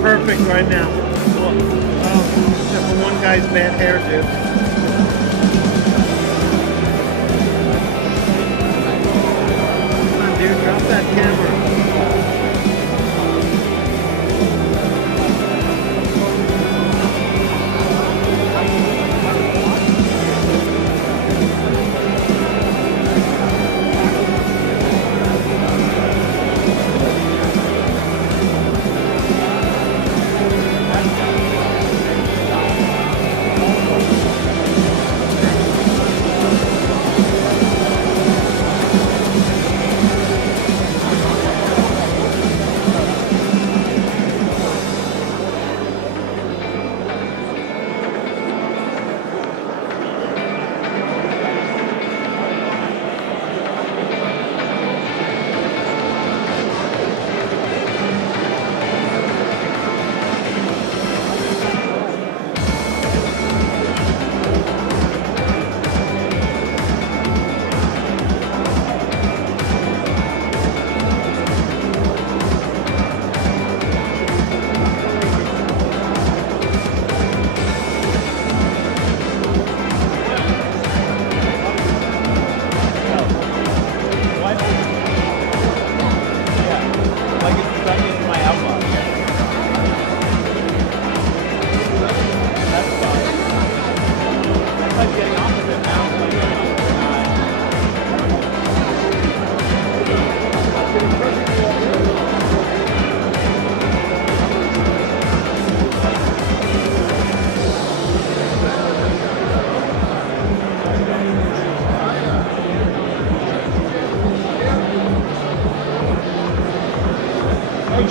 perfect right now. Except for one guy's bad hairdo. Come on, dude, drop that camera.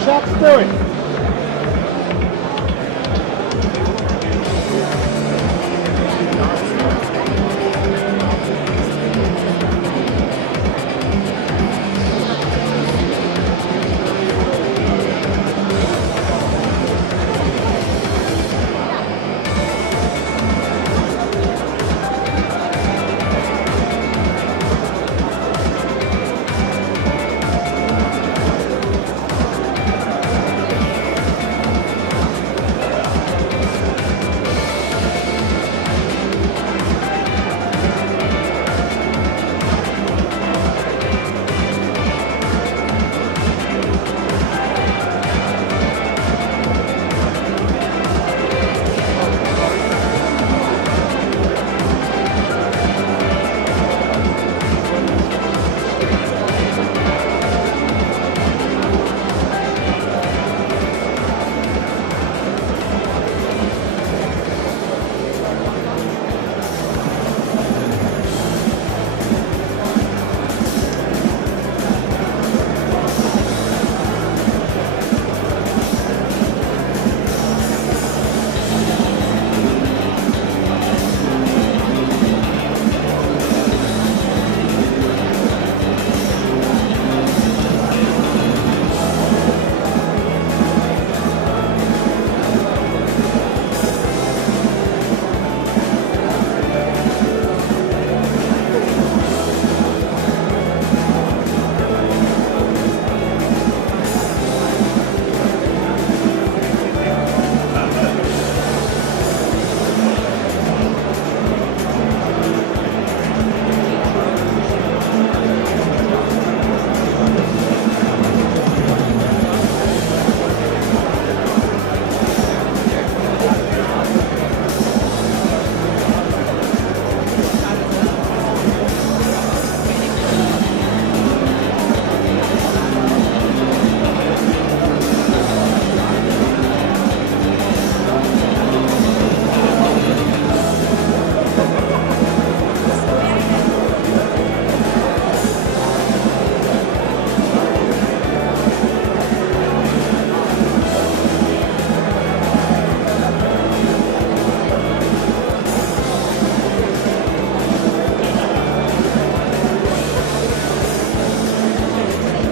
Shots do it.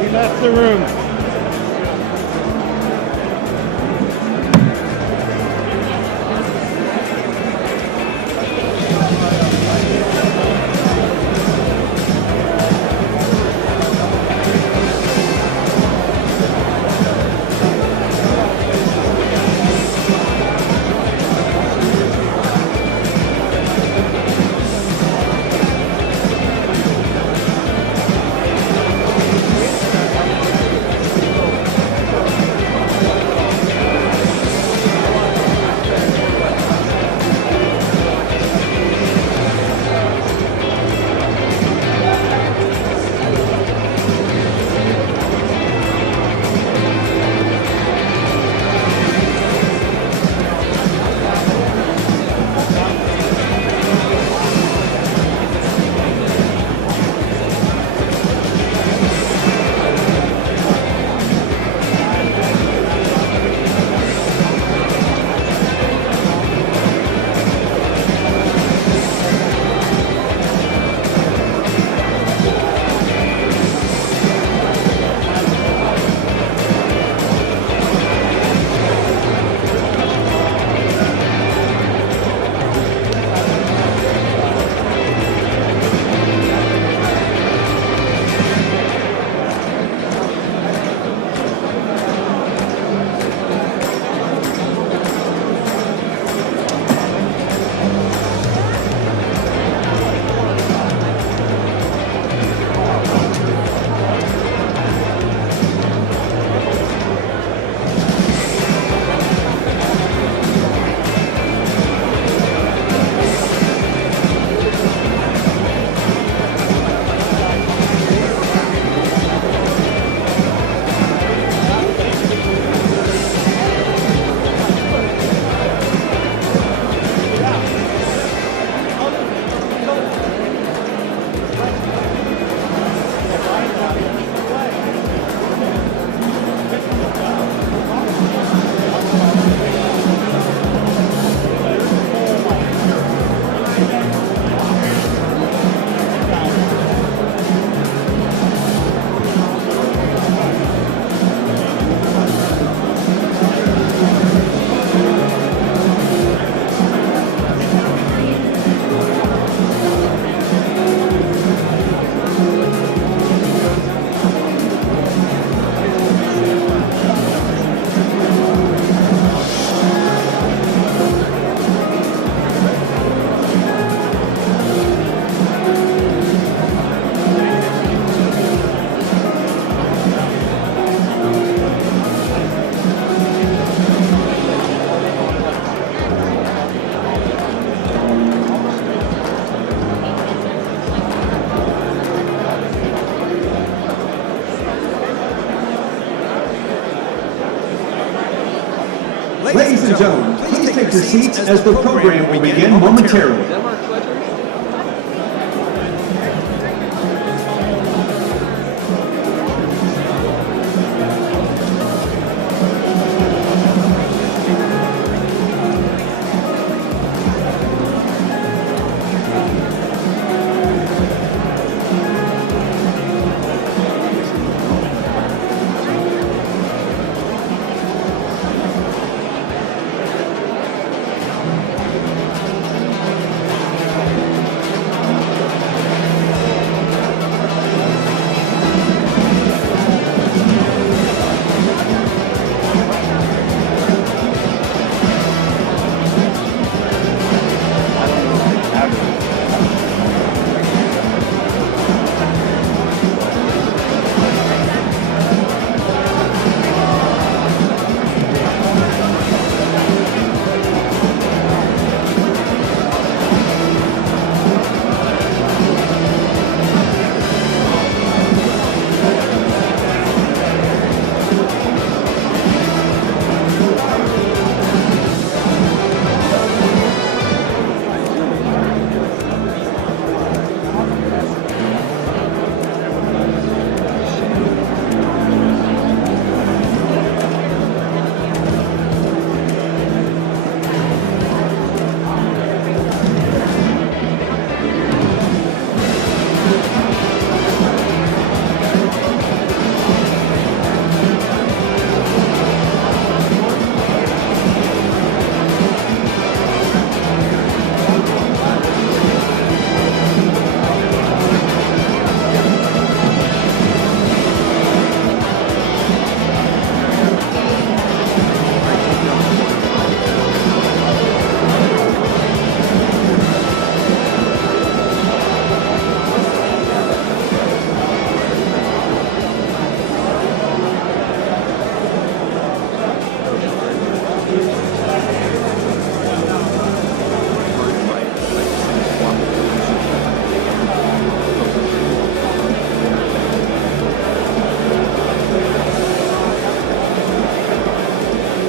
That's the room. and gentlemen, please take your seats as the program will begin momentarily.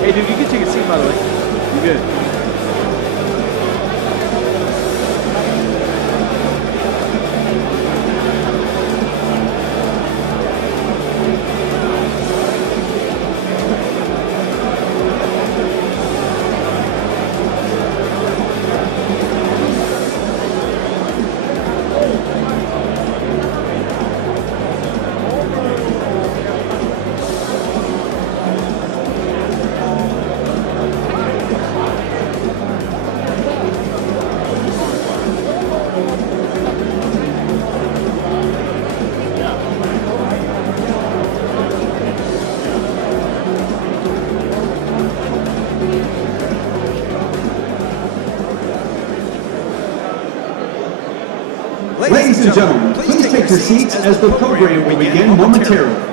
Hey, dude, you can take a seat, by the way. You good? Ladies and gentlemen, please take your seats as the program will begin momentarily.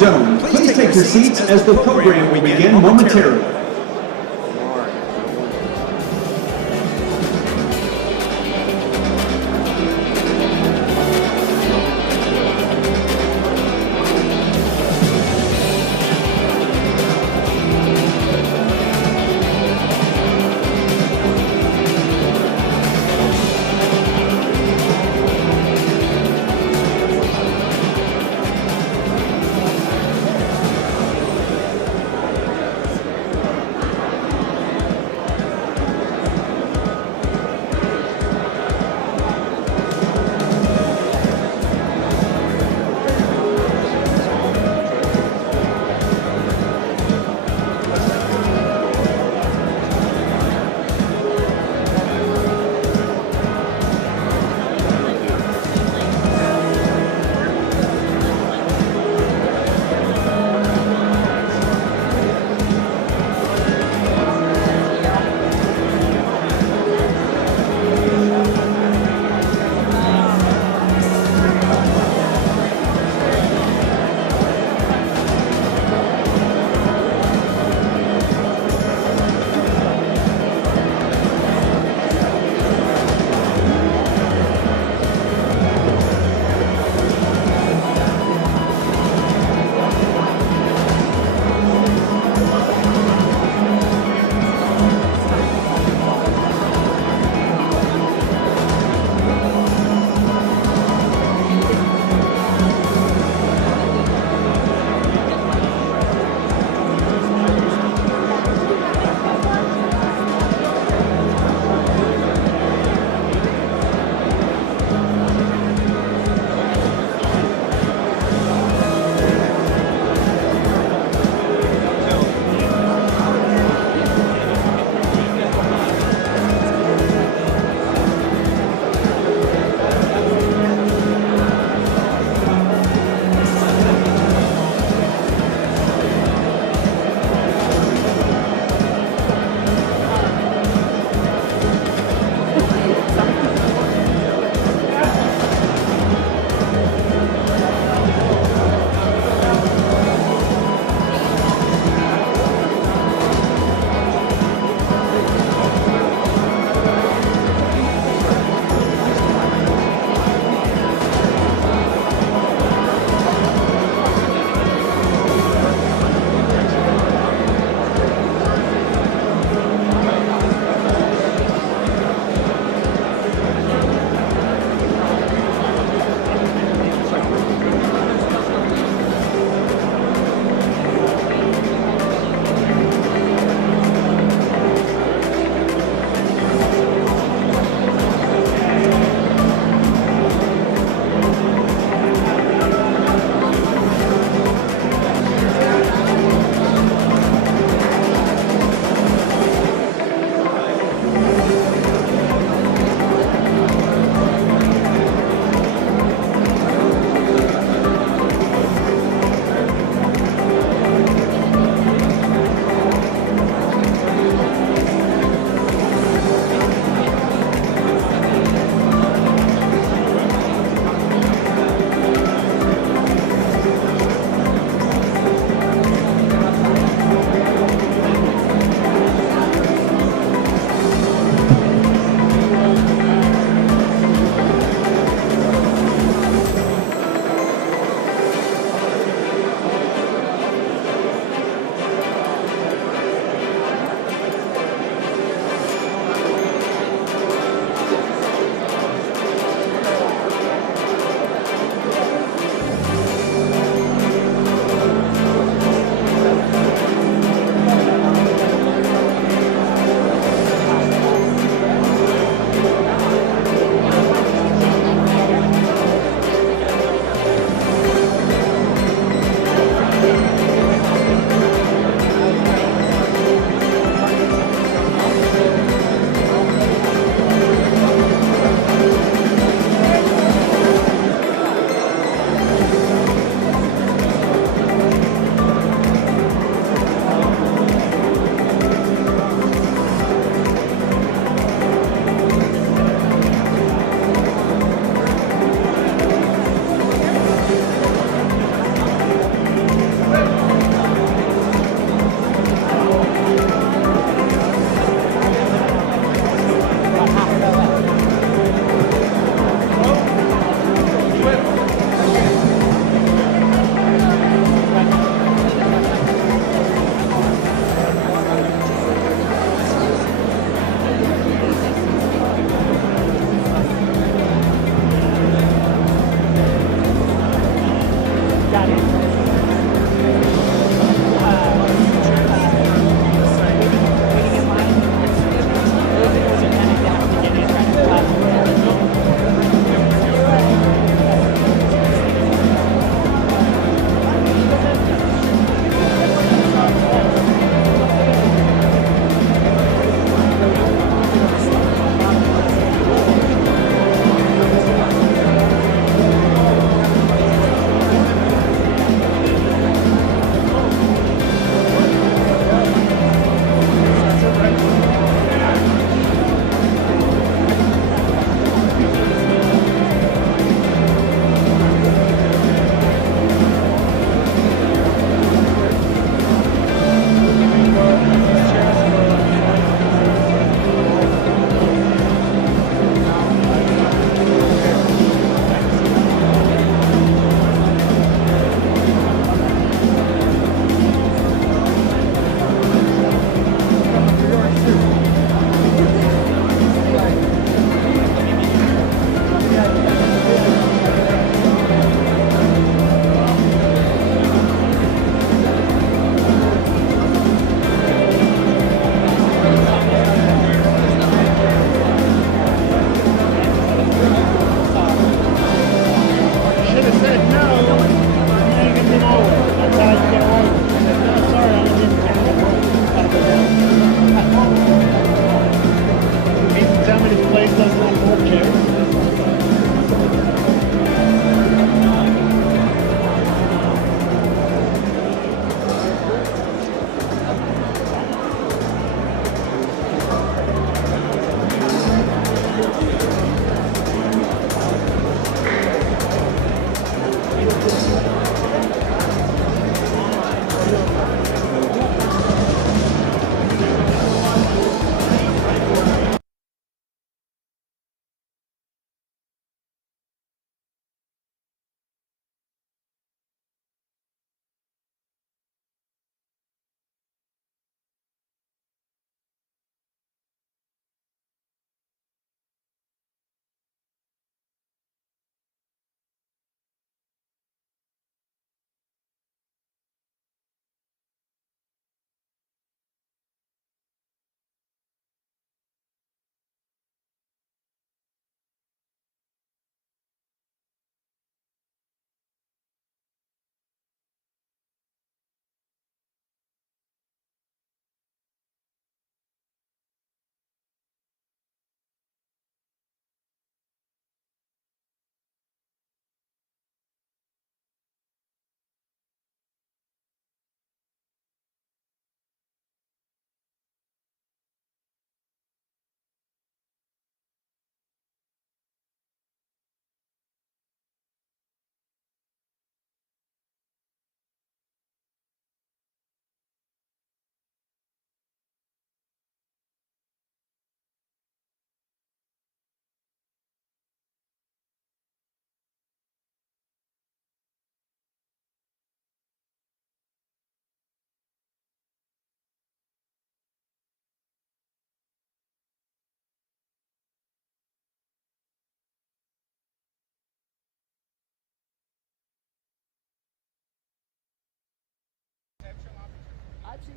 gentlemen, please take your seats as the program will begin momentarily.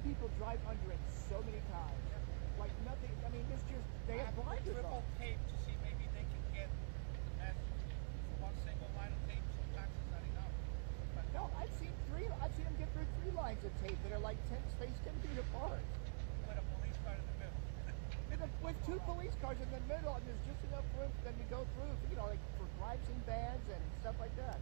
people drive under it so many times. Like nothing. I mean, it's just they have blinders triple on. tape to see maybe they can get that one single line of tape. Sometimes it's not enough. But No, I've seen them get through 3 lines of tape that are like spaced 10 feet apart. with a police car in the middle. With 2 police cars in the middle, and there's just enough room for them to go through, you know, like for marching bands and stuff like that.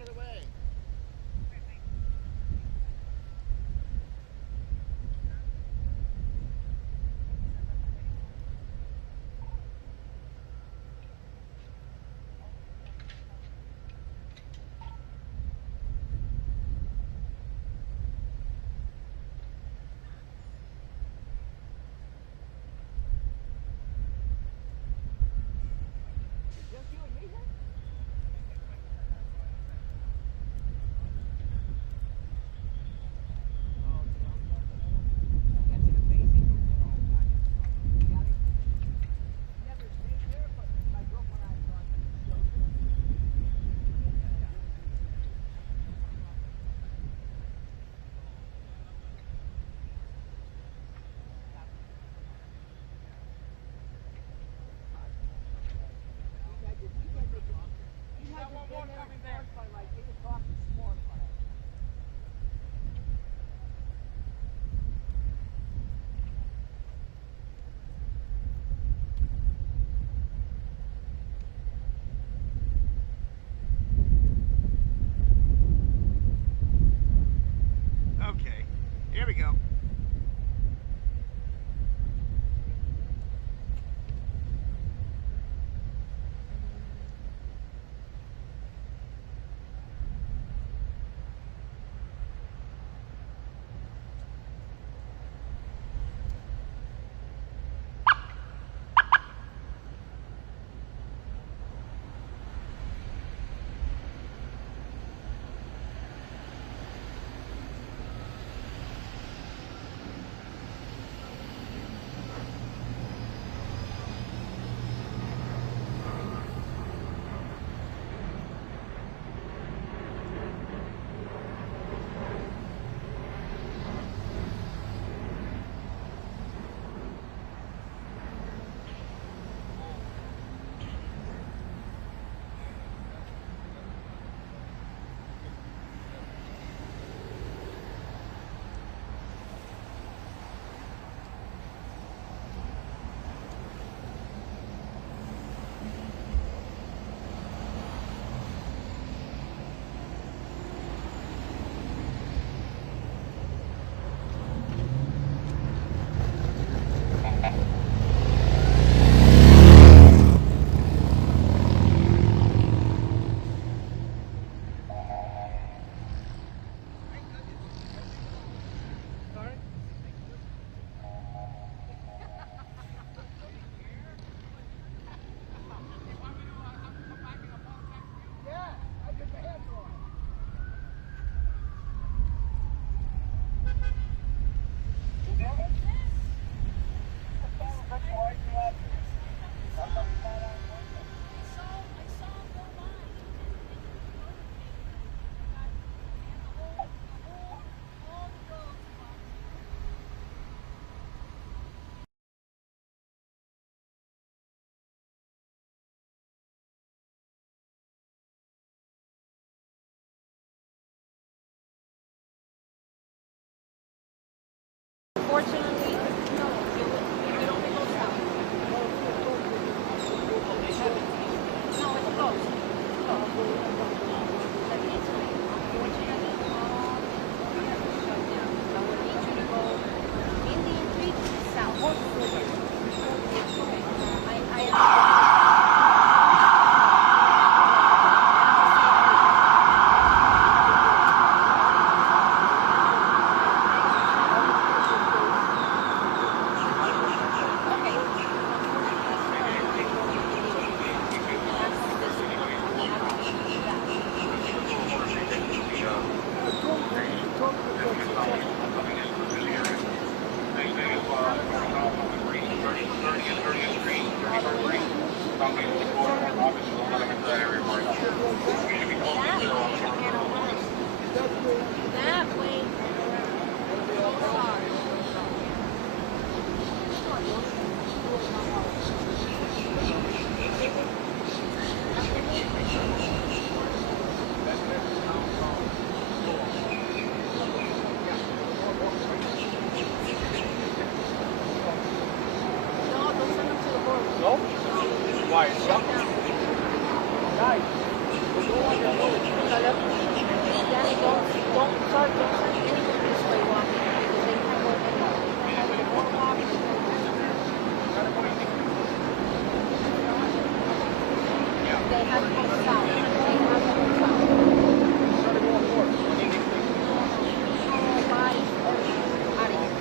out of the way. Unfortunately, no, it only goes south. No, it's close. It's close. But it's unfortunately all shut down. So we need you to go Indian Creek south. That way. No, don't send them to the board. No? Why? Shut down. Danny, don't start to send anyone this way walking because they can't go anywhere. They have to walk off. They have to go south. They have to go south. Oh, bye. Out of here.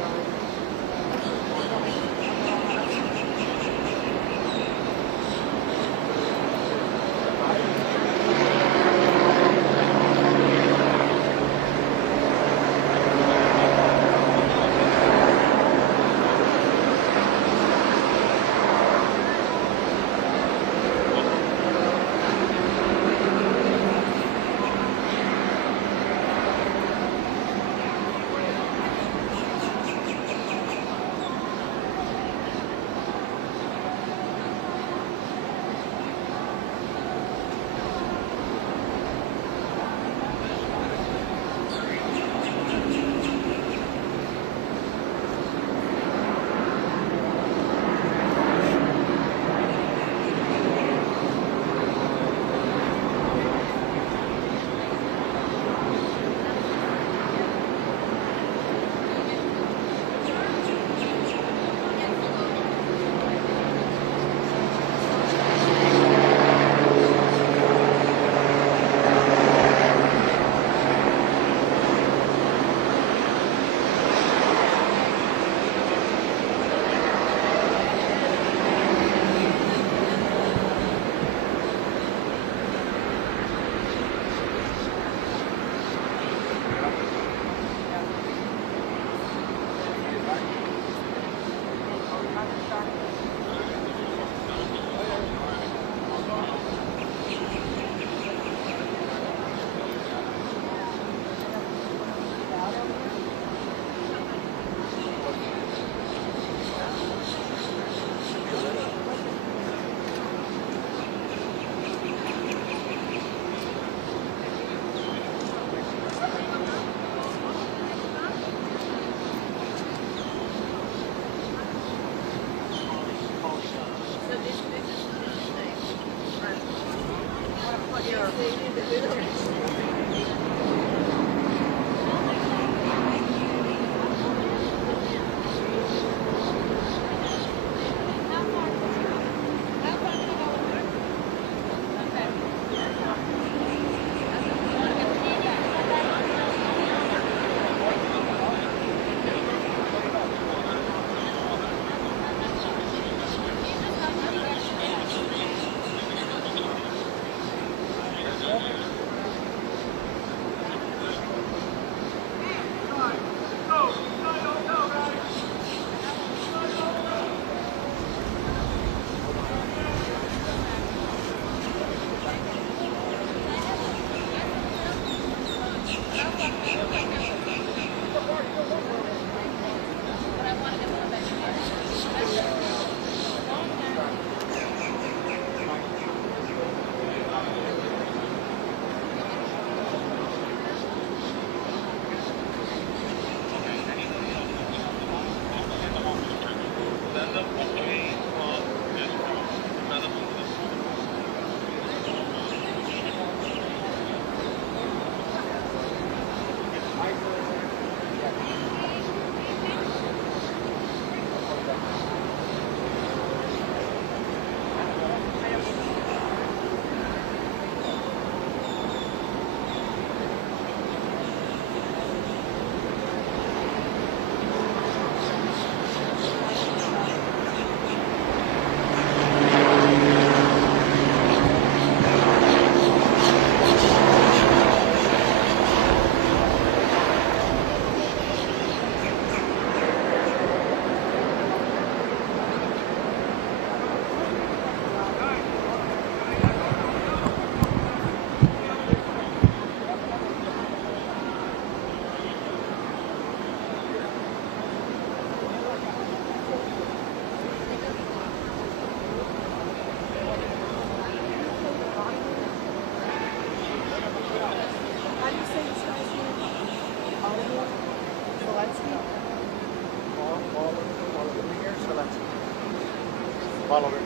Follow her.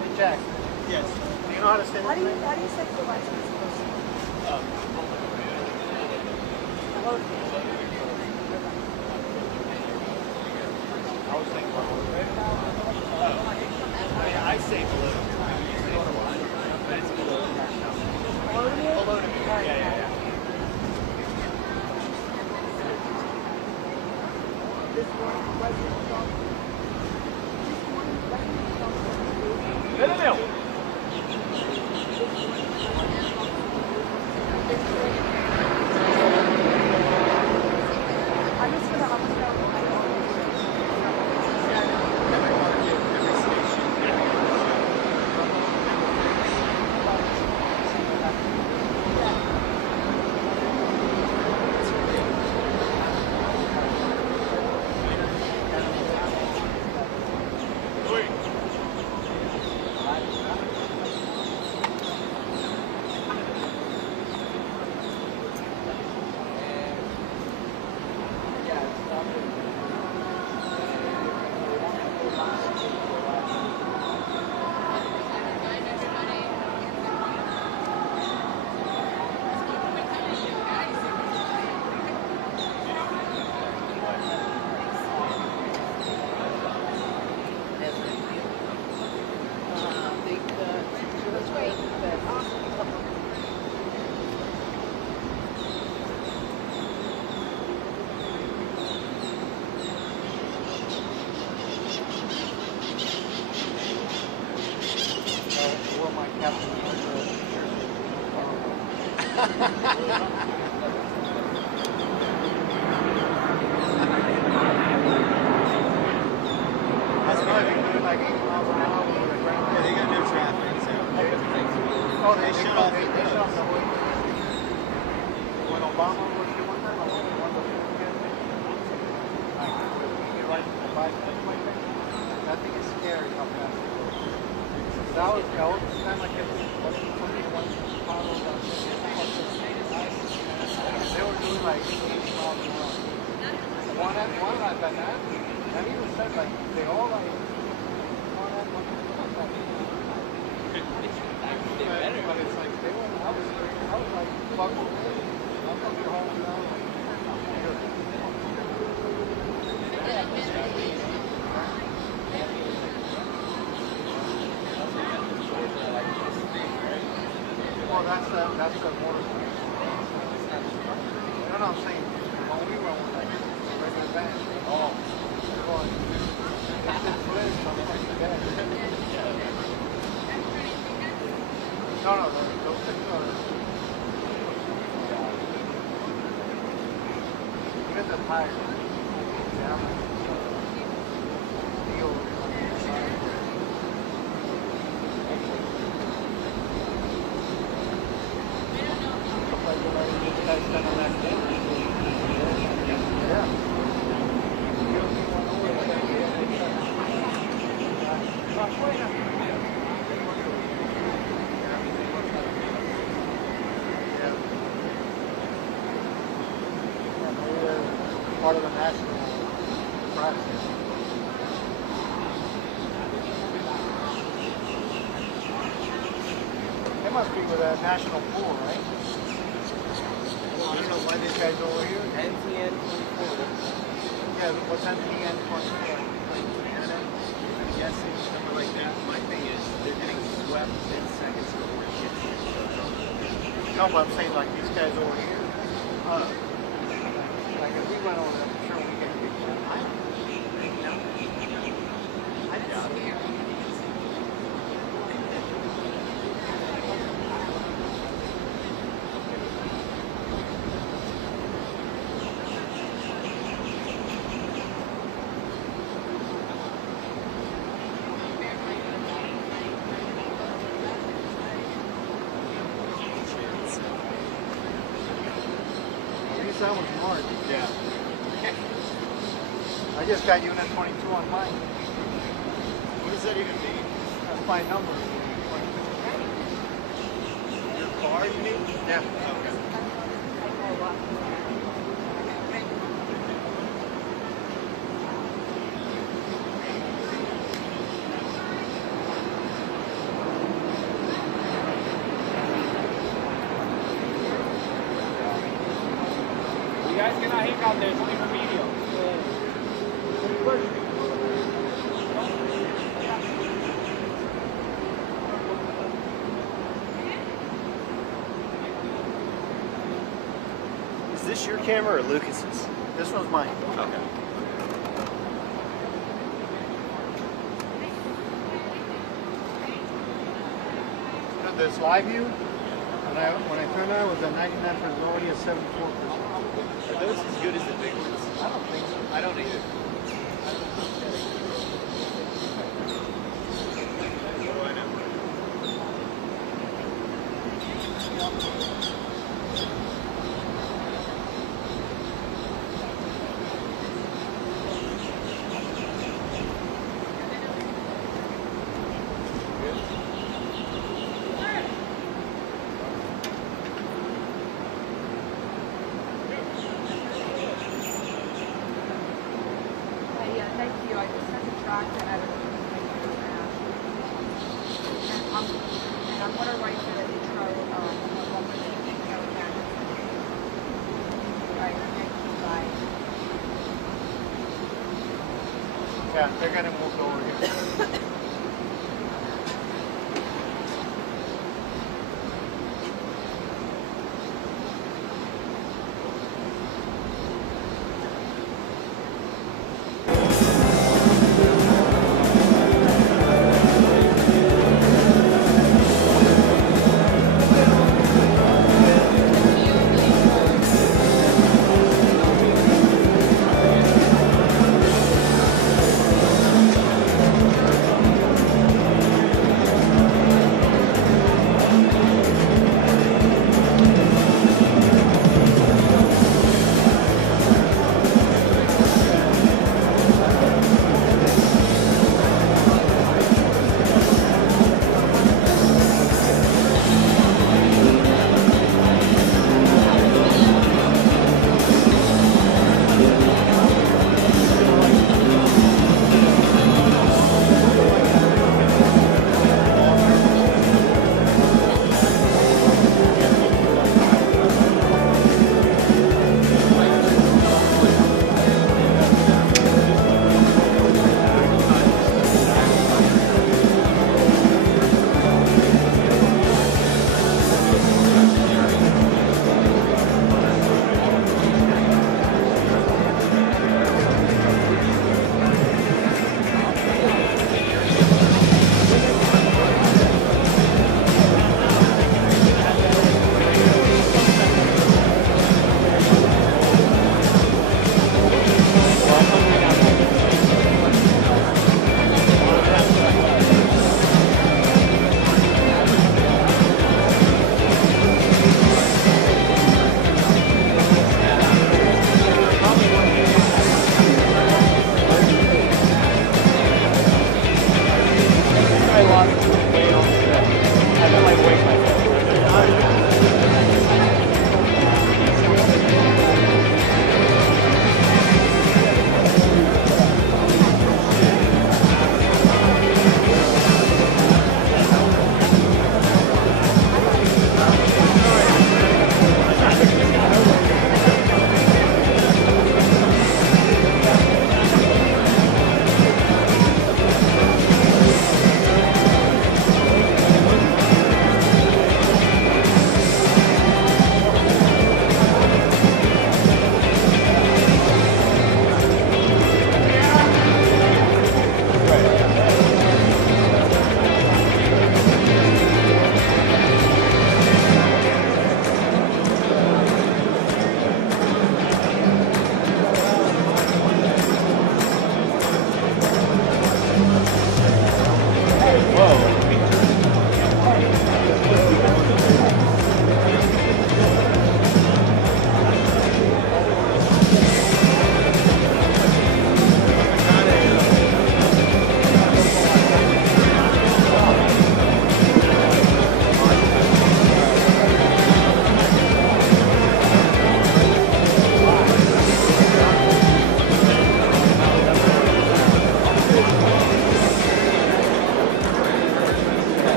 Hey, Jack. Yes. Do you know how to say How do you this? say the license? I was thinking I say below. But it's below. Below to me. Yeah. Part of the national practice. They must be with a national pool, right? I don't know why these guys over here. NTN 24. Yeah, what's NTN 24? I'm guessing something like that. My thing is, they're getting swept 10 seconds before it gets here. No, but I'm saying like these guys over here. Like if we went over there, I'm sure we get a picture. I don't know. I doubt it. That was March. Yeah. I just got unit 22 on mine. What does that even mean? That's my number. Your car, you mean? Yeah. Okay. work out there. It's only remedial. Is this your camera or Lucas's? This one's mine. Okay. This live view, when I turned on, it was at 99%, it was already at 74%. Are those as good as the big ones? I don't think so. I don't either. What do I know? Yeah, thank you. I just had to track that out of the and I'm gonna write to the intro right, thank you guys. Yeah, they're gonna move over here.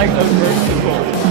like those very cool.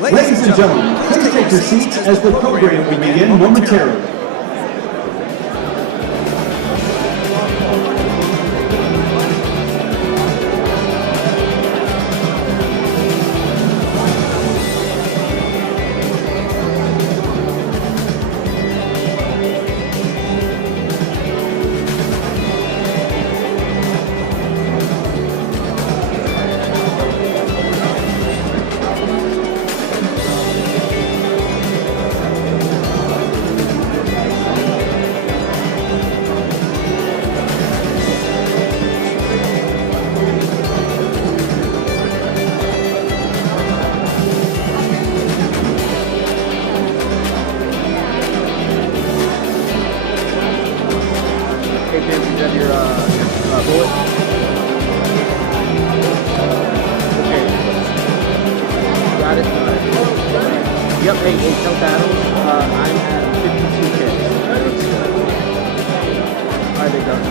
Ladies and gentlemen, please take your seats as the program will begin momentarily. Okay, James, you have your bullet? Okay. Got it? Yep, hey, tell Battles, I'm at 52K. Alright, they done.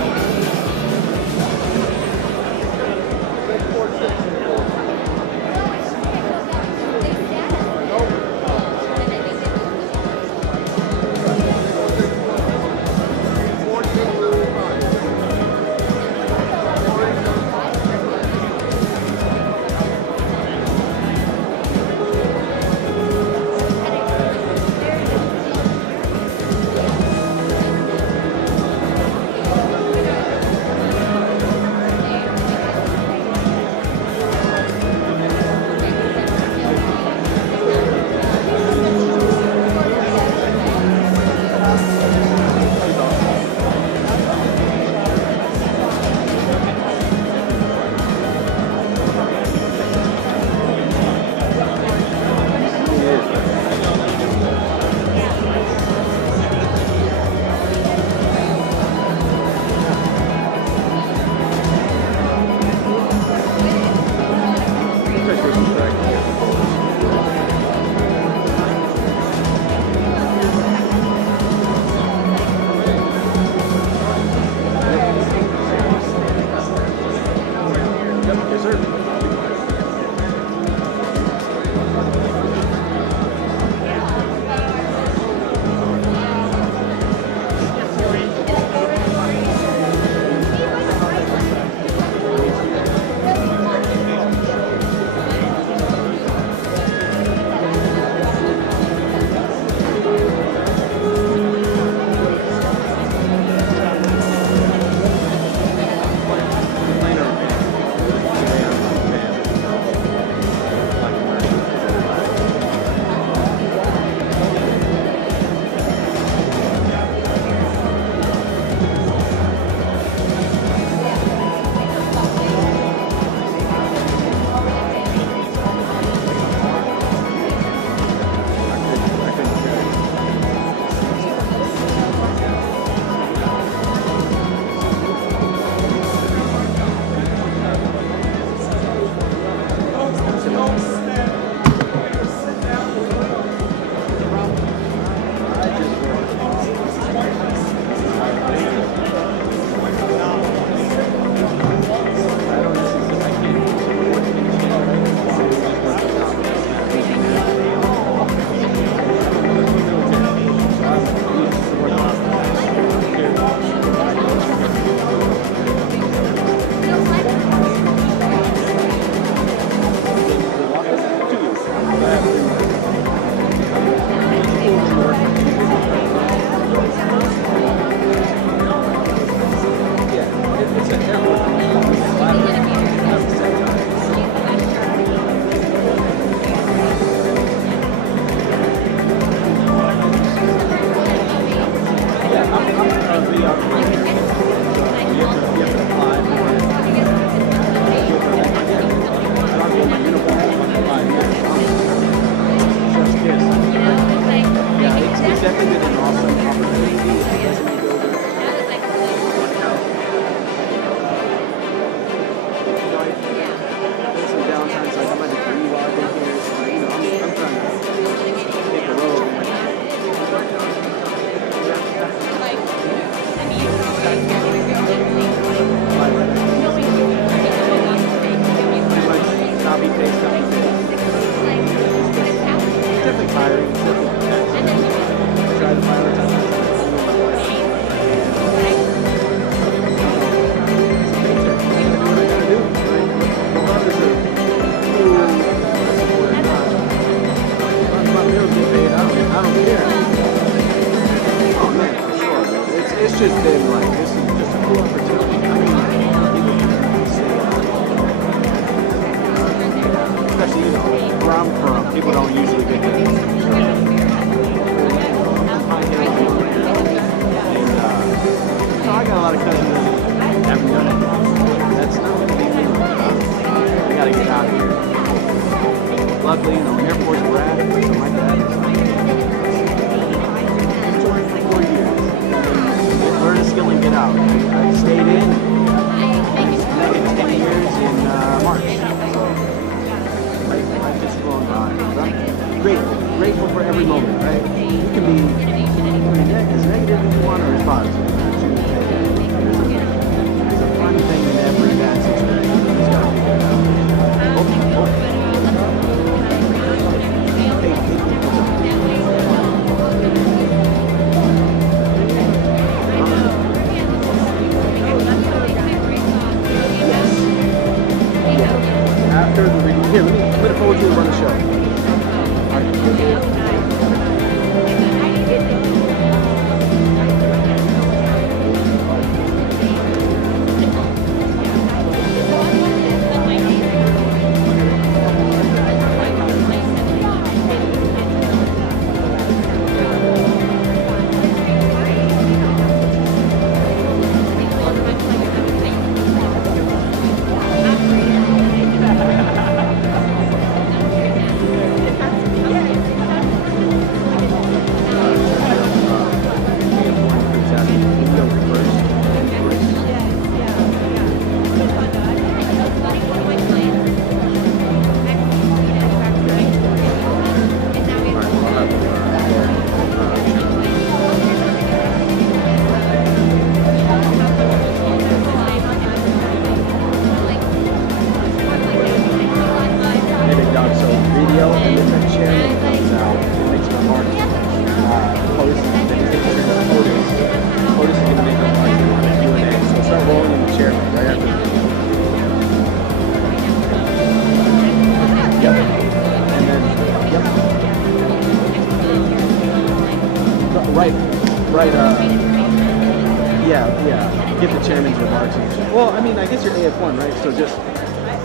just been like, this is just a cool opportunity. I mean, especially, you know, where I'm from, people don't usually get to I got a lot of cousins that haven't done it. That's not what they do. I gotta get out of here. Luckily, you know, Air Force grad, something like that. Joined for 4 years. Learn a skill and get out. I stayed in. Made it 10 years in March. So, life just flowing by. I'm grateful for every moment, right? You can be as negative as you want or as positive. There's a fun thing in every bad situation. You just gotta figure it out. After the reading, here, let me put it forward to you and run the show. All right. Get the chairman's remarks. Well, I mean, I guess you're AF1, right? So just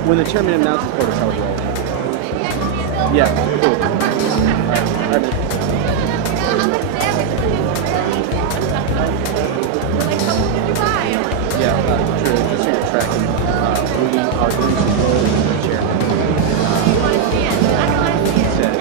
when the chairman announces POTUS, how would you roll? Yeah, cool. All right, yeah, true. Just so you're tracking. We are going to roll the chairman. It says.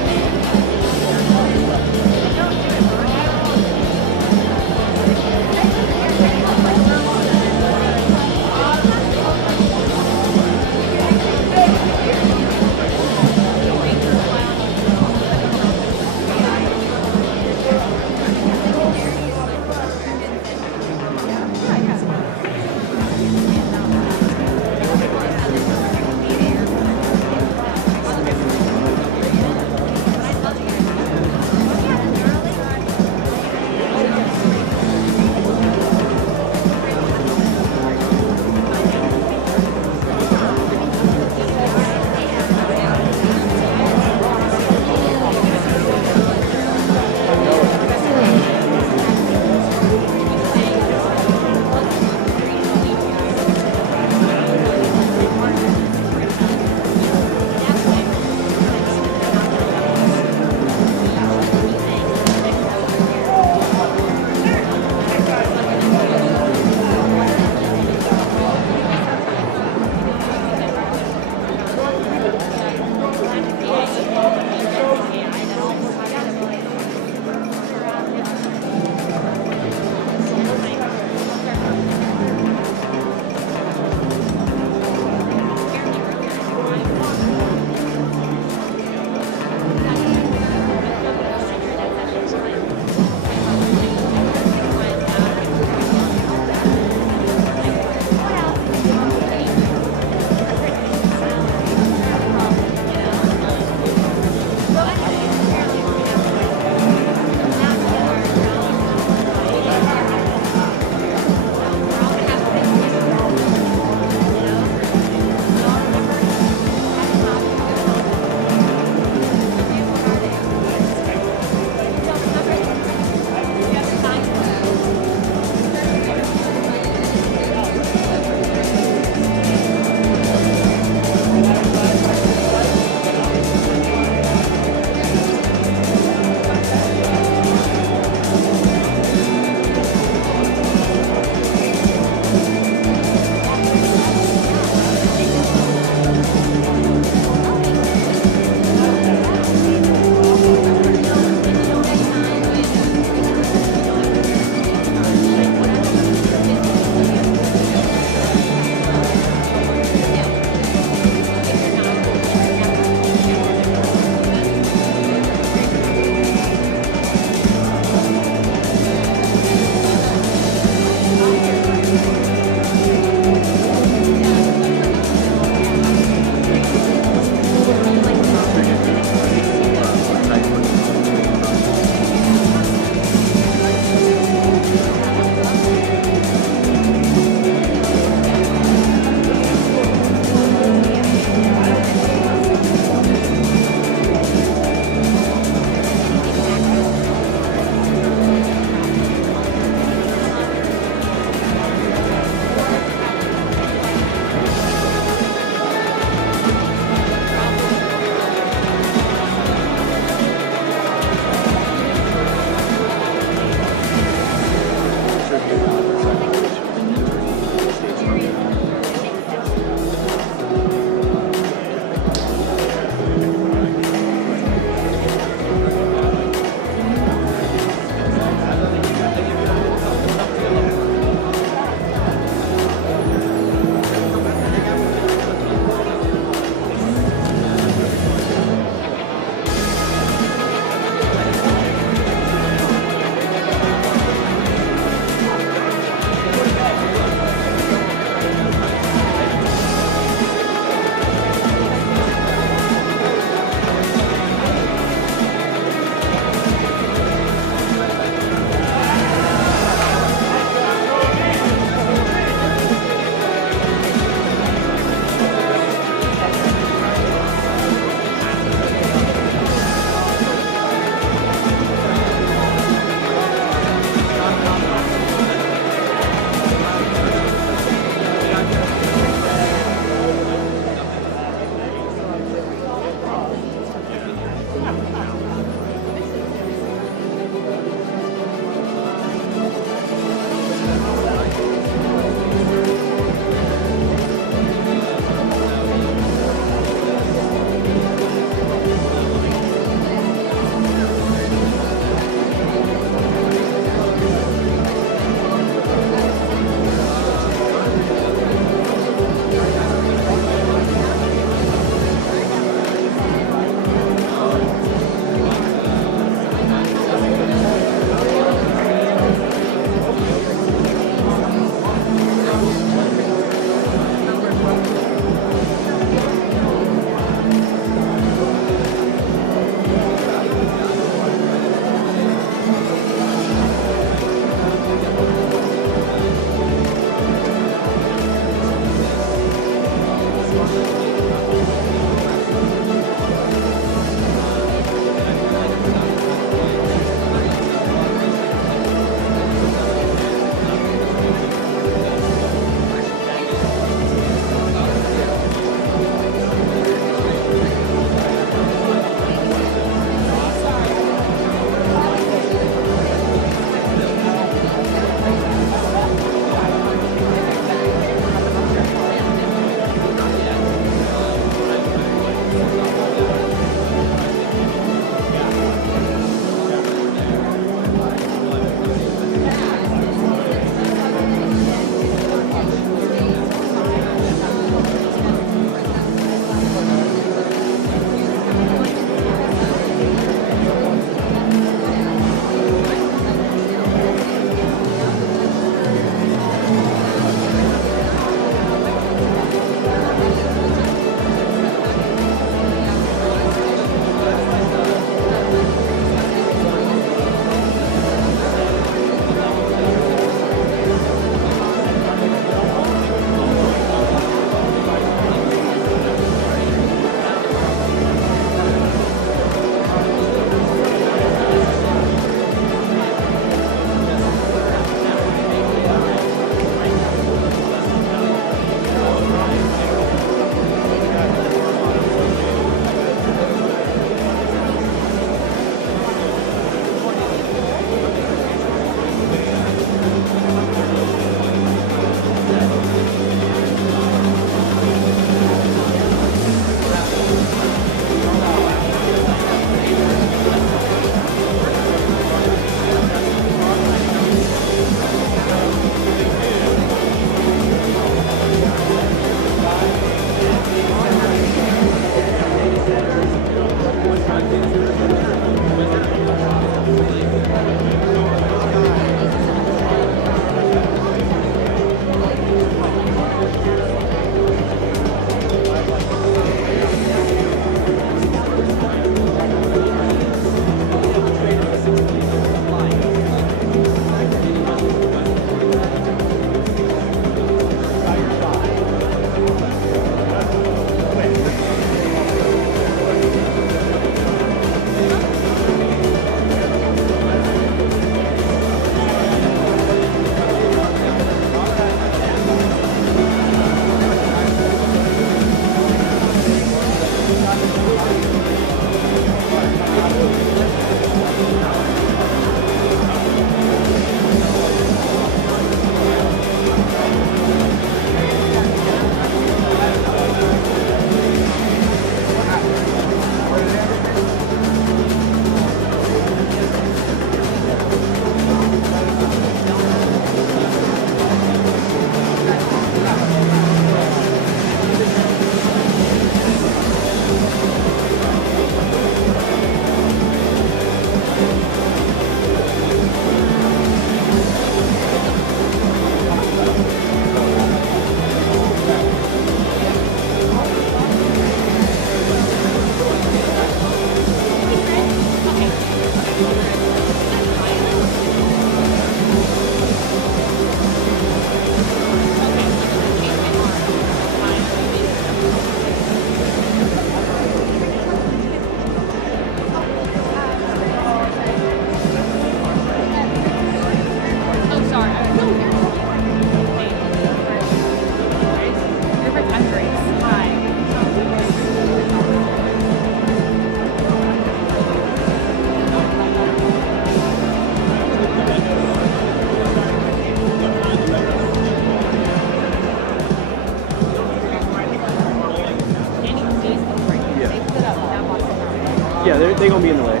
they're gonna be in the way.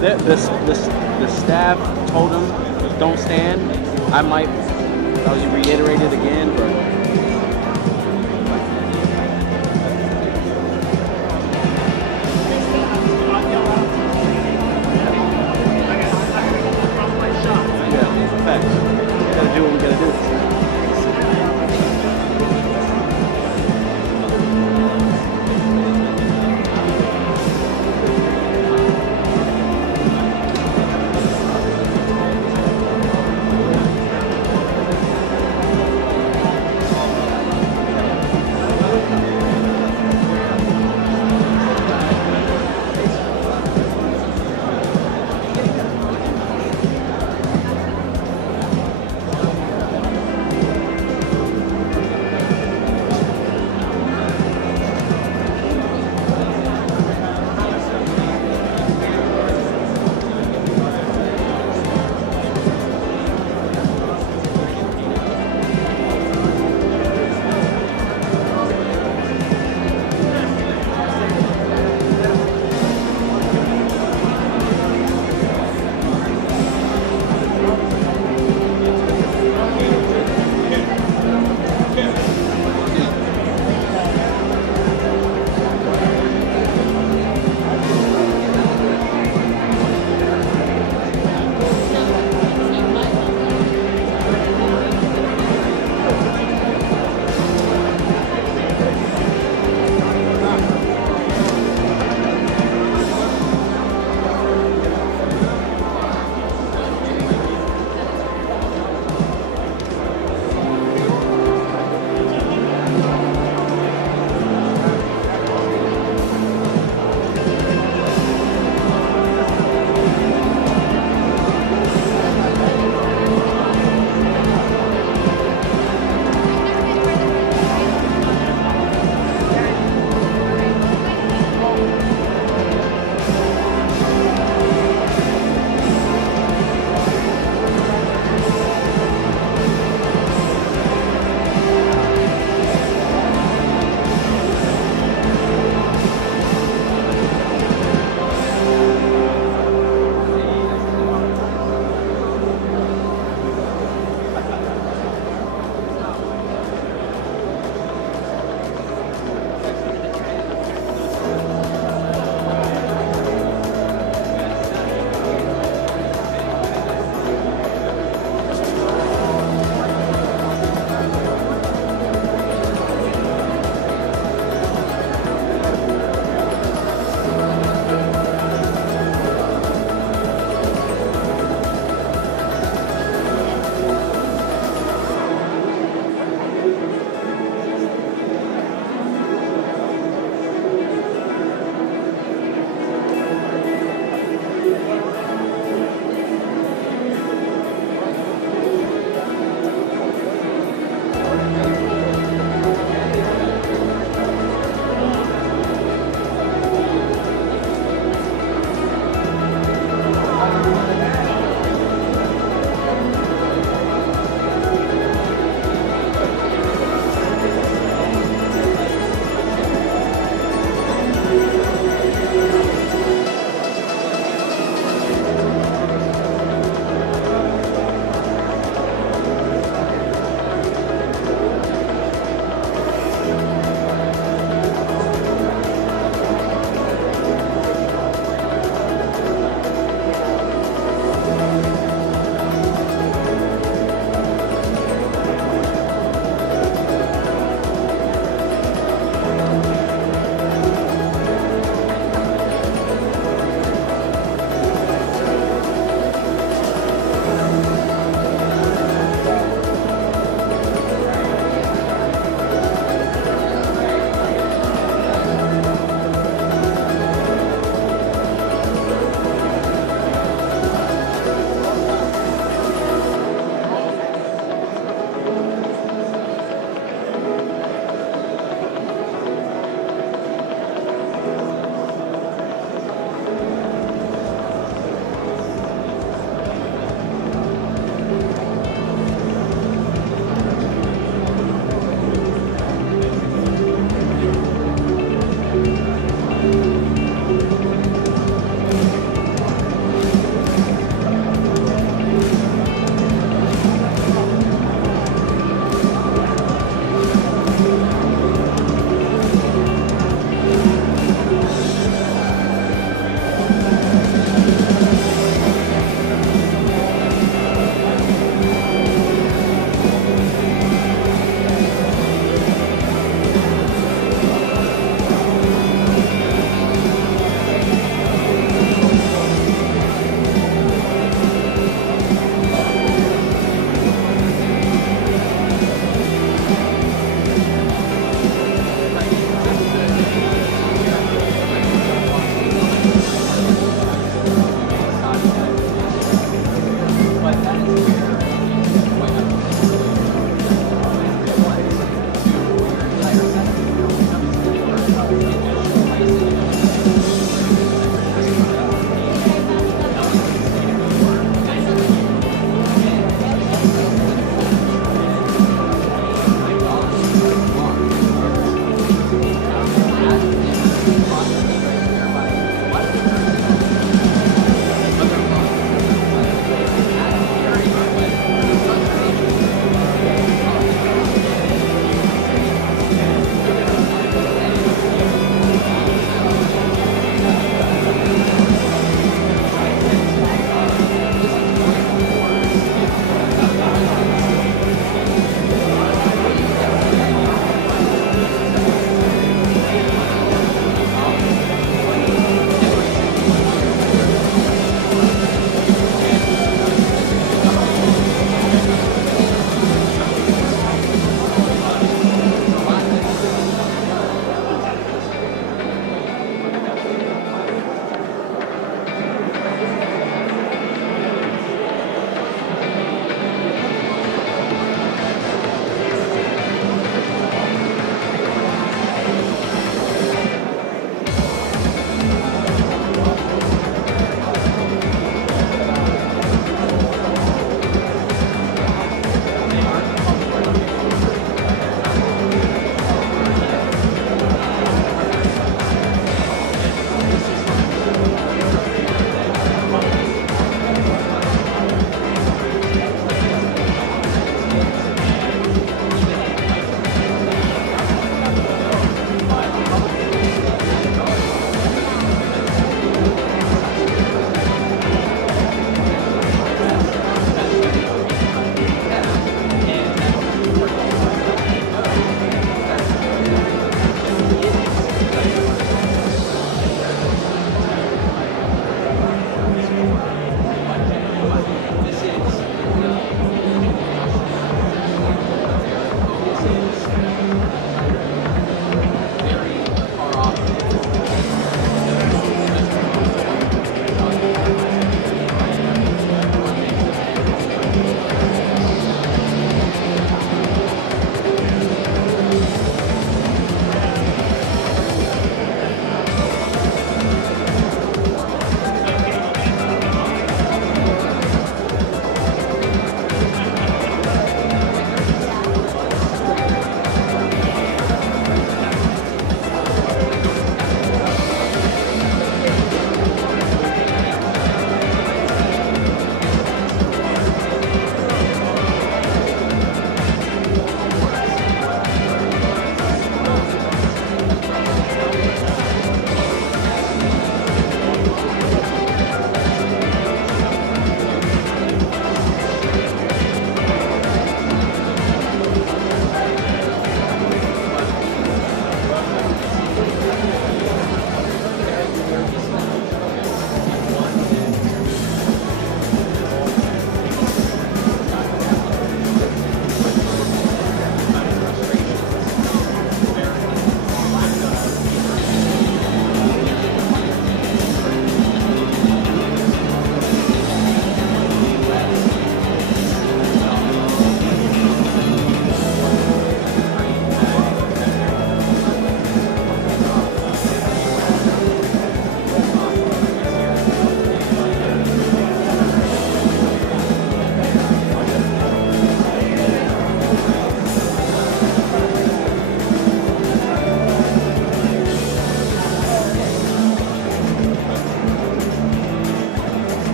The staff told them don't stand. I might reiterate it again, but yeah, facts. We gotta do what we gotta do.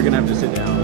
They're gonna have to sit down.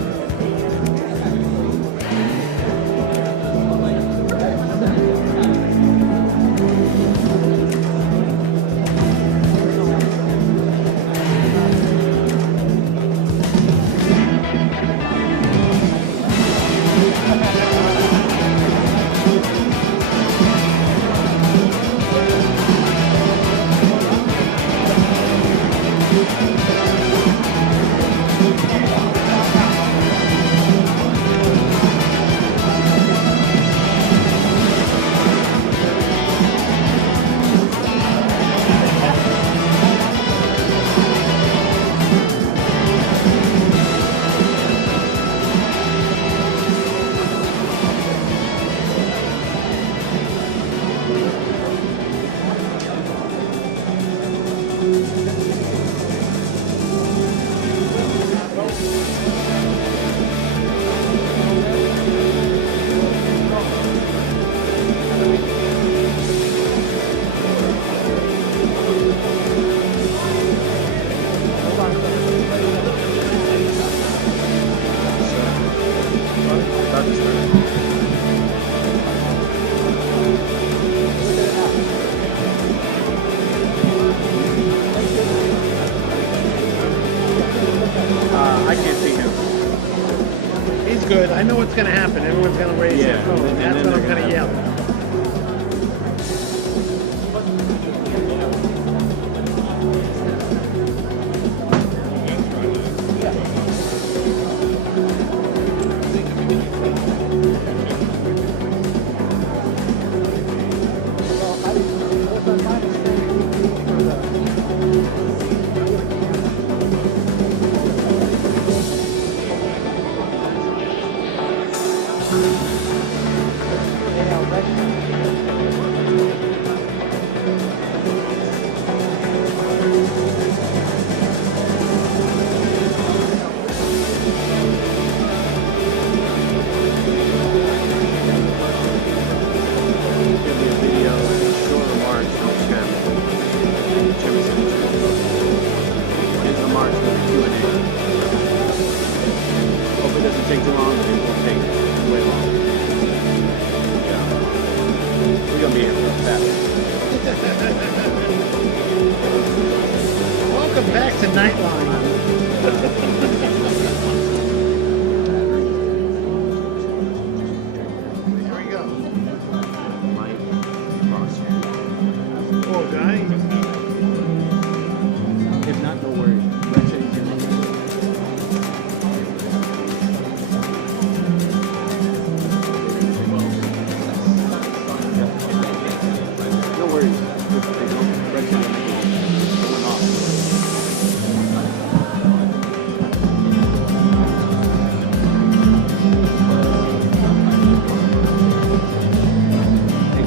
Good. I know what's going to happen. Everyone's going to raise their phone. And That's then what I'm they're going to yell. It's a nightline. Here we go. Poor guy. If not, no worries. Let's say he's gonna no worries. They don't. Red Sox going off. Hey,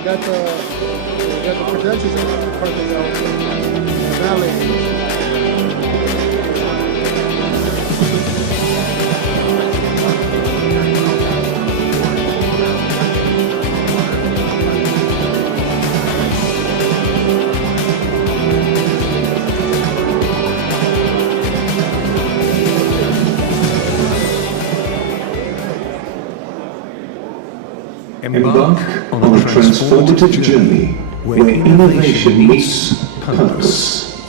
We got the credentials in the department now. Valley. Embark on a transformative journey where innovation meets purpose.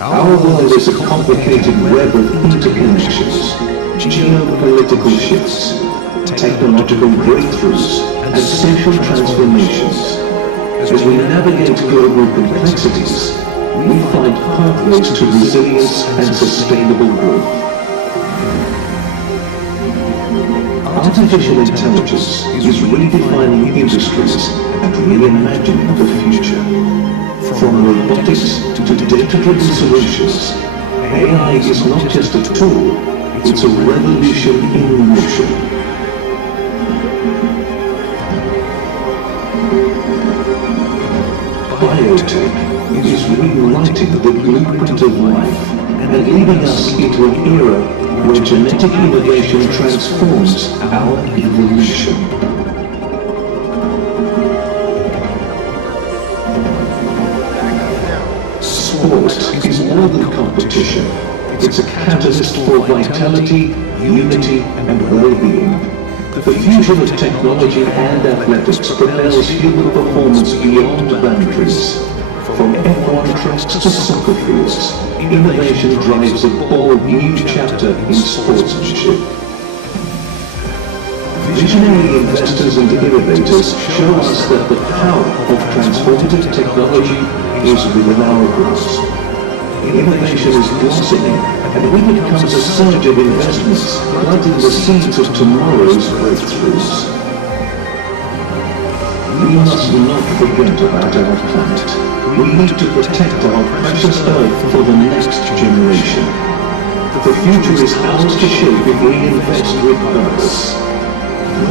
Our world is a complicated web of interconnections, geopolitical shifts, technological breakthroughs, and social transformations. As we navigate global complexities, we find pathways to resilience and sustainable growth. Artificial intelligence is redefining industries and reimagining the future. From robotics to data-driven solutions, AI is not just a tool, it's a revolution in motion. Biotech is rewriting the blueprint of life and leading us into an era where genetic innovation transforms our evolution. Sport is more than competition. It's a catalyst for vitality, unity, and well-being. The fusion of technology and athletics propels human performance beyond boundaries. From F1 tracks to soccer fields, innovation drives a bold new chapter in sportsmanship. Visionary investors and innovators show us that the power of transformative technology is within our grasp. Innovation is blossoming, and with it comes a surge of investments planting the seeds of tomorrow's breakthroughs. We must not forget about our planet. We need to protect our precious Earth for the next generation. The future is ours to shape if we invest with purpose.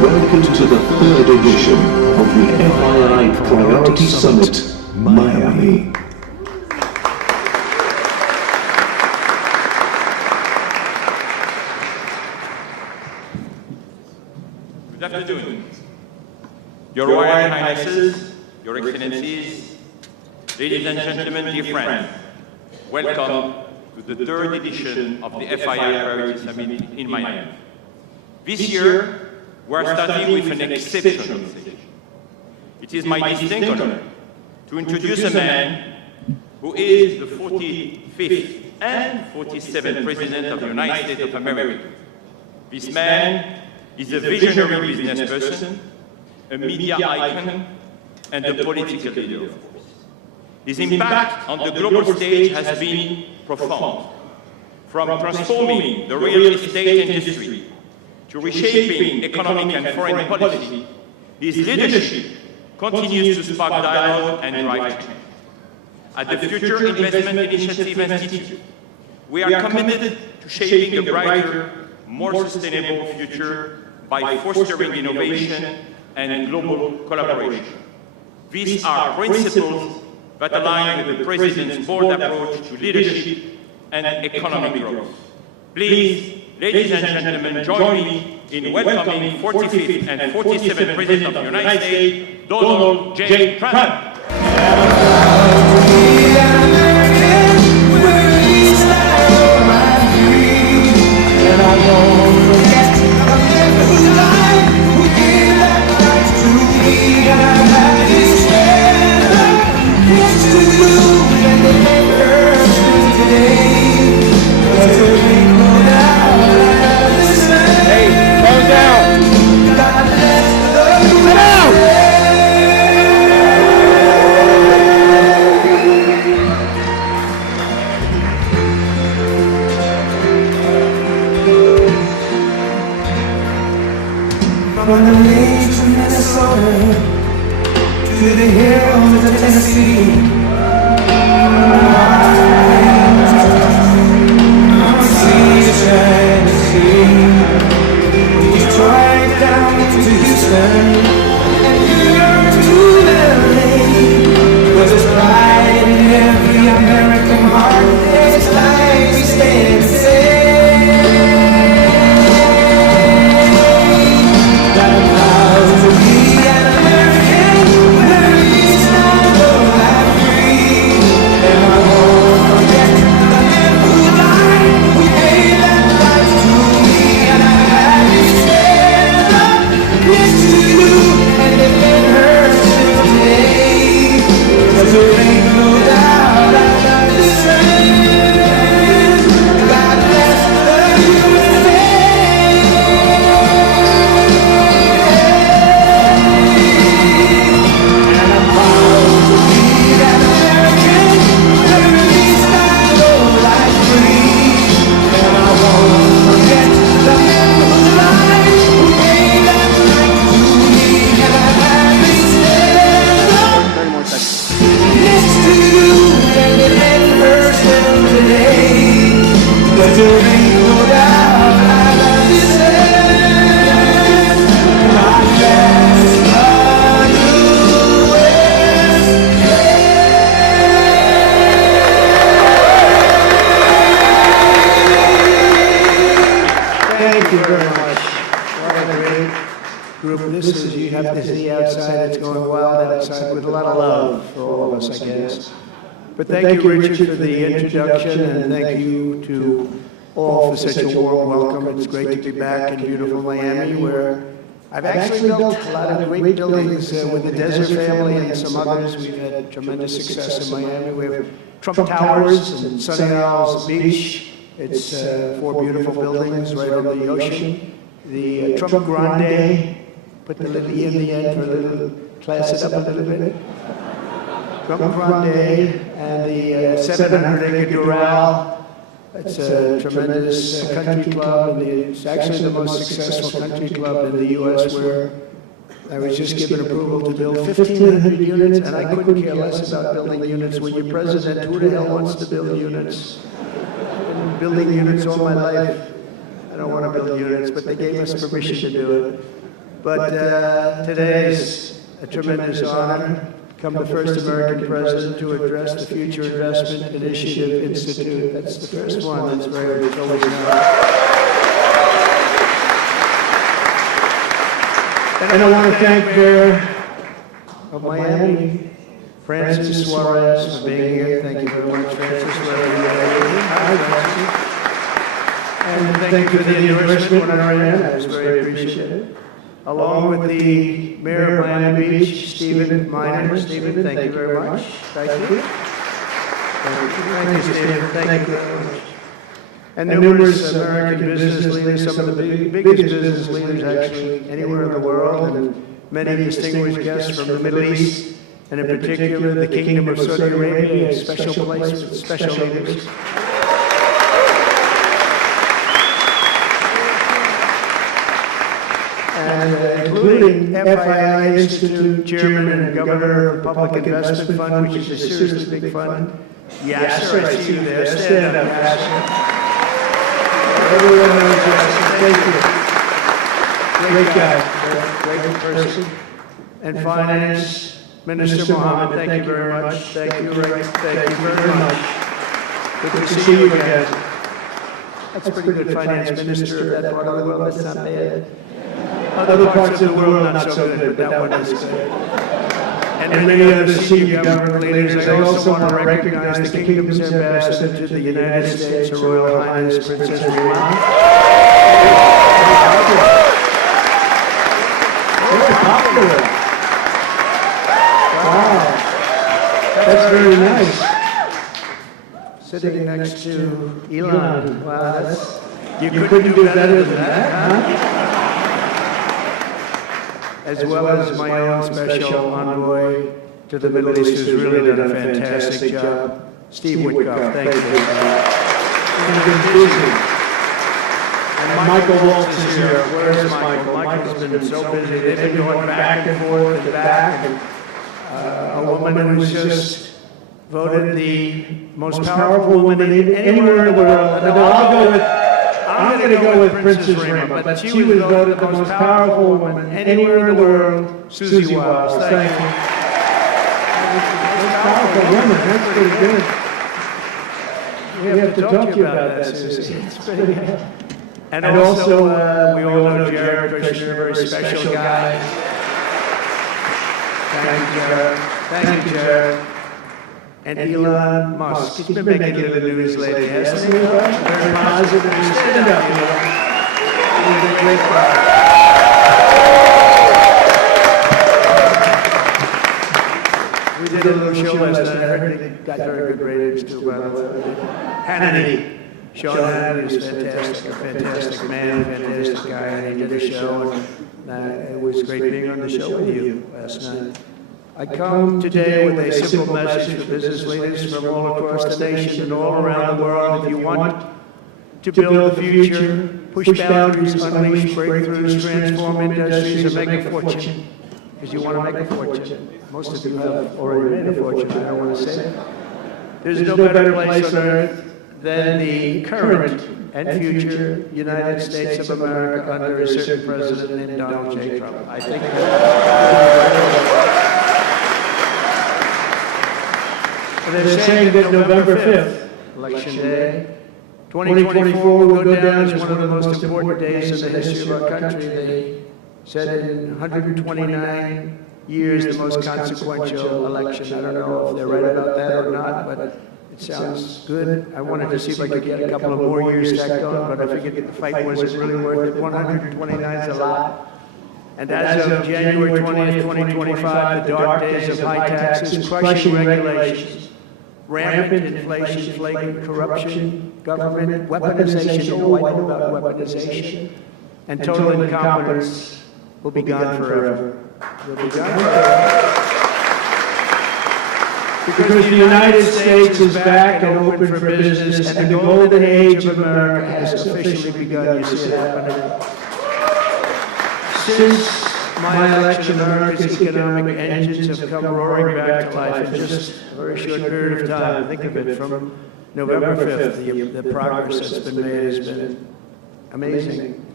Welcome to the 3rd edition of the FII Priority Summit, Miami. Good afternoon. Your Royal Highnesses, Your Excellencies, ladies and gentlemen, dear friends, welcome to the 3rd edition of the FII Priority Summit in Miami. This year, we are starting with an exceptional stage. It is my distinct honor to introduce a man who is the 45th and 47th President of the United States of America. This man is a visionary business person, a media icon, and a political leader, of course. His impact on the global stage has been profound. From transforming the real estate industry to reshaping economic and foreign policy, his leadership continues to spark dialogue and drive change. At the Future Investment Initiative Institute, we are committed to shaping a brighter, more sustainable future by fostering innovation and global collaboration. These are principles that align with the President's bold approach to leadership and economic growth. Please, ladies and gentlemen, join me in welcoming 45th and 47th President of the United States, Donald J. Trump. From the lakes of Minnesota to the hills of Tennessee, I'm sea to shining sea, Detroit down to Houston, and New York to LA. There's pride in every American heart. There's life we stand and say. Yeah. group. This is, you have to see outside, it's going wild outside with a lot of love for all of us, I guess. But thank you, Richard, for the introduction, and thank you to all for such a warm welcome. It's great to be back in beautiful Miami, where I've actually built a lot of great buildings with the Desert family and some others. We've had tremendous success in Miami. We have Trump Towers and Sunny Isles Beach. It's 4 beautiful buildings right on the ocean. The Trump Grande, put the little E in the end for a little, class it up a little bit. Trump Grande and the 700-acre Doral. It's a tremendous country club, and it's actually the most successful country club in the U.S., where I was just given approval to build 1,500 units, and I couldn't care less about building units. When you're president, who the hell wants to build units? I've been building units all my life. I don't want to build units, but they gave us permission to do it. But today is a tremendous honor. Become the first American president to address the Future Investment Initiative Institute. That's the first one. That's very always nice. And I want to thank Mayor of Miami, Francis Suarez, for being here. Thank you very much, Francis. Hi, Francis. And thank you for the endorsement when I ran. That was very appreciated. Along with the Mayor of Miami Beach, Stephen Miner. Stephen, thank you very much. Thank you. Thank you, Stephen. Thank you very much. And numerous American business leaders, some of the biggest business leaders actually anywhere in the world, and many distinguished guests from the Middle East, and in particular the Kingdom of Saudi Arabia, a special place with special leaders. And including FII Institute Chairman and Governor of the Public Investment Fund, which is a seriously big fund. Yasser, I see you there. Stand up, Yasser. Everyone knows Yasser. Thank you. Great guy. Great person. And Finance Minister Mohammed, thank you very much. Thank you, Rick. Thank you very much. Good to see you again. That's a pretty good Finance Minister of that part of the world. That's not bad. Other parts of the world not so good, but that one is good. And many other senior government leaders. I also want to recognize the Kingdom's ambassador to the United States, Her Royal Highness Princess Rima. Very popular. Wow, that's very nice. Sitting next to Elon. Wow, that's, you couldn't do better than that, huh? As well as my own special envoy to the Middle East, who's really done a fantastic job, Steve Witkoff. Thank you. He's been busy. And Michael Waltz is here. Where's Michael? Michael's been so busy. They've been going back and forth and back. And a woman who's just voted the most powerful woman anywhere in the world. I'm going to go with Princess Rima, but she was voted the most powerful woman anywhere in the world, Susie Wiles. Thank you. Most powerful woman, that's pretty good. We have to talk to you about that, Susie. It's pretty good. And also, we all know Jared Kushner, a very special guy. Thank you, Jared. Thank you, Jared. And Elon Musk. He's been making it in the news lately, hasn't he? Very positive. Stand up, Elon. He's a great guy. We did a little show last night. I heard he got very good ratings too, by the way. Hannity. Sean Hannity is fantastic, a fantastic man, a fantastic guy, and he did a show, and it was great being on the show with you last night. I come today with a simple message for business leaders from all across the nation and all around the world. If you want to build the future, push boundaries, unleash breakthroughs, transform industries, and make a fortune, because you want to make a fortune. Most of you have already made a fortune, I don't want to say it. There's no better place on earth than the current and future United States of America under a certain president named Donald J. Trump. I think they're saying that November 5th, Election Day, 2024 will go down as one of the most important days in the history of our country. They said in 129 years, the most consequential election. I don't know if they're right about that or not, but it sounds good. I wanted to see if I could get a couple of more years stacked on, but I figured the fight wasn't really worth it. 129 is a lot. And as of January 20th, 2025, the dark days of high taxes, crushing regulations, rampant inflation, flagrant corruption, government weaponization, oh, I know about weaponization, and total incompetence will be gone forever. Will be gone forever. Because the United States is back and open for business, and the golden age of America has officially begun. You see it happening. Since my election, America's economic engines have come roaring back to life in just a very short period of time. Think of it, from November 5th, the progress that's been made has been amazing.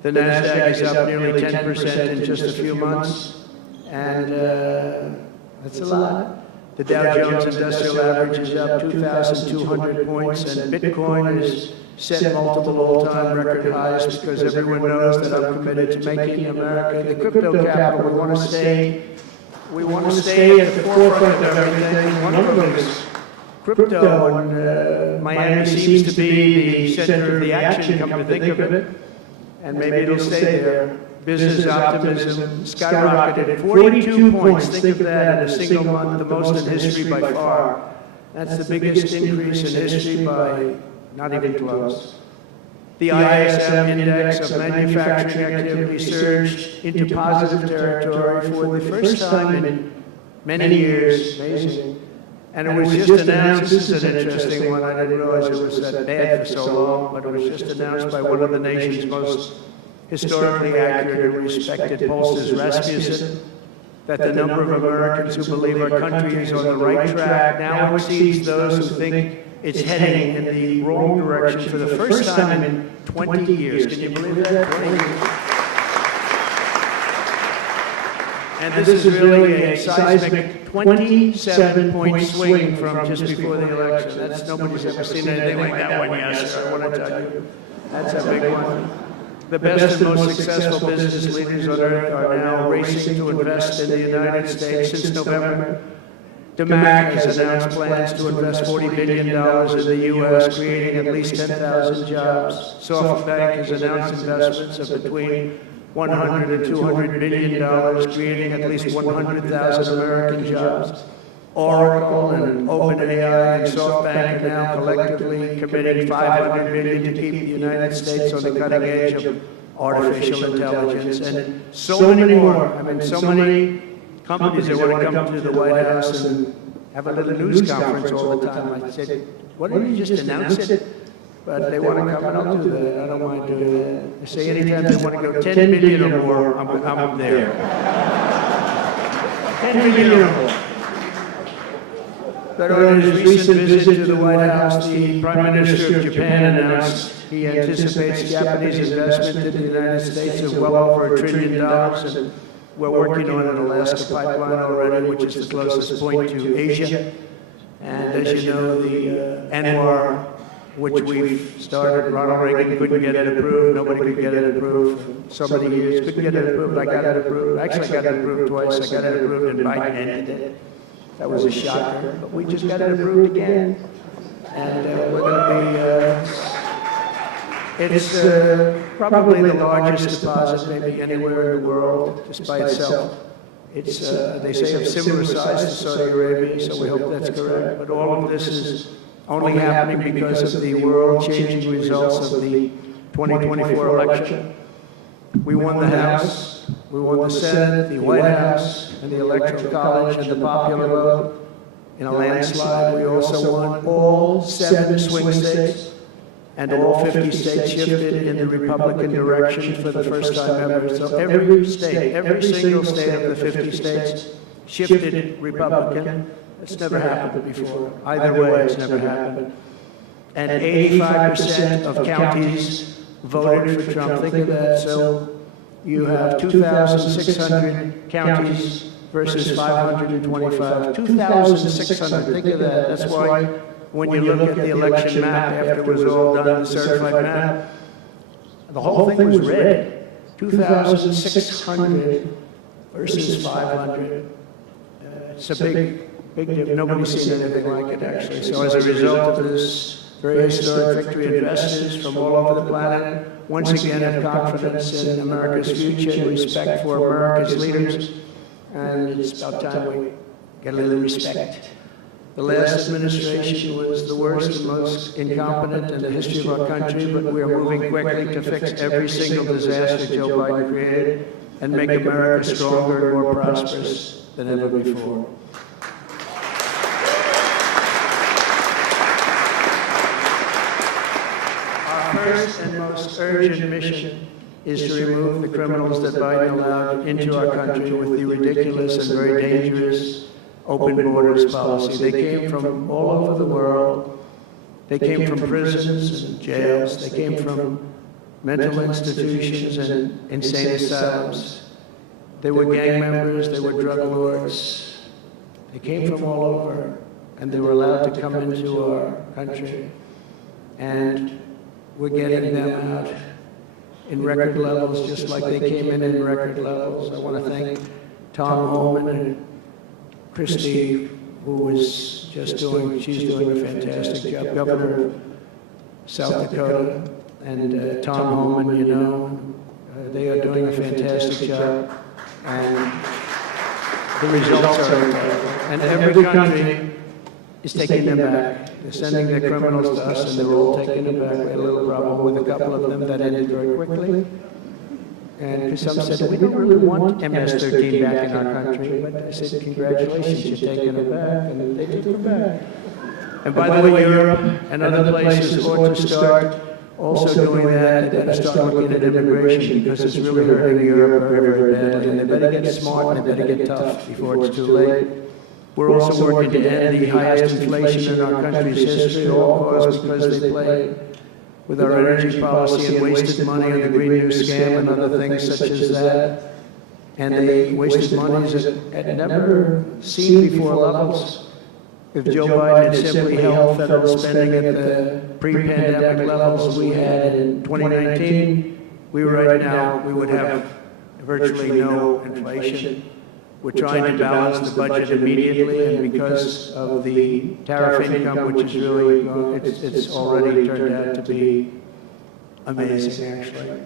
The NASDAQ is up nearly 10% in just a few months, and that's a lot. The Dow Jones Industrial Average is up 2,200 points, and Bitcoin has set multiple all-time record highs because everyone knows that I'm committed to making America the crypto capital. We want to stay at the forefront of everything. One of them is crypto, and Miami seems to be the center of the action, come to think of it, and maybe it'll stay there. Business optimism skyrocketed 42 points. Think of that in a single month, the most in history by far. That's the biggest increase in history by not even close. The ISM index of manufacturing activity surged into positive territory for the first time in many years. Amazing. And it was just announced, this is an interesting one, I didn't realize it was that bad for so long, but it was just announced by one of the nation's most historically accurate and respected pollsters, Rasmussen, that the number of Americans who believe our country is on the right track now exceeds those who think it's heading in the wrong direction for the first time in 20 years. Can you believe that? 20 years. And this is really a seismic 27-point swing from just before the election. Nobody's ever seen anything like that one, yes, I want to tell you. That's a big one. The best and most successful business leaders on earth are now racing to invest in the United States. Since November, DMAC has announced plans to invest $40 billion in the U.S., creating at least 10,000 jobs. SoftBank has announced investments of between $100 and $200 billion, creating at least 100,000 American jobs. Oracle and OpenAI and SoftBank are now collectively committing $500 billion to keep the United States on the cutting edge of artificial intelligence, and so many more. I mean, so many companies that want to come to the White House and have a little news conference all the time. I said, why don't you just announce it? But they want to come, and I'll do that. I don't mind doing that. I say anytime they want to go 10 million or more, I'm there. 10 million or more. But on his recent visit to the White House, the Prime Minister of Japan announced he anticipates Japanese investment in the United States of well over $1 trillion, and we're working on an Alaska pipeline already, which is the closest point to Asia. And as you know, the ANWR, which we've started, Ronald Reagan couldn't get it approved, nobody could get it approved for so many years, couldn't get it approved, I got it approved, actually I got it approved twice, I got it approved and Biden ended it. That was a shocker, but we just got it approved again, and we're going to be, it's probably the largest deposit maybe anywhere in the world, just by itself. It's, they say, of similar size to Saudi Arabia, so we hope that's correct, but all of this is only happening because of the world-changing results of the 2024 election. We won the House, we won the Senate, the White House, and the Electoral College, and the popular vote in a landslide. We also won all 7 swing states, and all 50 states shifted in the Republican direction for the first time ever. So every state, every single state of the 50 states shifted Republican. It's never happened before. Either way, it's never happened. And 85% of counties voted for Trump. Think of that. So you have 2,600 counties versus 525. 2,600. Think of that. That's why when you look at the election map after it was all done, the certified map, the whole thing was red. 2,600 versus 500. It's a big difference. Nobody's seen anything like it, actually. So as a result of this very historic victory, investors from all over the planet once again have confidence in America's future and respect for America's leaders. And it's about time we get a little respect. The last administration was the worst and most incompetent in the history of our country, but we are moving quickly to fix every single disaster Joe Biden created and make America stronger and more prosperous than ever before. Our first and most urgent mission is to remove the criminals that Biden allowed into our country with the ridiculous and very dangerous open borders policy. They came from all over the world. They came from prisons and jails. They came from mental institutions and insane asylums. They were gang members. They were drug lords. They came from all over, and they were allowed to come into our country. And we're getting them out in record levels, just like they came in record levels. I want to thank Tom Homan and Christie, who was just she's doing a fantastic job, Governor of South Dakota, and Tom Homan, you know, they are doing a fantastic job, and the results are incredible. And every country is taking them back. They're sending their criminals to us, and they're all taking them back. We had a little problem with a couple of them that ended very quickly. And some said, we don't really want MS-13 back in our country. But I said, congratulations, you're taking them back. And they took them back. And by the way, Europe and other places ought to start also doing that. They've got to start looking at immigration because it's really hurting Europe very, very badly. And they better get smart and they better get tough before it's too late. We're also working to end the highest inflation in our country's history, all caused because they played with our energy policy and wasted money on the Green New Scam and other things such as that. And they wasted money at never seen before levels. If Joe Biden had simply held federal spending at the pre-pandemic levels we had in 2019, we would have virtually no inflation. We're trying to balance the budget immediately, and because of the tariff income, which is really, it's already turned out to be amazing, actually.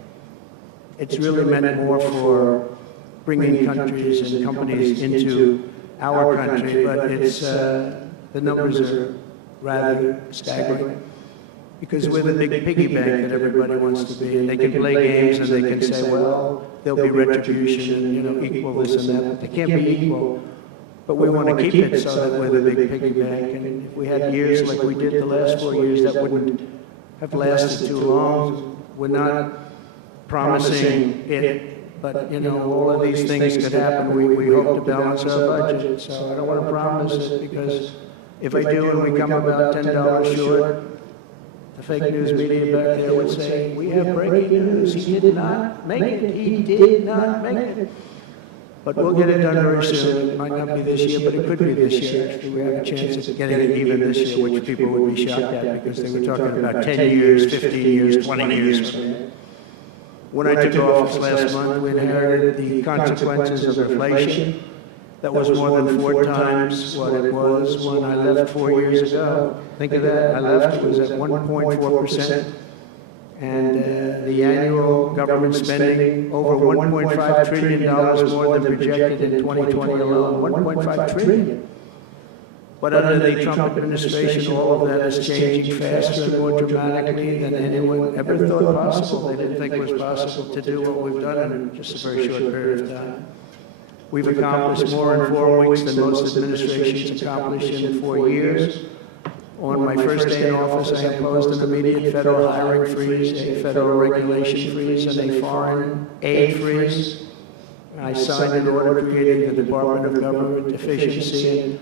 It's really meant more for bringing countries and companies into our country, but it's, the numbers are rather staggering. Because we're the big piggy bank that everybody wants to be, and they can play games and they can say, well, there'll be retribution and, you know, equal this and that. But they can't be equal. But we want to keep it so that we're the big piggy bank. And if we had years like we did the last 4 years, that wouldn't have lasted too long. We're not promising it, but, you know, all of these things could happen. We hope to balance our budget. So I don't want to promise it, because if I do and we come about $10 short, the fake news media back there would say, we have breaking news. He did not make it. He did not make it. But we'll get it done very soon. It might not be this year, but it could be this year. Actually, we have a chance of getting it even this year, which people would be shocked at, because they were talking about 10 years, 15 years, 20 years from now. When I took office last month, we inherited the consequences of inflation. That was more than 4 times what it was when I left 4 years ago. Think of that. I left, it was at 1.4%. And the annual government spending over $1.5 trillion more than projected in 2020 alone. 1.5 trillion. But under the Trump administration, all of that is changing faster and more dramatically than anyone ever thought possible. They didn't think it was possible to do what we've done in just a very short period of time. We've accomplished more in 4 weeks than most administrations accomplished in 4 years. On my first day in office, I imposed an immediate federal hiring freeze, a federal regulation freeze, and a foreign aid freeze. I signed an order creating the Department of Government Efficiency and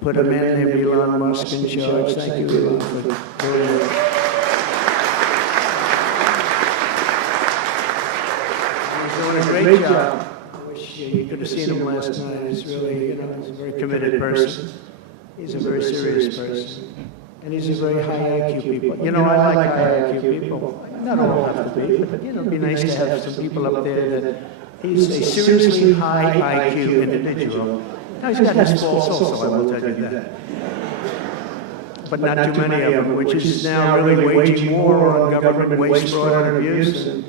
put a man named Elon Musk in charge. Thank you, Elon, for doing it. He's doing a great job. You could have seen him last night. He's really, you know, he's a very committed person. He's a very serious person. And these are very high IQ people. You know, I like high IQ people. Not all have to be, but you know, it'd be nice to have some people up there that he's a seriously high IQ individual. Now he's got his faults also, I will tell you that. But not too many of them, which is now really waging war on government waste, fraud, and abuse. And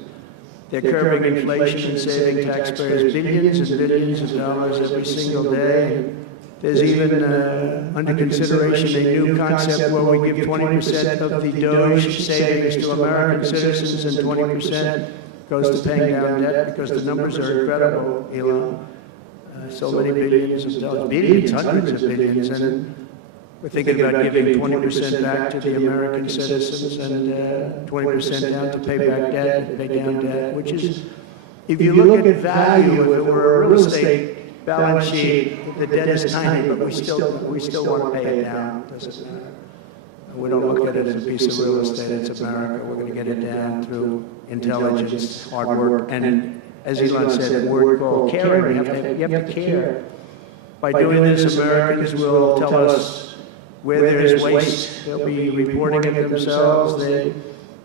they're curbing inflation and saving taxpayers billions and billions of dollars every single day. There's even under consideration a new concept where we give 20% of the Doge savings to American citizens and 20% goes to paying down debt, because the numbers are incredible, Elon. So many billions of dollars, billions, hundreds of billions, and we're thinking about giving 20% back to the American citizens and 20% down to pay back debt and pay down debt, which is, if you look at value, if it were a real estate balance sheet, the debt is tiny, but we still want to pay it down. Doesn't matter. We don't look at it as a piece of real estate. It's America. We're going to get it down through intelligence, hard work, and as Elon said, a word called caring. You have to care. By doing this, Americans will tell us where there is waste. They'll be reporting it themselves. They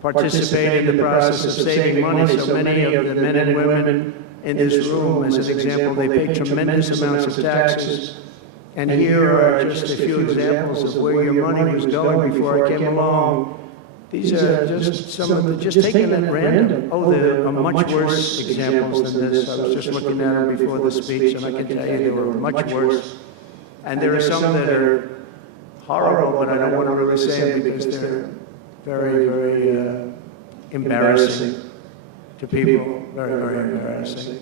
participate in the process of saving money. So many of the men and women in this room, as an example, they pay tremendous amounts of taxes. And here are just a few examples of where your money was going before I came along. These are just some of the, just taken at random. Oh, there are much worse examples than this. I was just looking at them before the speech, and I can tell you they were much worse. And there are some that are horrible, but I don't want to really say them because they're very, very embarrassing to people. Very, very embarrassing.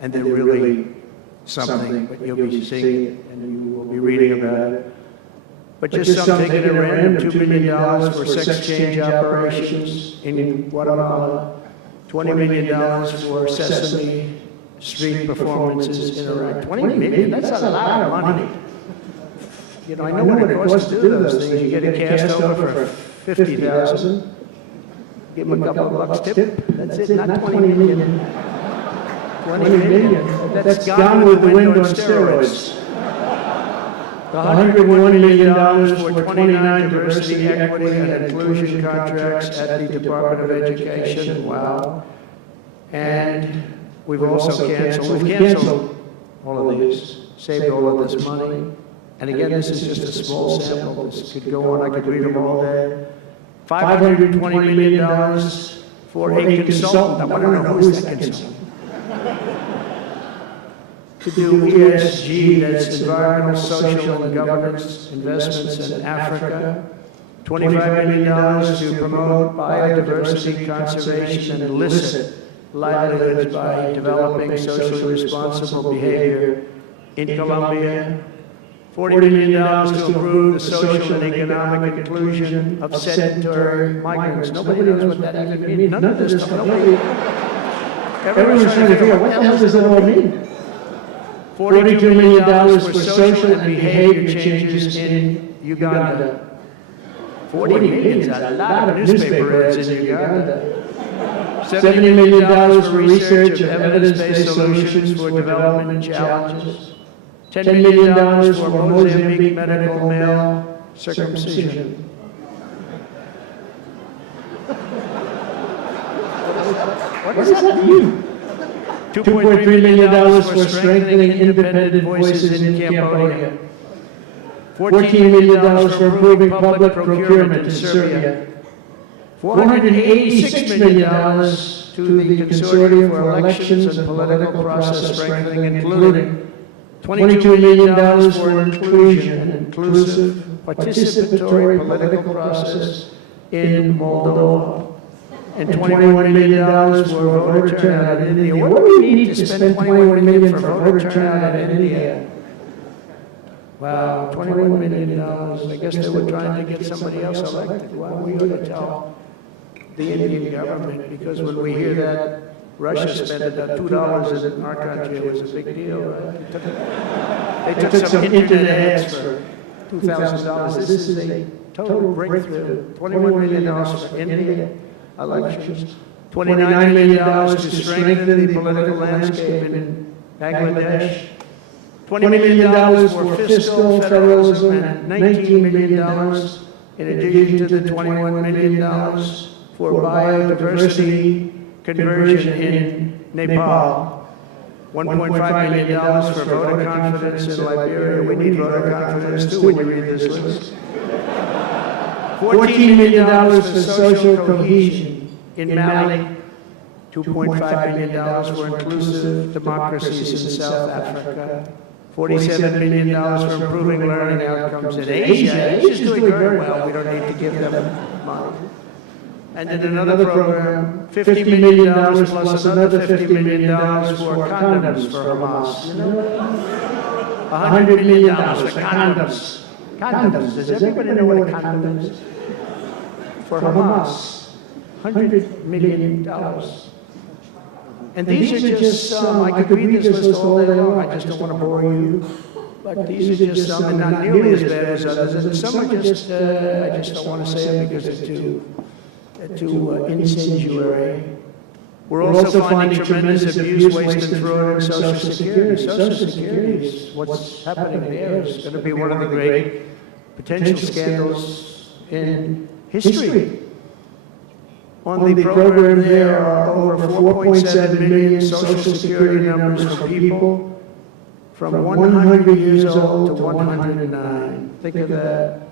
And they're really something, but you'll be seeing it and you will be reading about it. But just some taken at random, $2 million for sex change operations in Guatemala, $20 million for Sesame Street performances in Iraq. $20 million, that's a lot of money. You know, I know what it costs to do those things. You get a cast over for $50,000, give them a couple of bucks tip, that's it, not $20 million. $20 million, that's gone with the wind on steroids. $101 million for 29 diversity, equity, and inclusion contracts at the Department of Education. Wow. And we've also canceled all of these, saved all of this money. And again, this is just a small sample. This could go on, I could read them all day. $520 million for a consultant. I want to know who's that consultant. To do ESG, that's environmental, social, and governance investments in Africa. $25 million to promote biodiversity conservation and illicit livelihoods by developing socially responsible behavior in Colombia. $40 million to improve the social and economic inclusion of sedentary migrants. Nobody knows what that even means. None of this stuff. Everyone's trying to figure out what the hell does that all mean. $42 million for social and behavior changes in Uganda. 40 million is a lot of newspaper ads in Uganda. $70 million for research of evidence-based solutions for development challenges. $10 million for Mozambique medical male circumcision. What does that mean? $2.3 million for strengthening independent voices in Cambodia. $14 million for improving public procurement in Serbia. $486 million to the Consortium for Elections and Political Process Strengthening, including $22 million for inclusion and inclusive participatory political process in Moldova. And $21 million for voter turnout in India. What do we need to spend $21 million for voter turnout in India? Wow, $21 million. I guess they were trying to get somebody else elected. Well, we ought to tell the Indian government, because when we hear that Russia spent about $2 in our country, it was a big deal, right? They took some internet ads for $2,000. This is a total breakthrough. $21 million for India elections. $29 million to strengthen the political landscape in Bangladesh. $20 million for fiscal federalism and $19 million in addition to the $21 million for biodiversity conversion in Nepal, $1.5 million for voter confidence in Liberia. We need voter confidence too when you read this list. $14 million for social cohesion in Mali, $2.5 million for inclusive democracies in South Africa, $47 million for improving learning outcomes in Asia. Asia's doing very well. We don't need to give them money. And in another program, $50 million plus another $50 million for condoms for Hamas. You know? $100 million for condoms. Condoms. Does everybody know what a condom is? For Hamas. $100 million. And these are just some, I could read this list all day long, I just don't want to bore you. But these are just some, and not nearly as bad as others. And some are just, I just don't want to say them because they're too incendiary. We're also finding tremendous abuse, waste, and fraud in Social Security. Social Security is what's happening there is going to be one of the great potential scandals in history. On the program, there are over 4.7 million Social Security numbers for people from 100 years old to 109. Think of that.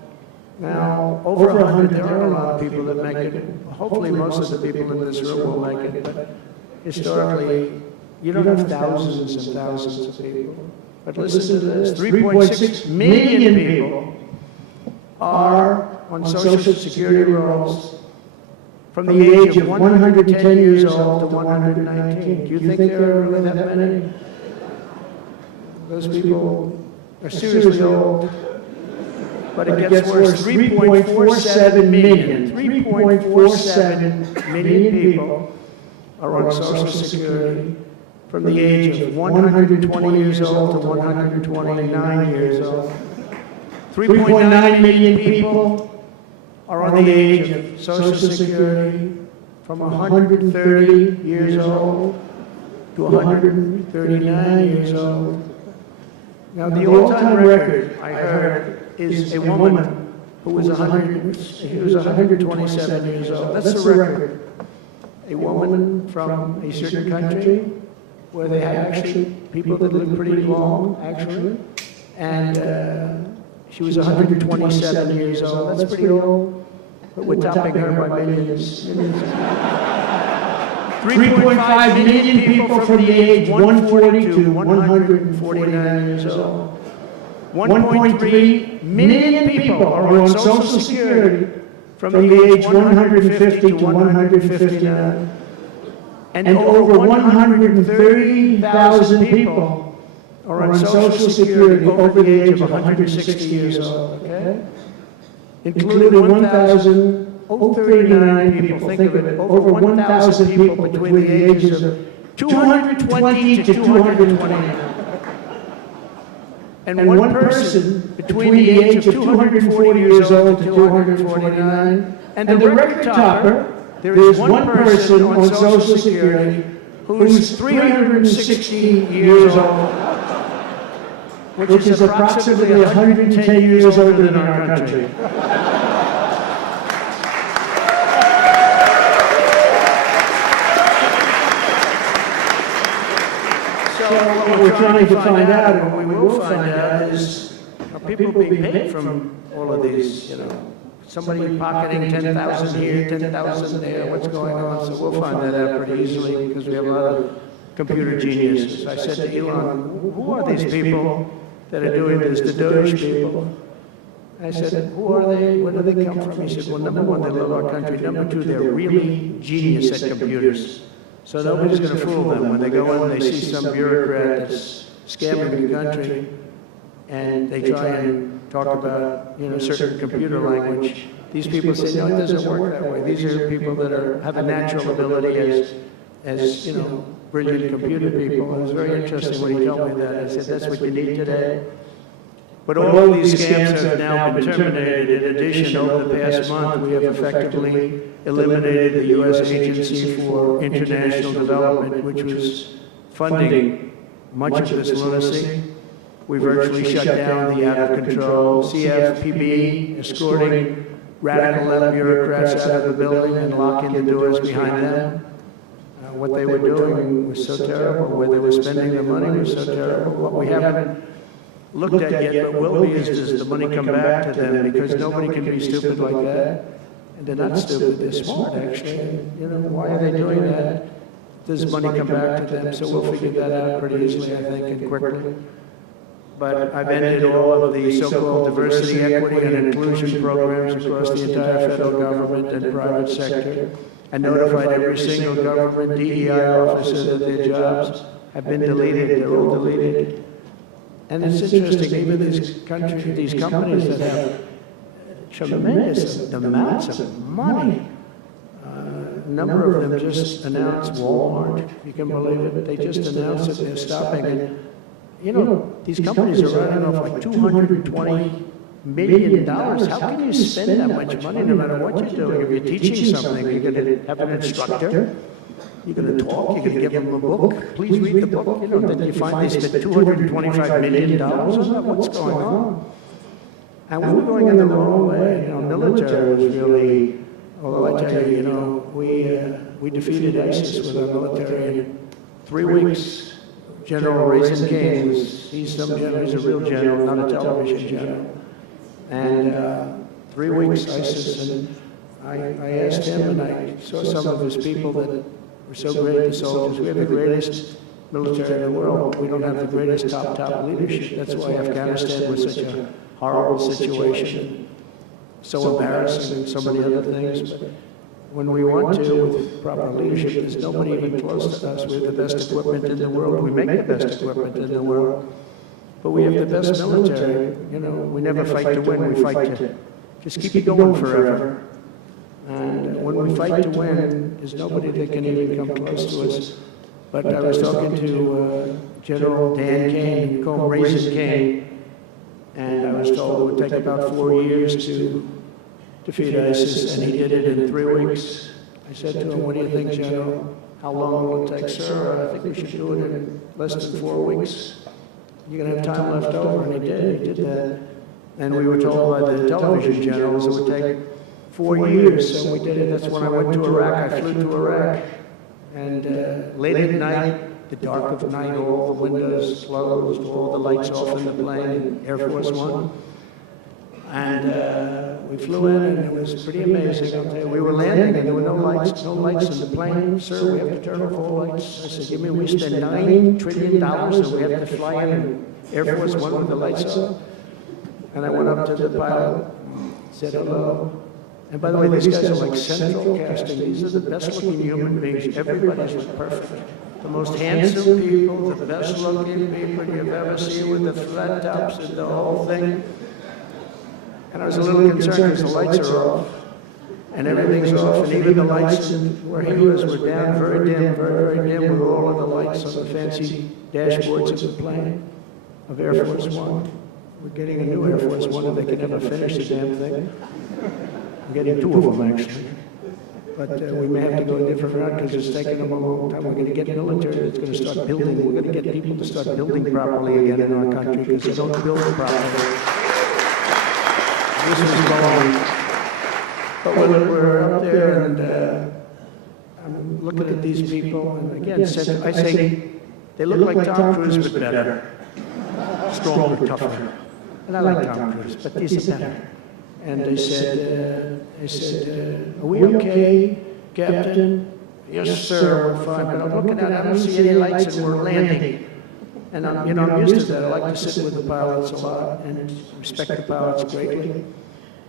Now, over 100, there are a lot of people that make it. Hopefully, most of the people in this room will make it. But historically, you don't have thousands and thousands of people. But listen to this: 3.6 million people are on Social Security rolls from the age of 110 years old to 119. Do you think there are really that many? Those people are seriously old. But it gets worse. 3.47 million. 3.47 million people are on Social Security from the age of 120 years old to 129 years old. 3.9 million people are on the age of Social Security from 130 years old to 139 years old. Now, the all-time record, I heard, is a woman who was 127 years old. That's the record. A woman from a certain country where they have actually people that live pretty long, actually. And she was 127 years old. That's pretty old. But we're topping her by millions. 3.5 million people from the age 140 to 149 years old. 1.3 million people are on Social Security from the age 150 to 159. And over 130,000 people are on Social Security over the age of 160 years old, okay? Including 1,039 people, think of it, over 1,000 people between the ages of 220 to 229. And one person between the age of 240 years old to 249. And the record topper, there is one person on Social Security who's 360 years old, which is approximately 110 years older than our country. So what we're trying to find out, and what we will find out, is are people being paid from all of these, you know, somebody pocketing 10,000 here, 10,000 there, what's going on? So we'll find that out pretty easily because we have a lot of computer geniuses. I said to Elon, who are these people that are doing this, the Doge people? I said, who are they? Where do they come from? He said, well, number one, they love our country. Number two, they're really genius at computers. So nobody's going to fool them. When they go in, they see some bureaucrat that's scamming the country, and they try and talk about, you know, certain computer language. These people say, no, it doesn't work that way. These are people that have a natural ability as you know, brilliant computer people. And it was very interesting when he told me that. I said, that's what you need today. But all of these scams have now been terminated. In addition, over the past month, we have effectively eliminated the U.S. Agency for International Development, which was funding much of this lunacy. We virtually shut down the out-of-control CFPB, escorting radical left bureaucrats out of the building and locking the doors behind them. What they were doing was so terrible. Where they were spending the money was so terrible. What we haven't looked at yet, but will be, is does the money come back to them? Because nobody can be stupid like that. And they're not stupid, they're smart, actually. You know, why are they doing that? Does money come back to them? So we'll figure that out pretty easily, I think, and quickly. But I've ended all of the so-called diversity, equity, and inclusion programs across the entire federal government and private sector, and notified every single government DEI officer that their jobs have been deleted. They're all deleted. And it's interesting, even these companies that have tremendous amounts of money. A number of them just announced, Walmart, if you can believe it, they just announced that they're stopping. And, you know, these companies are running off like $220 million. How can you spend that much money no matter what you're doing? If you're teaching something, you're going to have an instructor, you're going to talk, you're going to give them a book. Please read the book. You know, then you find they spent $225 million on that. What's going on? And we were going in the wrong way. You know, military was really, although I tell you, you know, we defeated ISIS with our military in 3 weeks. General Raisin King, he's a real general, not a television general. And 3 weeks ISIS, and I asked him, and I saw some of his people that were so great, the soldiers. We have the greatest military in the world, but we don't have the greatest top leadership. That's why Afghanistan was such a horrible situation, so embarrassing, and so many other things. But when we want to, with proper leadership, there's nobody even close to us. We have the best equipment in the world. We make the best equipment in the world. But we have the best military. You know, we never fight to win. We fight to just keep it going forever. And when we fight to win, there's nobody that can even come close to us. But I was talking to General Dan Kane, we call him Raisin Kane, and I was told it would take about 4 years to defeat ISIS, and he did it in 3 weeks. I said to him, what do you think, General? How long will it take, sir? I think we should do it in less than 4 weeks. You're going to have time left over, and he did that. And we were told by the television generals it would take 4 years, and we did it. That's when I went to Iraq. I flew to Iraq, and late at night, the dark of night, all the windows closed, all the lights off in the plane, Air Force One. And we flew in, and it was pretty amazing. I'll tell you, we were landing, and there were no lights in the plane. Sir, we have to turn off all lights. I said, we spend $9 trillion, and we have to fly in Air Force One with the lights off. And I went up to the pilot, said hello. And by the way, these guys are like central casting. These are the best-looking human beings. Everybody's perfect. The most handsome people, the best-looking people you've ever seen with the flat tops and the whole thing. And I was a little concerned because the lights are off, and everything's off, and even the lights where he was were down, very dim, very dim, with all of the lights on the fancy dashboards of the plane of Air Force One. We're getting a new Air Force One, and they can never finish the damn thing. We're getting 2 of them, actually. But we may have to go a different route because it's taking them a long time. We're going to get military that's going to start building. We're going to get people to start building properly again in our country because they don't build properly. This is going. But we're up there, and I'm looking at these people, and again, I say they look like Tom Cruise, but better. Stronger, tougher. And I like Tom Cruise, but these are better. And they said, are we okay, Captain? Yes, sir, we're fine. But I'm looking out, I don't see any lights, and we're landing. And I'm used to that. I like to sit with the pilots a lot and respect the pilots greatly.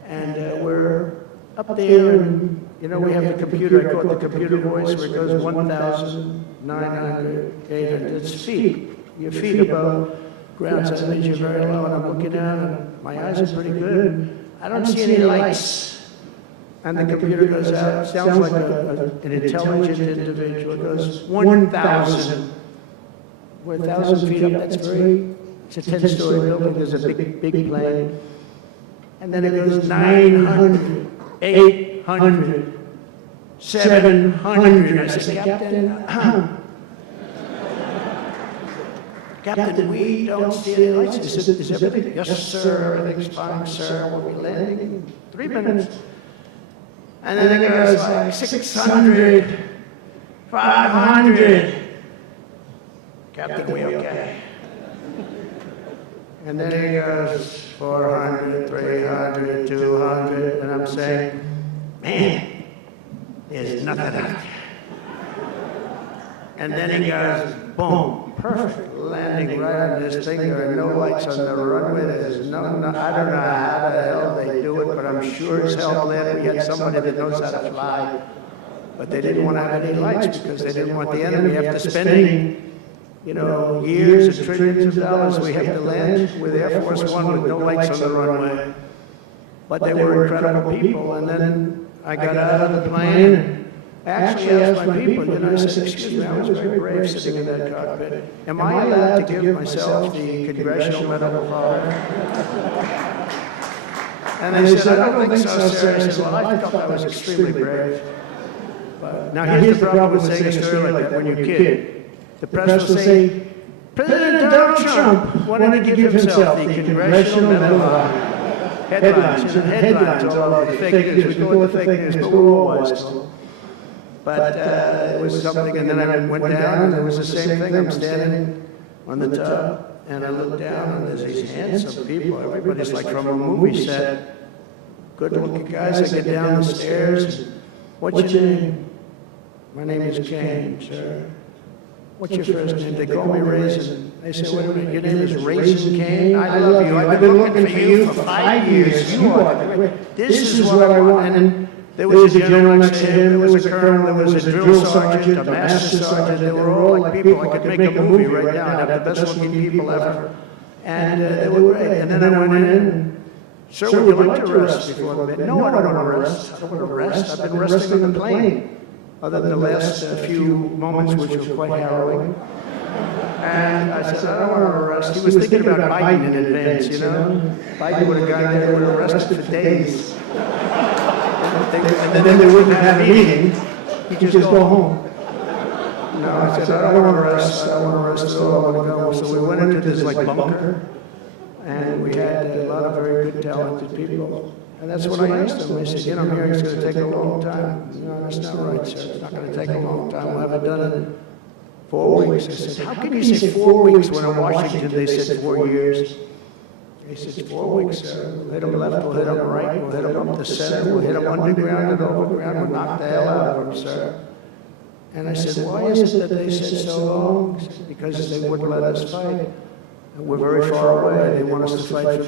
And we're up there, and we have the computer. I call it the computer voice, where it goes 1,900, 800. It's feet. Your feet above ground, so that means you're very low. And I'm looking down, and my eyes are pretty good. I don't see any lights. And the computer goes out. It sounds like an intelligent individual. It goes 1,000. We're 1,000 feet up. It's a 10-story building. There's a big plane. And then it goes 900, 800, 700. I said, Captain, we don't see any lights. Is everything? Yes, sir. Everything's fine, sir. We'll be landing in 3 minutes. And then it goes like 600, 500. Captain, we okay? And then he goes 400, 300, 200, and I'm saying, man, there's nothing out there. And then he goes, boom, perfect landing right on this thing. There are no lights on the runway. There's no, I don't know how the hell they do it, but I'm sure as hell that we had somebody that knows how to fly. But they didn't want to have any lights because they didn't want the enemy after spending, you know, years and trillions of dollars. We have to land with Air Force One with no lights on the runway. But they were incredible people. And then I got out of the plane and actually asked my people, you know, I said, excuse me, I was very brave sitting in that cockpit. Am I allowed to give myself the Congressional Medal of Honor? And they said, I don't think so, sir. I said, well, I thought that was extremely brave. But now here's the problem with saying a story like that when you're a kid. The press will say, President Donald Trump wanted to give himself the Congressional Medal of Honor. Headlines, headlines all over the fake news. We go with the fake news, but we're all wise. But it was something, and then I went down, and it was the same thing. I'm standing on the tub, and I look down, and there's these handsome people. Everybody's like from a movie set. Good-looking guys. I get down the stairs. What's your name? My name is Kane, sir. What's your first name? They call me Raisin. They say, wait a minute, your name is Raisin Kane? I love you. I've been looking for you for 5 years. You are great. This is what I want. And there was a general next to him, there was a colonel, there was a drill sergeant, a master sergeant. They were all like people. I could make a movie right now. They're the best looking people ever. And they were great. And then I went in and, sir, would you like to rest before bed? No, I don't want to rest. I don't want to rest. I've been resting on the plane. Other than the last few moments, which were quite harrowing. And I said, I don't want to rest. He was thinking about Biden in advance, you know? Biden would have gone there, would have rested for days. And then they wouldn't have a meeting. He'd just go home. No, I said, I don't want to rest. I don't want to rest at all. I want to go. So we went into this like bunker. And we had a lot of very good, talented people. And that's when I asked them. I said, you know, I'm hearing it's going to take a long time. No, that's not right, sir. It's not going to take a long time. We'll have it done in 4 weeks. I said, how can you say 4 weeks when in Washington they said 4 years? They said, 4 weeks, sir. We'll hit them left, we'll hit them right, we'll hit them up the center, we'll hit them underground and overground, we'll knock the hell out of them, sir. And I said, why is it that they said so long? He said, because they wouldn't let us fight. And we're very far away. They want us to fight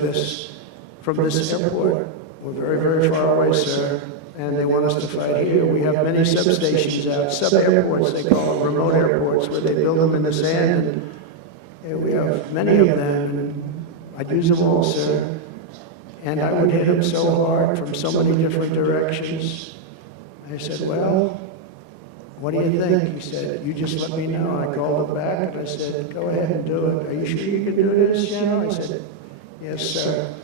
from this airport. We're very, very far away, sir, and they want us to fight here. We have many substations out, sub-airports, they call them, remote airports, where they build them in the sand, and we have many of them, and I'd use them all, sir. And I would hit them so hard from so many different directions. I said, well, what do you think? He said, you just let me know. I called him back, and I said, go ahead and do it. Are you sure you can do this, General? I said, yes, sir.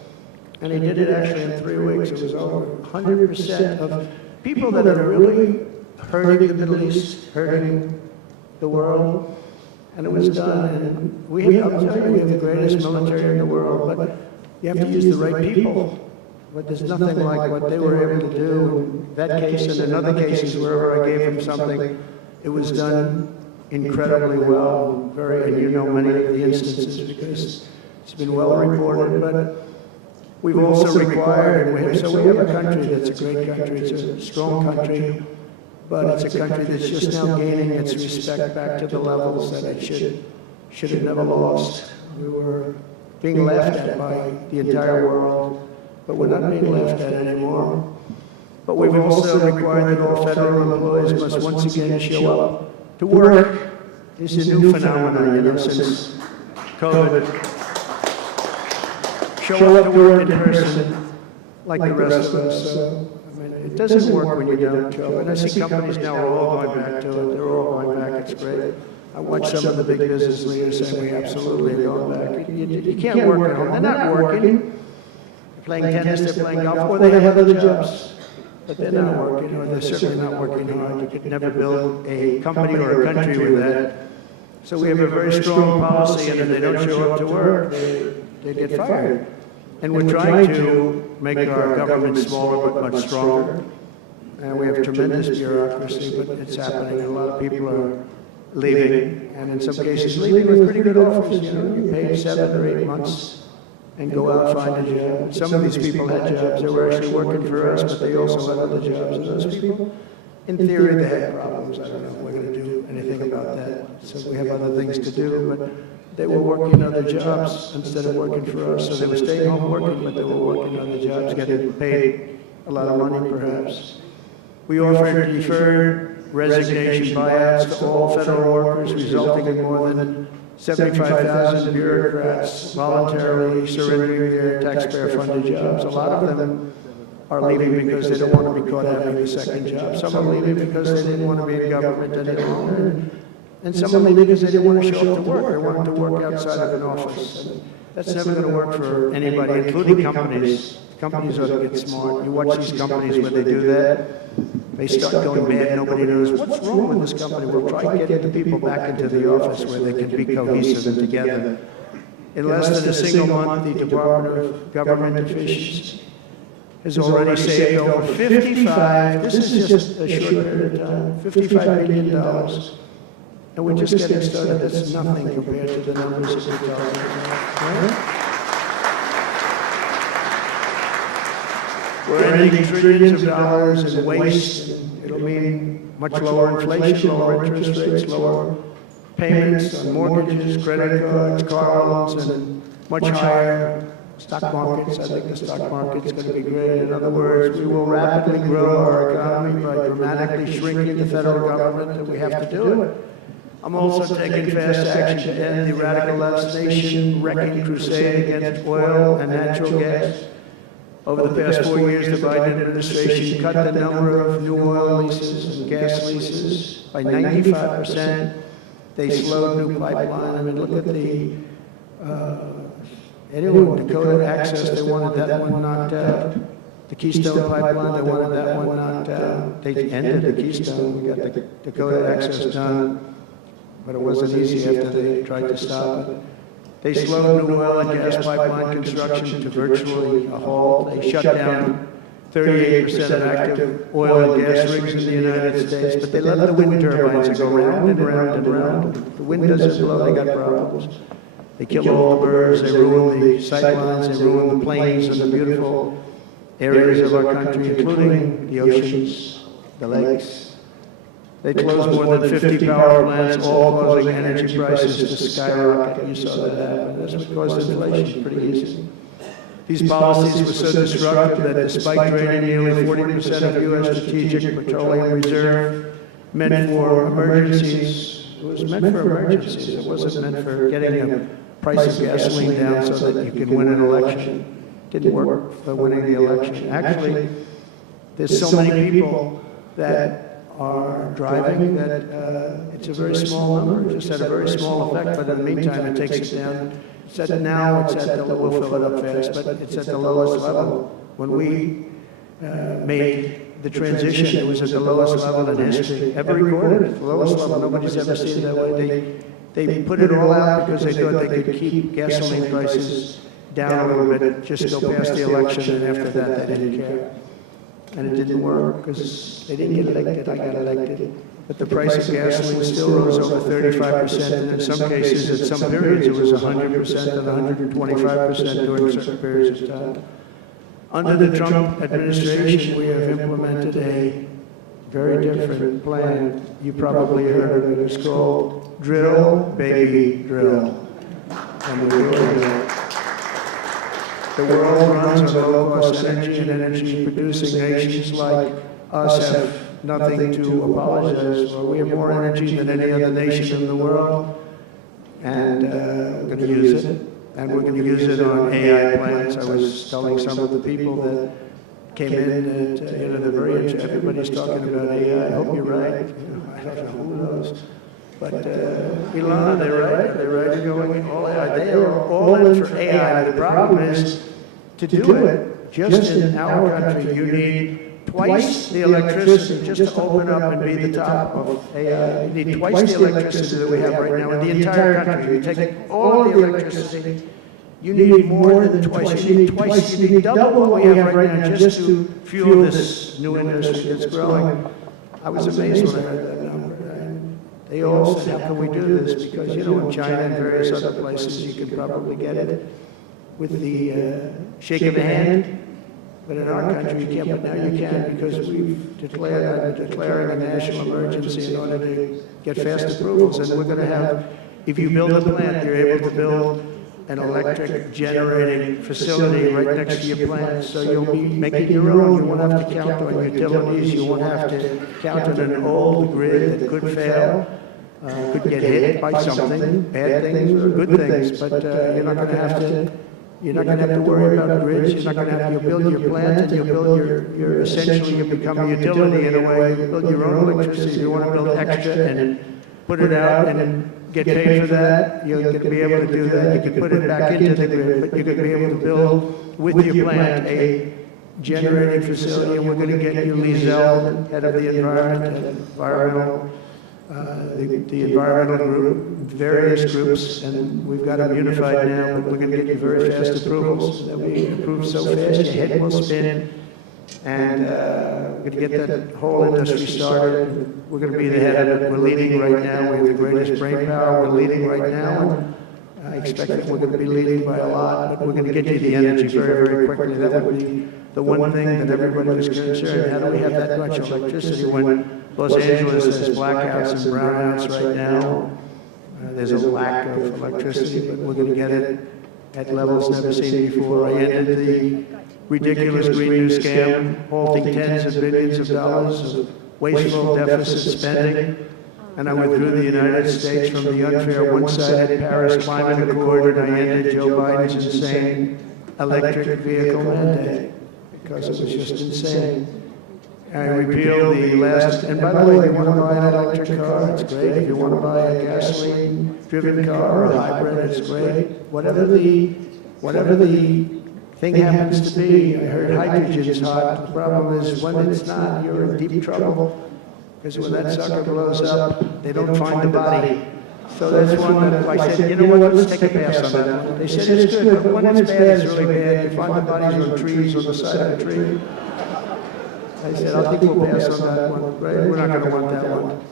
And he did it actually in 3 weeks. It was over 100% of people that are really hurting the Middle East, hurting the world. And it was done. And we have the greatest military in the world, but you have to use the right people. But there's nothing like what they were able to do in that case and in other cases wherever I gave them something. It was done incredibly well. And you know many of the instances because it's been well reported. But we've also required, so we have a country that's a great country, it's a strong country, but it's a country that's just now gaining its respect back to the levels that it should have never lost. We were being laughed at by the entire world, but we're not being laughed at anymore. But we've also required that all federal employees must once again show up to work. It's a new phenomenon, you know, since COVID. Show up to work in person like the rest of us. I mean, it doesn't work when you don't show up. And I see companies now are all going back to it. They're all going back. It's great. I watch some of the big business leaders saying we absolutely are going back. You can't work at home. They're not working. They're playing tennis, they're playing golf, or they have other jobs. But they're not working, or they're certainly not working hard. You could never build a company or a country with that. So we have a very strong policy, and if they don't show up to work, they get fired. And we're trying to make our government smaller but much stronger. and we have tremendous bureaucracy, but it's happening. A lot of people are leaving, and in some cases leaving with pretty good offers. You know, you pay 7 or 8 months and go out and find a job. And some of these people had jobs. They were actually working for us, but they also had other jobs. And those people, in theory, they had problems. I don't know if we're going to do anything about that. So we have other things to do, but they were working other jobs instead of working for us. So they were staying home working, but they were working other jobs, getting paid a lot of money perhaps. We offered deferred resignation buyouts to all federal workers, resulting in more than 75,000 bureaucrats voluntarily surrendering their taxpayer-funded jobs. A lot of them are leaving because they don't want to be caught having a second job. Some are leaving because they didn't want to be in government any longer. And some are leaving because they didn't want to show up to work. They wanted to work outside of an office. And that's never going to work for anybody, including companies. Companies ought to get smart. You watch these companies where they do that, they start going bad, nobody knows what's wrong with this company. We'll try getting the people back into the office where they can be cohesive and together. In less than a single month, the Department of Government Efficiency has already saved over 55, this is just a short period of time, $55 billion. And we're just getting started. That's nothing compared to the numbers that we're talking about. Right? We're ending trillions of dollars in waste. It'll mean much lower inflation, lower interest rates, lower payments on mortgages, credit cards, car loans, and much higher stock markets. I think the stock market's going to be great. In other words, we will rapidly grow our economy by dramatically shrinking the federal government, and we have to do it. I'm also taking fast action to end the radical nation wrecking crusade against oil and natural gas. Over the past 4 years, the Biden administration cut the number of new oil leases and gas leases by 95%. They slowed new pipeline. I mean, look at the Dakota Access, they wanted that one knocked out. The Keystone Pipeline, they wanted that one knocked out. They ended the Keystone. We got the Dakota Access done, but it wasn't easy after they tried to stop it. They slowed new oil and gas pipeline construction to virtually a halt. They shut down 38% of active oil and gas rigs in the United States, but they let the wind turbines go round and round and round. The wind doesn't blow, they got problems. They kill all the birds, they ruin the sightlines, they ruin the plains and the beautiful areas of our country, including the oceans, the lakes. They closed more than 50 power plants, all causing energy prices to skyrocket. You saw that happen. That's what caused inflation, pretty easy. These policies were so destructive that despite draining nearly 40% of U.S. strategic petroleum reserve, meant for emergencies, it was meant for emergencies. It wasn't meant for getting a price of gasoline down so that you can win an election. It didn't work for winning the election. Actually, there's so many people that are driving that it's a very small number. It just had a very small effect, but in the meantime, it takes it down. Now it's at the, we'll fill it up fast, but it's at the lowest level. When we made the transition, it was at the lowest level in history, ever recorded, the lowest level. Nobody's ever seen it that way. They put it all out because they thought they could keep gasoline prices down a little bit, just go past the election, and after that, they didn't care. And it didn't work because they didn't get elected, I got elected. But the price of gasoline still rose over 35%, and in some cases, at some periods, it was 100% and 125% during certain periods of time. Under the Trump administration, we have implemented a very different plan. You probably heard of it. It's called Drill, Baby, Drill. And we're doing that. The world runs on low-cost energy, and energy-producing nations like us have nothing to apologize for. We have more energy than any other nation in the world, and we're going to use it. And we're going to use it on AI plants. I was telling some of the people that came in that they're very interested. Everybody's talking about AI. I hope you're right. I don't know, who knows. But Ilana, they're right. They're right. They're going all AI. They are all in for AI. The problem is, to do it, just in our country, you need twice the electricity just to open up and be the top of AI. You need twice the electricity that we have right now in the entire country. You take all the electricity you need more than twice. You need twice, you need double what we have right now just to fuel this new industry that's growing. I was amazed when I heard that number. And they all said, how can we do this? Because, you know, in China and various other places, you can probably get it with the shake of a hand. But in our country, you can't, but now you can because we've declaring a national emergency in order to get fast approvals. And we're going to have, if you build a plant, you're able to build an electric generating facility right next to your plant. So you'll be making your own. You won't have to count on utilities. You won't have to count on an old grid that could fail, could get hit by something, bad things or good things. But you're not going to have to. You're not going to have to worry about grids. You're not going to have to build your plant, and you'll build your essentially you become a utility in a way. You build your own electricity. If you want to build extra and put it out and get paid for that, you're going to be able to do that. You can put it back into the grid, but you're going to be able to build with your plant a generating facility, and we're going to get you Lee Zeldin, head of the environmental group, various groups, and we've got them unified now, but we're going to get you very fast approvals. They'll be approved so fast, your head will spin, and we're going to get that whole industry started. We're going to be the head of it. We're leading right now. We have the greatest brain power. We're leading right now, and I expect that we're going to be leading by a lot, but we're going to get you the energy very, very quickly. That would be the one thing that everybody was concerned. How do we have that much electricity when Los Angeles has blackouts and brownouts right now? There's a lack of electricity, but we're going to get it at levels never seen before. I ended the ridiculous Green New scam, halting tens of billions of dollars of wasteful deficit spending, and I withdrew the United States from the unfair one-sided Paris Climate Accord, and I ended Joe Biden's insane electric vehicle mandate because it was just insane. I repealed the last, and by the way, if you want to buy an electric car, it's great. If you want to buy a gasoline-driven car or a hybrid, it's great. Whatever the thing happens to be, I heard hydrogen's hot. The problem is when it's not, you're in deep trouble. Because when that sucker blows up, they don't find the body. So that's one that I said, you know what, let's take a pass on that one. They said it's good, but when it's bad, it's really bad. You find the bodies on trees on the side of a tree. I said, I think we'll pass on that one, right? We're not going to want that one.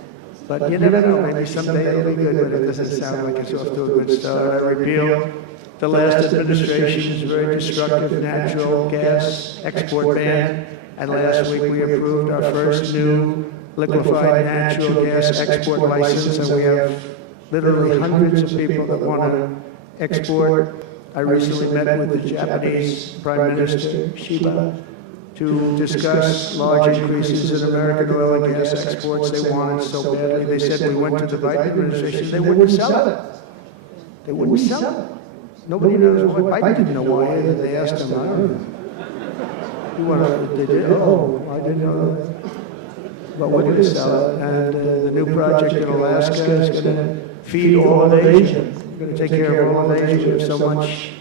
But you never know, maybe someday it'll be good, but it doesn't sound like it's off to a good start. I repealed the last administration's very destructive natural gas export ban, and last week we approved our first new liquefied natural gas export license, and we have literally hundreds of people that want to export. I recently met with the Japanese Prime Minister, Shiba, to discuss large increases in American oil and gas exports. They wanted so badly. They said we went to the Biden administration, they wouldn't sell it. They wouldn't sell it. Nobody knows why. Biden didn't know why either. They asked him, I don't know. You want to, they did? Oh, I didn't know that. But we're going to sell it. And the new project in Alaska is going to feed all of Asia. We're going to take care of all of Asia. We have so much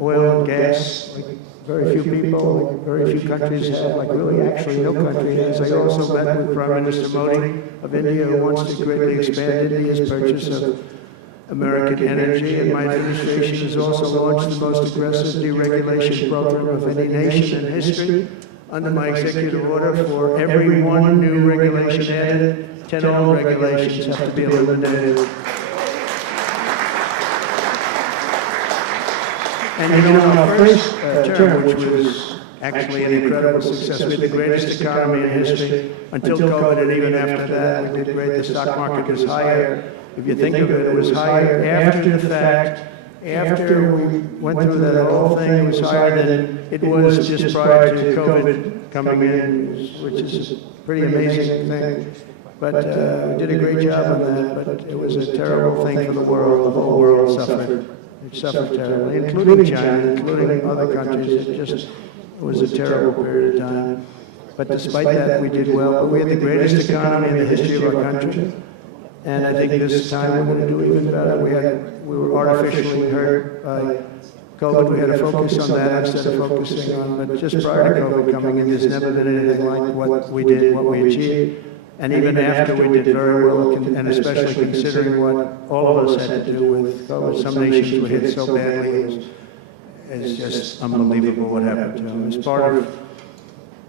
oil and gas, like very few people, like very few countries have, like really actually no country has. I also met with Prime Minister Modi of India, who wants to greatly expand India's purchase of American energy, and my administration has also launched the most aggressive deregulation program of any nation in history. Under my executive order, for every one new regulation added, 10 old regulations have to be eliminated. And you know, in our first term, which was actually an incredible success, we had the greatest economy in history until COVID, and even after that, we did great. The stock market was higher. If you think of it, it was higher after the fact. After we went through that whole thing, it was higher than it was just prior to COVID coming in, which is a pretty amazing thing. But we did a great job on that, but it was a terrible thing for the world. The whole world suffered. It suffered terribly, including China, including other countries. It was a terrible period of time. But despite that, we did well. But we had the greatest economy in the history of our country. And I think this time we're going to do even better. We were artificially hurt by COVID. We had to focus on that instead of focusing on, but just prior to COVID coming in, there's never been anything like what we did, what we achieved. And even after we did very well, and especially considering what all of us had to do with COVID, some nations were hit so badly, it's just unbelievable what happened to them. As part of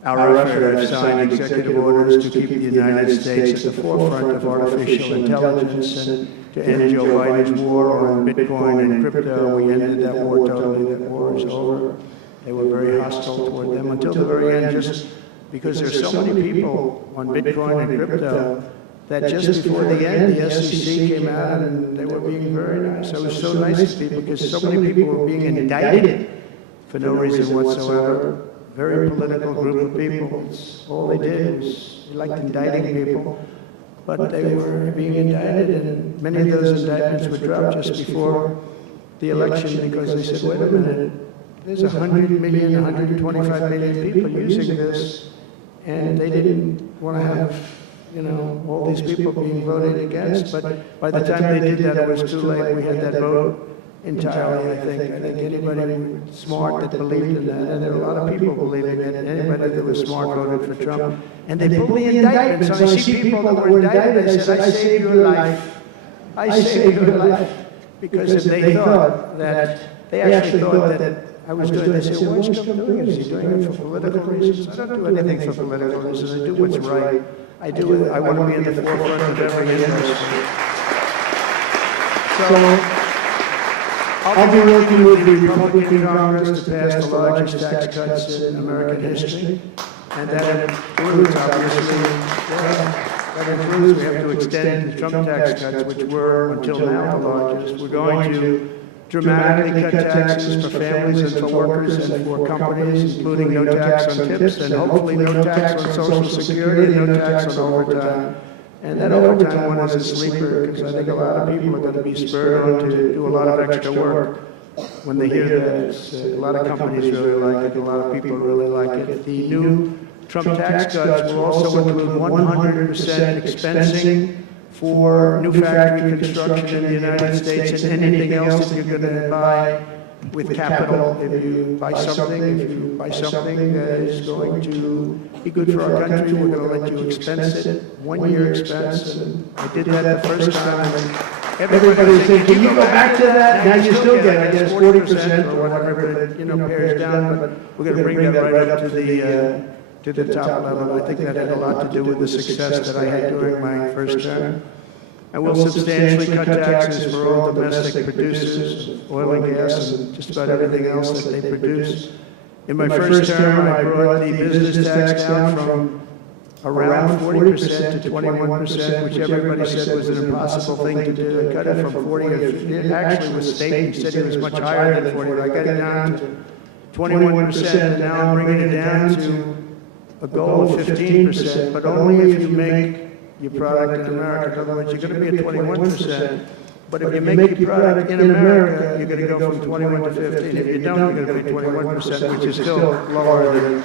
our effort, I've signed executive orders to keep the United States at the forefront of artificial intelligence and to end Joe Biden's war on Bitcoin and crypto. We ended that war totally. That war is over. They were very hostile toward them until the very end, just because there's so many people on Bitcoin and crypto that just before the end, the SEC came out and they were being very nice. I was so nice to people because so many people were being indicted for no reason whatsoever. Very political group of people. It's all they did was they liked indicting people, but they were being indicted, and many of those indictments were dropped just before the election because they said, wait a minute, there's 100 million, 125 million people using this, and they didn't want to have, you know, all these people being voted against. But by the time they did that, it was too late. We had that vote entirely, I think. I think anybody smart that believed in that, and there were a lot of people believing it, anybody that was smart voted for Trump. And they pulled the indictments. So I see people that were indicted, they said, I saved your life. I saved your life. Because if they thought that, they actually thought that I was doing this, they said, why is Trump doing it? Is he doing it for political reasons? I don't do anything for political reasons. I do what's right. I do it. I want to be in the forefront of every interest. So, I'll be working with the Republican Congress to pass the largest tax cuts in American history. And that includes, obviously, we have to extend the Trump tax cuts, which were, until now, the largest. We're going to dramatically cut taxes for families and for workers and for companies, including no tax on tips and hopefully no tax on Social Security and no tax on overtime. And that overtime one is a sleeper because I think a lot of people are going to be spurred on to do a lot of extra work. When they hear that, a lot of companies really like it, a lot of people really like it. The new Trump tax cuts will also include 100% expensing for new factory construction in the United States and anything else that you're going to buy with capital. If you buy something that is going to be good for our country, we're going to let you expense it, 1 year expense. And I did that the first time. And everybody said, can you go back to that? Now you still get, I guess, 40% or whatever, but, you know, pares down. But we're going to bring that right up to the top level. I think that had a lot to do with the success that I had during my first term. I will substantially cut taxes for all domestic producers of oil and gas and just about everything else that they produce. In my first term, I brought the business tax down from around 40% to 21%, which everybody said was an impossible thing to do. I cut it from 40 to 50. It actually was State said it was much higher than 40. I got it down to 21%, and now I'm bringing it down to a goal of 15%, but only if you make your product in America. In other words, you're going to be at 21%. But if you make your product in America, you're going to go from 21 to 15. If you don't, you're going to be 21%, which is still lower than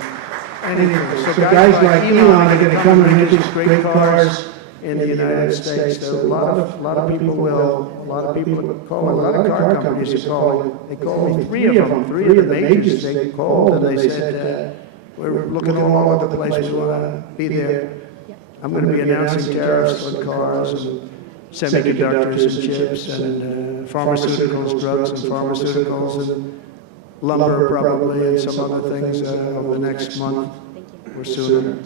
anything. So guys like Elon are going to come and make these great cars in the United States. So a lot of people will, a lot of people call, a lot of car companies are calling. They called me, three of the majors they called, and they said, we're looking all over the place, we want to be there. I'm going to be announcing tariffs on cars and semiconductors and chips and pharmaceuticals, drugs and pharmaceuticals and lumber probably and some other things over the next month or sooner.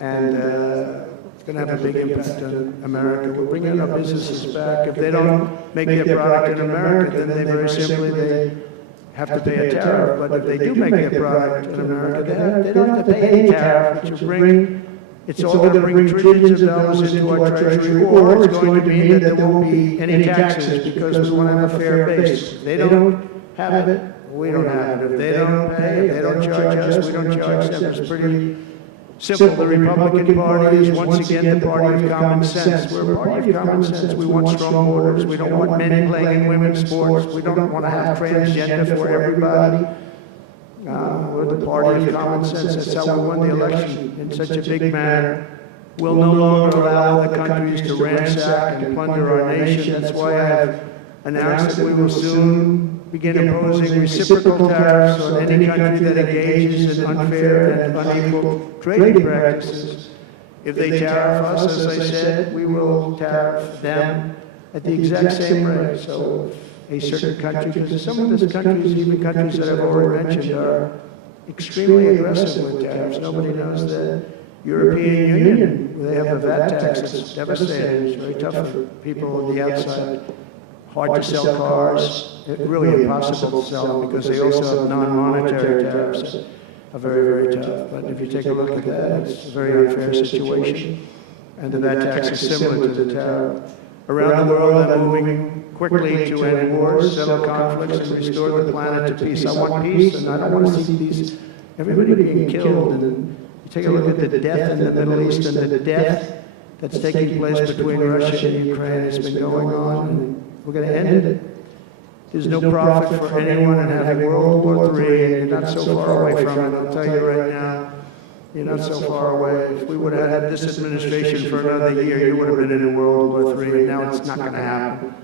And it's going to have a big impact on America. We're bringing our businesses back. If they don't make their product in America, then they very simply they have to pay a tariff. But if they do make their product in America, they don't have to pay any tariff, which will bring it's all going to bring trillions of dollars into our treasury, or it's going to mean that there won't be any taxes because we want to have a fair base. If they don't have it, we don't have it. If they don't pay, if they don't charge us, we don't charge them. It's pretty simple. The Republican Party is once again the party of common sense. We're a party of common sense. We want strong borders. We don't want men playing in women's sports. We don't want to have transgender for everybody. We're the party of common sense. That's how we won the election in such a big manner. We'll no longer allow other countries to ransack and plunder our nation. That's why I have announced that we will soon begin imposing reciprocal tariffs on any country that engages in unfair and unequal trading practices. If they tariff us, as I said, we will tariff them at the exact same rate. So if a certain country, because some of these countries, even countries that I've already mentioned, are extremely aggressive with tariffs. Nobody knows the European Union, they have a VAT tax. It's devastating. It's very tough for people on the outside. Hard to sell cars. It's really impossible to sell them because they also have non-monetary tariffs that are very, very tough. But if you take a look at that, it's a very unfair situation. And the VAT tax is similar to the tariff. Around the world, I'm moving quickly to end wars, settle conflicts, and restore the planet to peace. I want peace, and I don't want to see everybody being killed. And you take a look at the death in the Middle East and the death that's taking place between Russia and Ukraine. It's been going on, and we're going to end it. There's no profit for anyone in having World War III, and you're not so far away from it. I'll tell you right now, you're not so far away. If we would have had this administration for another year, you would have been in World War III, and now it's not going to happen.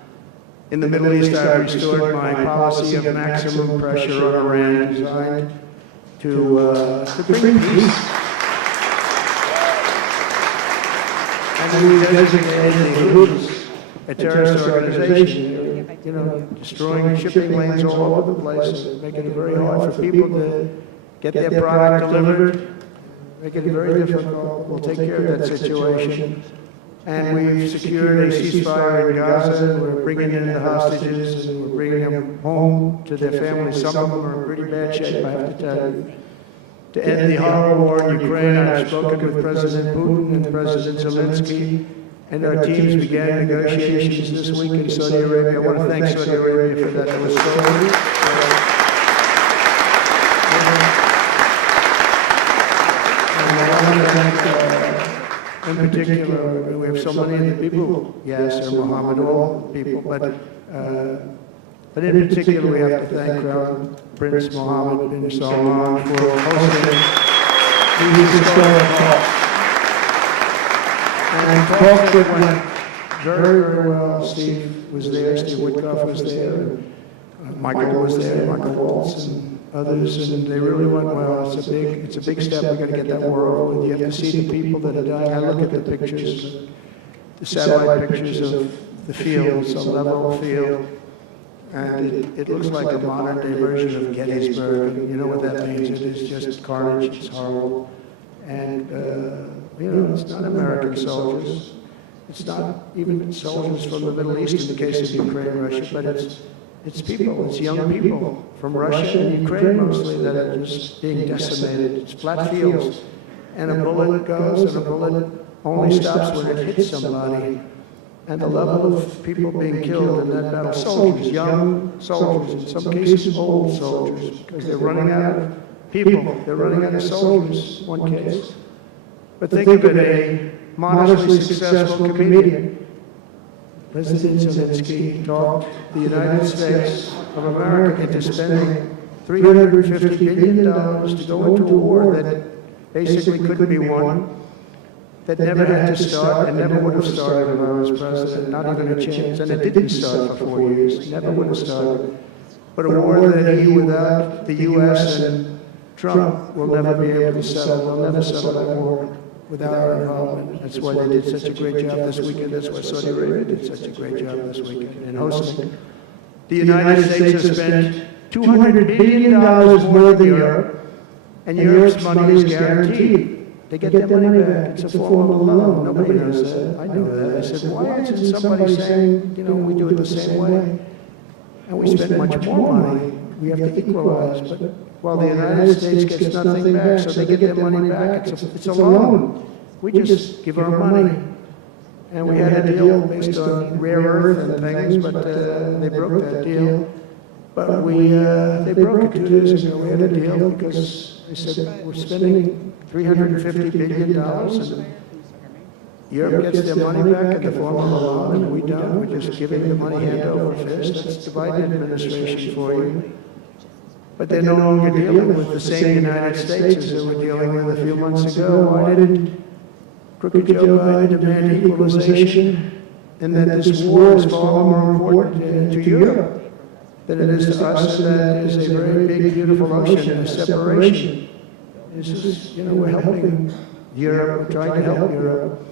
In the Middle East, I've restored my policy of maximum pressure on Iran, designed to bring peace. And we designated the Houthis a terrorist organization. You know, destroying shipping lanes all over the place, making it very hard for people to get their product delivered, make it very difficult. We'll take care of that situation. And we've secured a ceasefire in Gaza. We're bringing in the hostages and we're bringing them home to their families. Some of them are in pretty bad shape, I have to tell you. To end the horrible war in Ukraine, I've spoken with President Putin and President Zelensky, and our teams began negotiations this week in Saudi Arabia. I want to thank Saudi Arabia for that. It was so in particular, we have so many of the people, Yasser, Mohammed, all the people, but in particular, we have to thank Crown Prince Mohammed bin Salman for hosting these historic talks. And talks that went very, very well. Steve was there, Steve Woodcock was there, and Michael was there, Michael Waltz, and others, and they really went well. It's a big step. We've got to get that war over with. You have to see the people that are dying. I look at the pictures, the satellite pictures of the field, some level field, and it looks like a modern-day version of Gettysburg. You know what that means? It is just carnage. It's horrible. And, you know, it's not American soldiers. It's not even soldiers from the Middle East in the case of Ukraine and Russia, but it's people, it's young people from Russia and Ukraine mostly that are just being decimated. It's flat fields. And a bullet goes, and a bullet only stops when it hits somebody. And the level of people being killed in that battle, soldiers, young soldiers, in some cases old soldiers, because they're running out of people. They're running out of soldiers, in one case. But think of it, a modestly successful comedian. President Zelensky talked the United States of America into spending $350 billion to go into a war that basically couldn't be won, that never had to start and never would have started if I was president, not even a chance. And it didn't start for 4 years, never would have started. But a war that he, without the U.S. and Trump, will never be able to settle. They'll never settle that war without our involvement. That's why they did such a great job this weekend. That's why Saudi Arabia did such a great job this weekend in hosting. The United States has spent $200 billion more than Europe, and Europe's money is guaranteed. They get their money back. It's a form of loan. Nobody knows that. I know that. I said, why isn't somebody saying, you know, we do it the same way? And we spend much more money. We have to equalize. But while the United States gets nothing back, so they get their money back, it's a loan. We just give our money. And we had a deal based on rare earth and things, but they broke that deal. But they broke it 2 years ago. We had a deal because they said, we're spending $350 billion, and Europe gets their money back in the form of a loan, and we don't. We're just giving the money hand over fist. That's divided administration for you. But they're no longer dealing with the same United States as they were dealing with a few months ago. Why didn't crooked Joe Biden demand equalization, and that this war is far more important to Europe than it is to us, and that is a very big, beautiful ocean, a separation. This is, you know, we're helping Europe, we're trying to help Europe.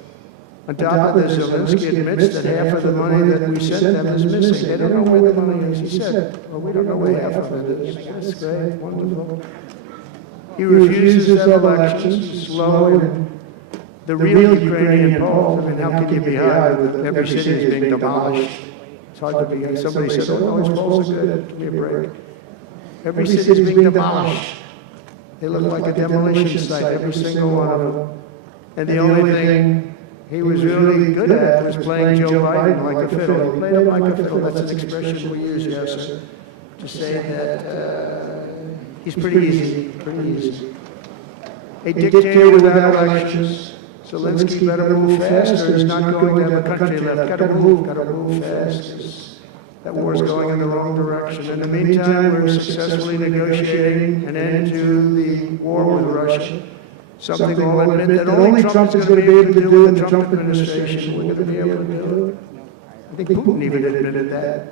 On top of this, Zelensky admits that half of the money that we sent them is missing. They don't know where the money is. He said, well, we don't know where half of it is. That's great, wonderful. He refuses to have elections, he's slow, and the real Ukrainian polls, I mean, how can you be high with every city is being demolished? It's hard to be. Somebody said, oh, no, his polls are good. Give me a break. Every city is being demolished. They look like a demolition site, every single one of them. And the only thing he was really good at was playing Joe Biden like a fiddle. He played him like a fiddle. That's an expression we use, yes, sir, to say that he's pretty easy. A dictator without elections. Zelensky better move fast, or he's not going to have a country left. Gotta move fast. That war is going in the wrong direction. In the meantime, we're successfully negotiating an end to the war with Russia. Something I'll admit that only Trump is going to be able to do in the Trump administration. We're going to be able to do it. I think Putin even admitted that.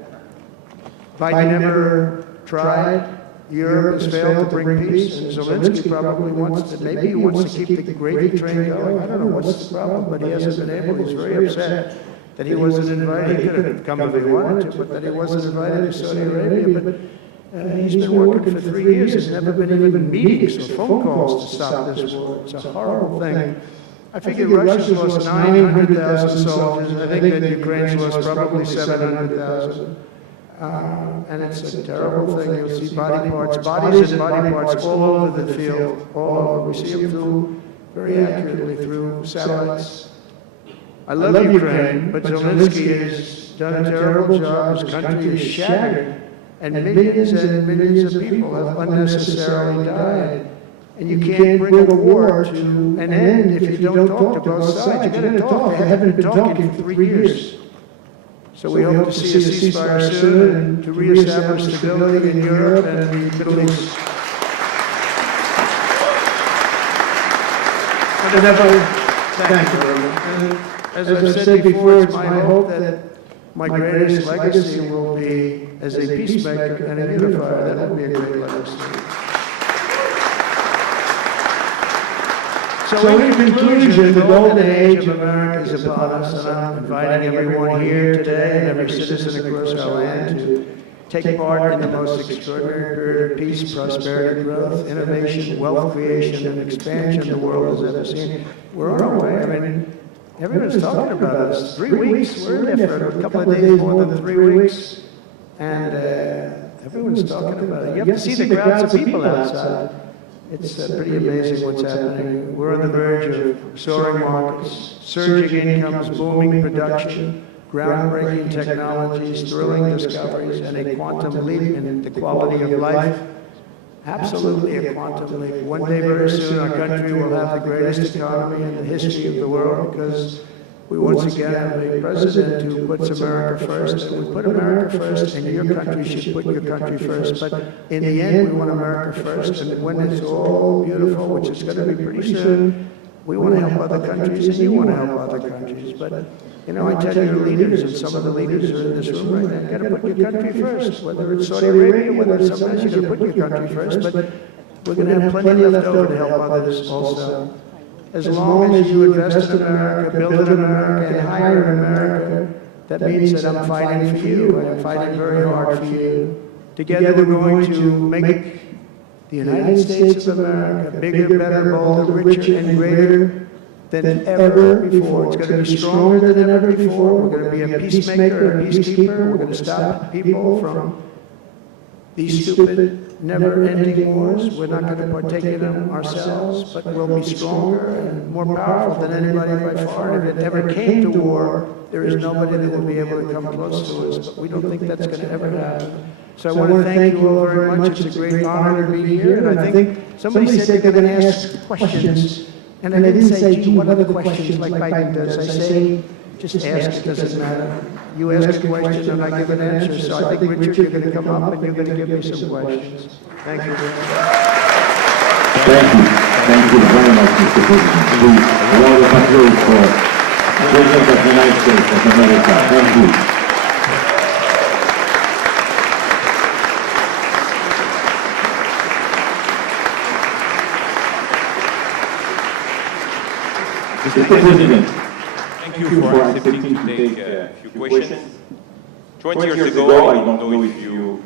Biden never tried. Europe has failed to bring peace, and Zelensky probably wants to, maybe he wants to keep the gravy train going. I don't know what's the problem, but he hasn't been able. He's very upset that he wasn't invited. He could have come if he wanted to, but that he wasn't invited to Saudi Arabia. But he's been working for 3 years. There's never been even meetings or phone calls to stop this war. It's a horrible thing. I figure Russia's lost 900,000 soldiers. I think that Ukraine's lost probably 700,000. And it's a terrible thing. You'll see bodies and body parts all over the field, all over. We see them through, very accurately through satellites. I love Ukraine, but Zelensky has done a terrible job. His country is shattered, and millions of people have unnecessarily died. And you can't bring a war to an end if you don't talk to both sides. You've got to talk. They haven't been talking for 3 years. So we hope to see a ceasefire soon and to reestablish stability in Europe and the Middle East. Thank you very much. As I've said before, it's my hope that my greatest legacy will be as a peacemaker and a unifier. That will be a great legacy. So in conclusion, the golden age of America is upon us, and I'm inviting everyone here today and every citizen across our land to take part in the most extraordinary period of peace, prosperity, growth, innovation, wealth creation, and expansion the world has ever seen. We're on our way. I mean, everyone's talking about us. 3 weeks, we're in there for a couple of days, more than 3 weeks, and everyone's talking about it. You have to see the crowds of people outside. It's pretty amazing what's happening. We're on the verge of soaring markets, surging incomes, booming production, groundbreaking technologies, thrilling discoveries, and a quantum leap in the quality of life. Absolutely a quantum leap. One day very soon our country will have the greatest economy in the history of the world because we once again have a president who puts America first, and we put America first, and your country should put your country first. But in the end, we want America first, and when it's all beautiful, which is going to be pretty soon, we want to help other countries, and you want to help other countries. But, you know, I tell your leaders, and some of the leaders are in this room right now, you've got to put your country first, whether it's Saudi Arabia, whether it's somewhere else, you've got to put your country first. But we're going to have plenty left over to help others also. As long as you invest in America, build in America, and hire in America, that means that I'm fighting for you, and I'm fighting very hard for you. Together we're going to make the United States of America bigger, better, bolder, richer, and greater than ever before. It's going to be stronger than ever before. We're going to be a peacemaker, a peacekeeper. We're going to stop people from these stupid, never-ending wars. We're not going to partake in them ourselves, but we'll be stronger and more powerful than anybody by far. And if it ever came to war, there is nobody that will be able to come close to us, but we don't think that's going to ever happen. So I want to thank you all very much. It's a great honor to be here, and I think somebody said they're going to ask questions, and I didn't say, gee, what other questions like Biden does. I say, just ask, it doesn't matter. You ask a question and I give an answer. So I think, Richard, you're going to come up and you're going to give me some questions. Thank you. Thank you. Thank you very much, Mr. President. We round of applause for President of the United States of America. Thank you. Mr. President, thank you for accepting to take a few questions. 20 years ago, I don't know if you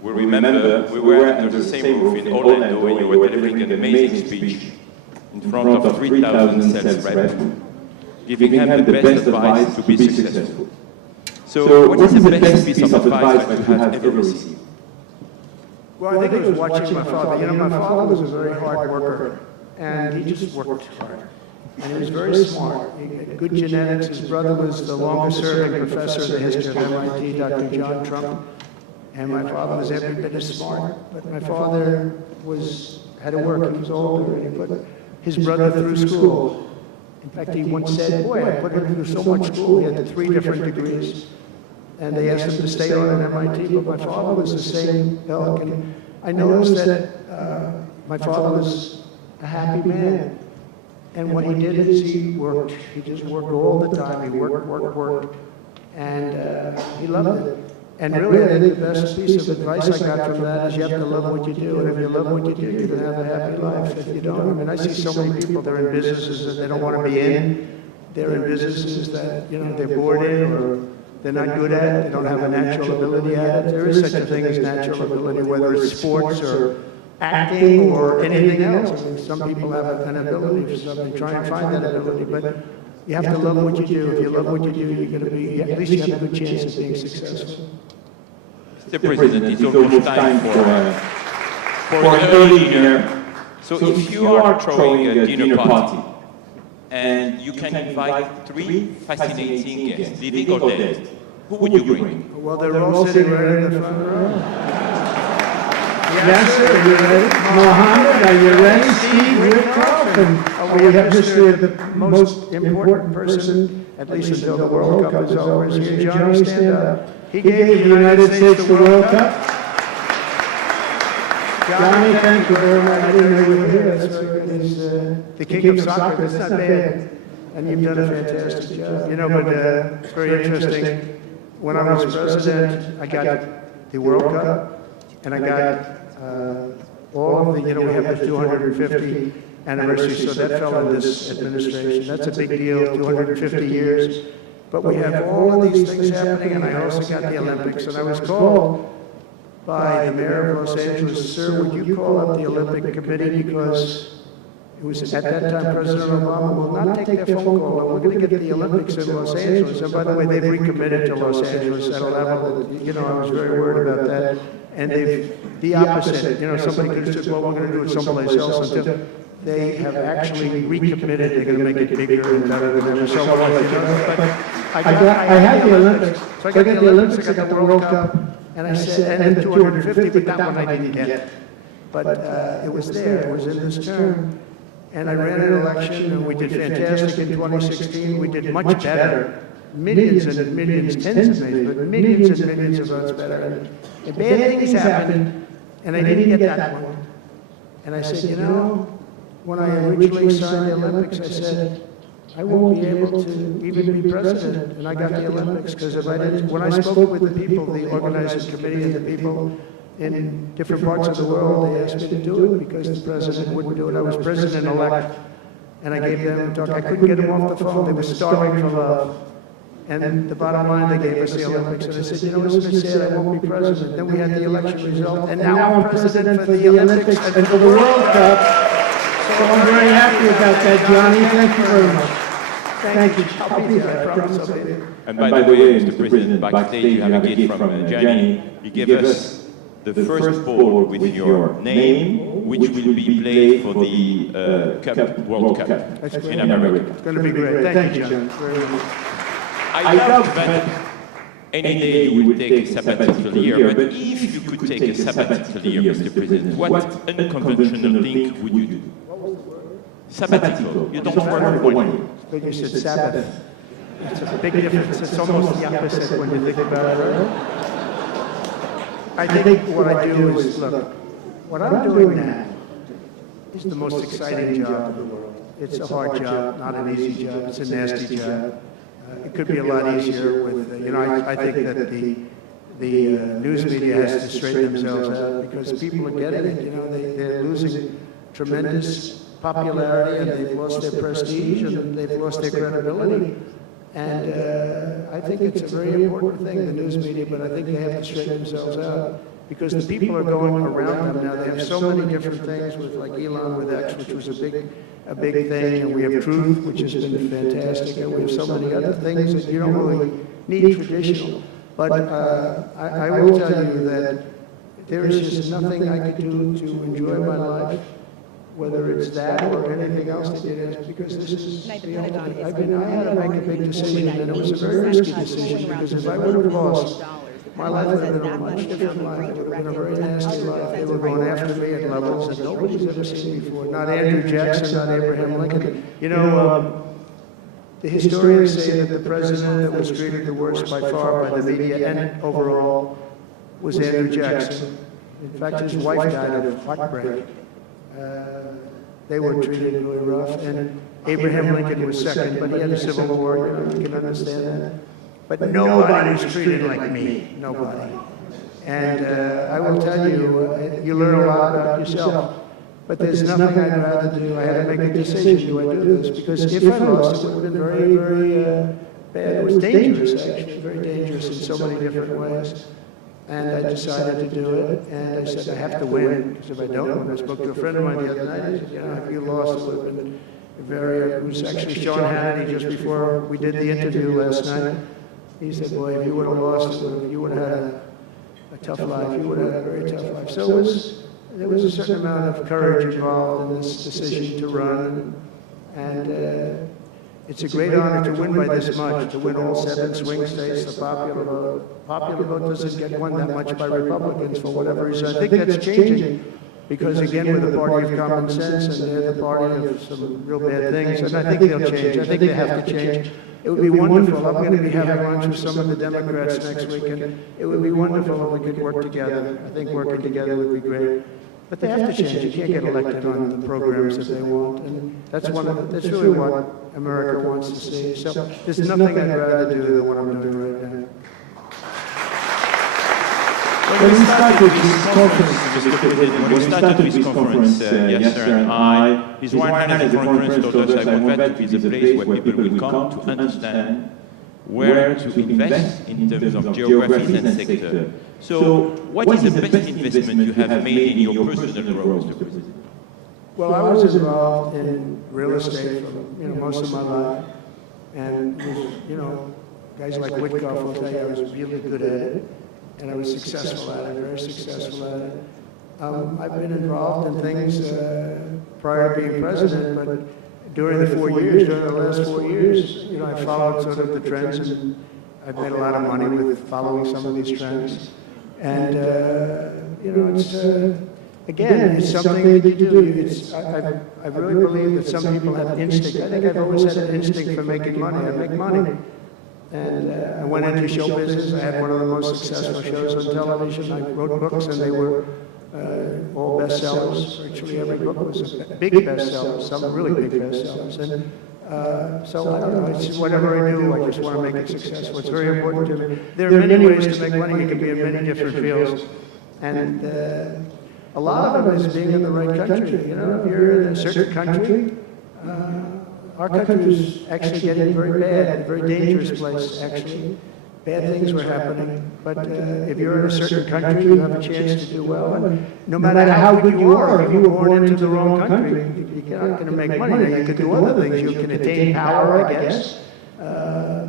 will remember, we were under the same roof in Orlando and you were delivering an amazing speech in front of 3,000 sales reps, giving them the best advice to be successful. So, what is the best piece of advice that you have ever received? Well, I think it was watching my father. You know, my father was a very hard worker, and he just worked hard. And he was very smart. He had good genetics. His brother was the longest-serving professor in the history of MIT, Dr. John Trump. And my father was every bit as smart. But my father had to work. He was older, and he put his brother through school. In fact, he once said, boy, I put him through so much school. He had 3 different degrees. And they asked him to stay on at MIT, but my father was the same ilk. And I noticed that my father was a happy man. And what he did is he worked. He just worked all the time. He worked. And he loved it. And really, I think the best piece of advice I got from that is you have to love what you do. And if you love what you do, you're going to have a happy life. If you don't, I mean, I see so many people, they're in businesses that they don't want to be in. They're in businesses that, they're bored in or they're not good at. They don't have a natural ability at it. There is such a thing as natural ability, whether it's sports or acting or anything else. I mean, some people have an ability for something. Try and find that ability, but you have to love what you do. If you love what you do, you're going to be, at least you have a good chance of being successful. Mr. President, it's almost time for an early dinner. So if you are throwing a dinner party and you can invite 3 fascinating guests, living or dead, who would you bring? Well, they're all sitting right in the front row. Yes, sir. Are you ready? Mohammed, are you ready? Steve, Rick, Carlton. We have history of the most important person, at least until the World Cup is over. Is here, Johnny, stand up. He gave the United States the World Cup. Johnny, thank you very much. I didn't know you were here. That's very good. He's the king of soccer. That's not bad. And you've done a fantastic job. But it's very interesting. When I was president, I got the World Cup, and I got all of the, we have the 250 anniversary, so that fell in this administration. That's a big deal, 250 years. But we have all of these things happening, and I also got the Olympics. And I was called by the mayor of Los Angeles, sir, would you call up the Olympic Committee, because it was at that time President Obama will not take their phone call, and we're going to get the Olympics in Los Angeles. And by the way, they've recommitted to Los Angeles at a level that, I was very worried about that. And they've, the opposite, somebody could have said, well, we're going to do it someplace else. Until they have actually recommitted, they're going to make it bigger and better than ever. So but I had the Olympics. So I got the Olympics, I got the World Cup, and I said, and the 250, but that one I didn't get. But it was there, it was in this term. And I ran an election, and we did fantastic in 2016. We did much better. Millions and millions, tens of millions, but millions and millions of votes better. And bad things happened, and I didn't get that one. And I said, when I originally signed the Olympics, I said, I won't be able to even be president. And I got the Olympics, because if I didn't, when I spoke with the people, the organizing committee and the people in different parts of the world, they asked me to do it because the president wouldn't do it. I was president-elect, and I gave them a talk. I couldn't get them off the phone. They were starving for love. And the bottom line, they gave us the Olympics. And I said, it's been said, I won't be president. Then we had the election result. And now I'm president for the Olympics and for the World Cup. So I'm very happy about that, Johnny. Thank you very much. Thank you. I'll be there. I promise I'll be there. And by the way, Mr. President, backstage you have a gift from Gianni. He gave us the first ball with your name, which will be played for the World Cup in America. It's going to be great. Thank you, John. Very much. I doubt that any day you will take a sabbatical year, but if you could take a sabbatical year, Mr. President, what unconventional thing would you do? Sabbatical. You don't work for 1 year. But you said Sabbath. It's a big difference. It's almost the opposite when you think about it, right? I think what I do is, look, what I'm doing now is the most exciting job in the world. It's a hard job, not an easy job. It's a nasty job. It could be a lot easier with, I think that the news media has to straighten themselves out because people are getting it, they're losing tremendous popularity, and they've lost their prestige, and they've lost their credibility. And I think it's a very important thing, the news media, but I think they have to straighten themselves out, because the people are going around them now. They have so many different things, with like Elon with X, which was a big thing, and we have Truth, which has been fantastic, and we have so many other things that you don't really need traditional. But I will tell you that there is just nothing I could do to enjoy my life, whether it's that or anything else that it is, because this is the ultimate. I had to make a big decision, and it was a very risky decision, because if I would have lost, my life would have been a much different life. It would have been a very nasty life. They were going after me at levels that nobody's ever seen before. Not Andrew Jackson, not Abraham Lincoln. You know, the historians say that the president that was treated the worst by far by the media and overall was Andrew Jackson. In fact, his wife died of heartbreak. They were treated really rough, and Abraham Lincoln was second, but he had a civil war, you can understand that. But nobody was treated like me, nobody. And I will tell you, you learn a lot about yourself, but there's nothing I'd rather do. I had to make a decision, do I do this? Because if I lost, it would have been very, very bad. It was dangerous, actually, very dangerous in so many different ways. And I decided to do it, and I said, I have to win, because if I don't win, I spoke to a friend of mine the other night, he said, you know, if you lost, it would have been very, it was actually Sean Hannity just before we did the interview last night. He said, boy, if you would have lost, you would have had a tough life, you would have had a very tough life. So there was a certain amount of courage involved in this decision to run, and it's a great honor to win by this much, to win all 7 swing states, the popular vote. Popular vote doesn't get won that much by Republicans for whatever reason. I think that's changing, because again, we're the party of common sense, and they're the party of some real bad things, and I think they'll change. I think they have to change. It would be wonderful. I'm going to be having lunch with some of the Democrats next week, and it would be wonderful if we could work together. I think working together would be great. But they have to change. You can't get elected on the programs that they want, and that's really what America wants to see. So there's nothing I'd rather do than what I'm doing right now. When we started this conference, Yasser and I, his Royal Highness Conference told us I wanted to be the place where people will come to understand where to invest in terms of geographies and sector. So, what is the best investment you have made in your personal growth, Mr. President? Well, I was involved in real estate for most of my life, and guys like Whitcoff will tell you I was really good at it, and I was successful at it, very successful at it. I've been involved in things prior to being president, but during the last 4 years, I followed sort of the trends, and I've made a lot of money with following some of these trends. And, it's, again, it's something that you do. I really believe that some people have instinct. I think I've always had an instinct for making money. I make money. And I went into show business. I had one of the most successful shows on television. I wrote books, and they were all bestsellers. Virtually every book was a big bestseller, some really big bestsellers. And so I don't know, it's whatever I do, I just want to make it successful. It's very important to me. There are many ways to make money. You can be in many different fields. And a lot of them is being in the right country. If you're in a certain country, our country is actually getting very bad, a very dangerous place, actually. Bad things were happening, but if you're in a certain country, you have a chance to do well. And no matter how good you are, if you were born into the wrong country, you're not going to make money. Now, you could do other things. You can attain power, I guess.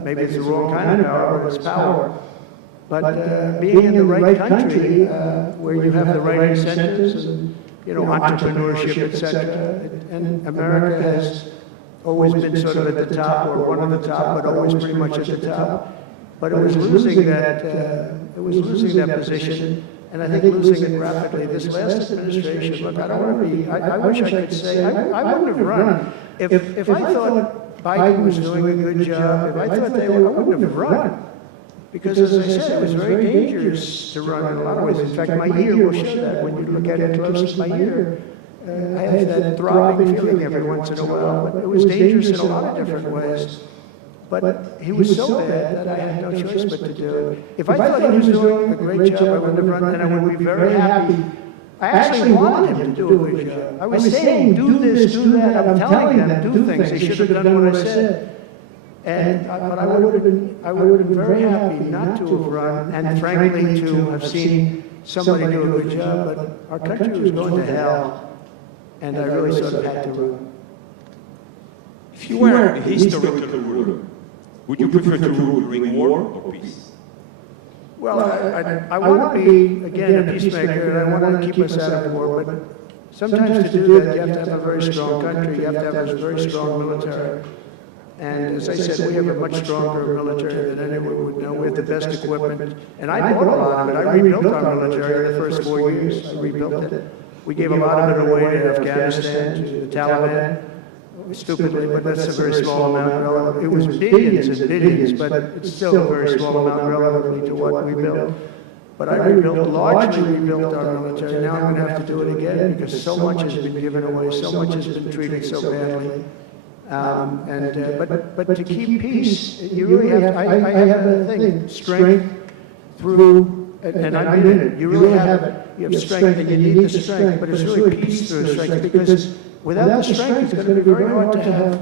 Maybe it's the wrong kind of power, but it's power. But being in the right country, where you have the right incentives and entrepreneurship, etc., and America has always been sort of at the top, or one of the top, but always pretty much at the top. But it was losing that position, and I think losing it rapidly. This last administration, look, I don't want to be, I wish I could say, I wouldn't have run. If I thought Biden was doing a good job, if I thought they were, I wouldn't have run. Because as I said, it was very dangerous to run in a lot of ways. In fact, my ear will show that when you look at it close. My ear, I have that throbbing feeling every once in a while, but it was dangerous in a lot of different ways. But he was so bad that I had no choice but to do it. If I thought he was doing a great job, I wouldn't have run, and I would be very happy I actually wanted him to do a good job. I was saying, do this, do that. I'm telling them, do things. They should have done what I said. But I would have been very happy not to have run, and frankly, to have seen somebody do a good job. But our country was going to hell, and I really sort of had to run. If you were a historical ruler, would you prefer to rule during war or peace? Well, I want to be, again, a peacemaker, and I want to keep us out of war, but sometimes to do that, you have to have a very strong country, you have to have a very strong military. And as I said, we have a much stronger military than anyone would know. We have the best equipment, and I bought a lot of it. I rebuilt our military in the first 4 years. I rebuilt it. We gave a lot of it away to Afghanistan, to the Taliban. Stupidly, but that's a very small amount. It was billions and billions, but it's still a very small amount relatively to what we built. But I largely rebuilt our military. Now I'm going to have to do it again because so much has been given away, so much has been treated so badly. But to keep peace, you really have to, I have a thing, strength through, and I mean it, you really have it. You have strength and you need the strength, but it's really peace through strength because without the strength, it's going to be very hard to have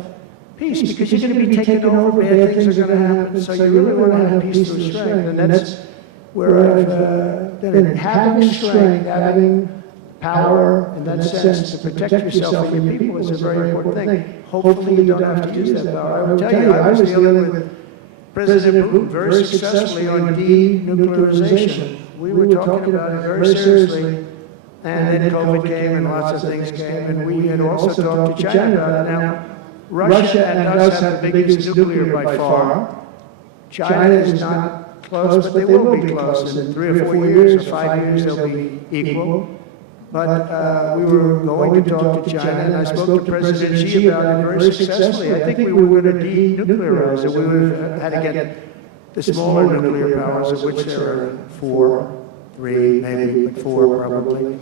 peace because you're going to be taken over, bad things are going to happen. So you really want to have peace through strength, and that's where I've been. Having strength, having power in that sense to protect yourself and your people is a very important thing. Hopefully you don't have to use that power. I will tell you, I was dealing with President Putin very successfully on denuclearization. We were talking about it very seriously. And then COVID came and lots of things came, and we had also talked to China about it. Now, Russia and us have the biggest nuclear by far. China is not close, but they will be close. In 3 or 4 years or 5 years, they'll be equal. But we were going to talk to China, and I spoke to President Xi about it very successfully. I think we were going to denuclearize it. We would have had to get the smaller nuclear powers, of which there are 4. 3, maybe, but 4 probably,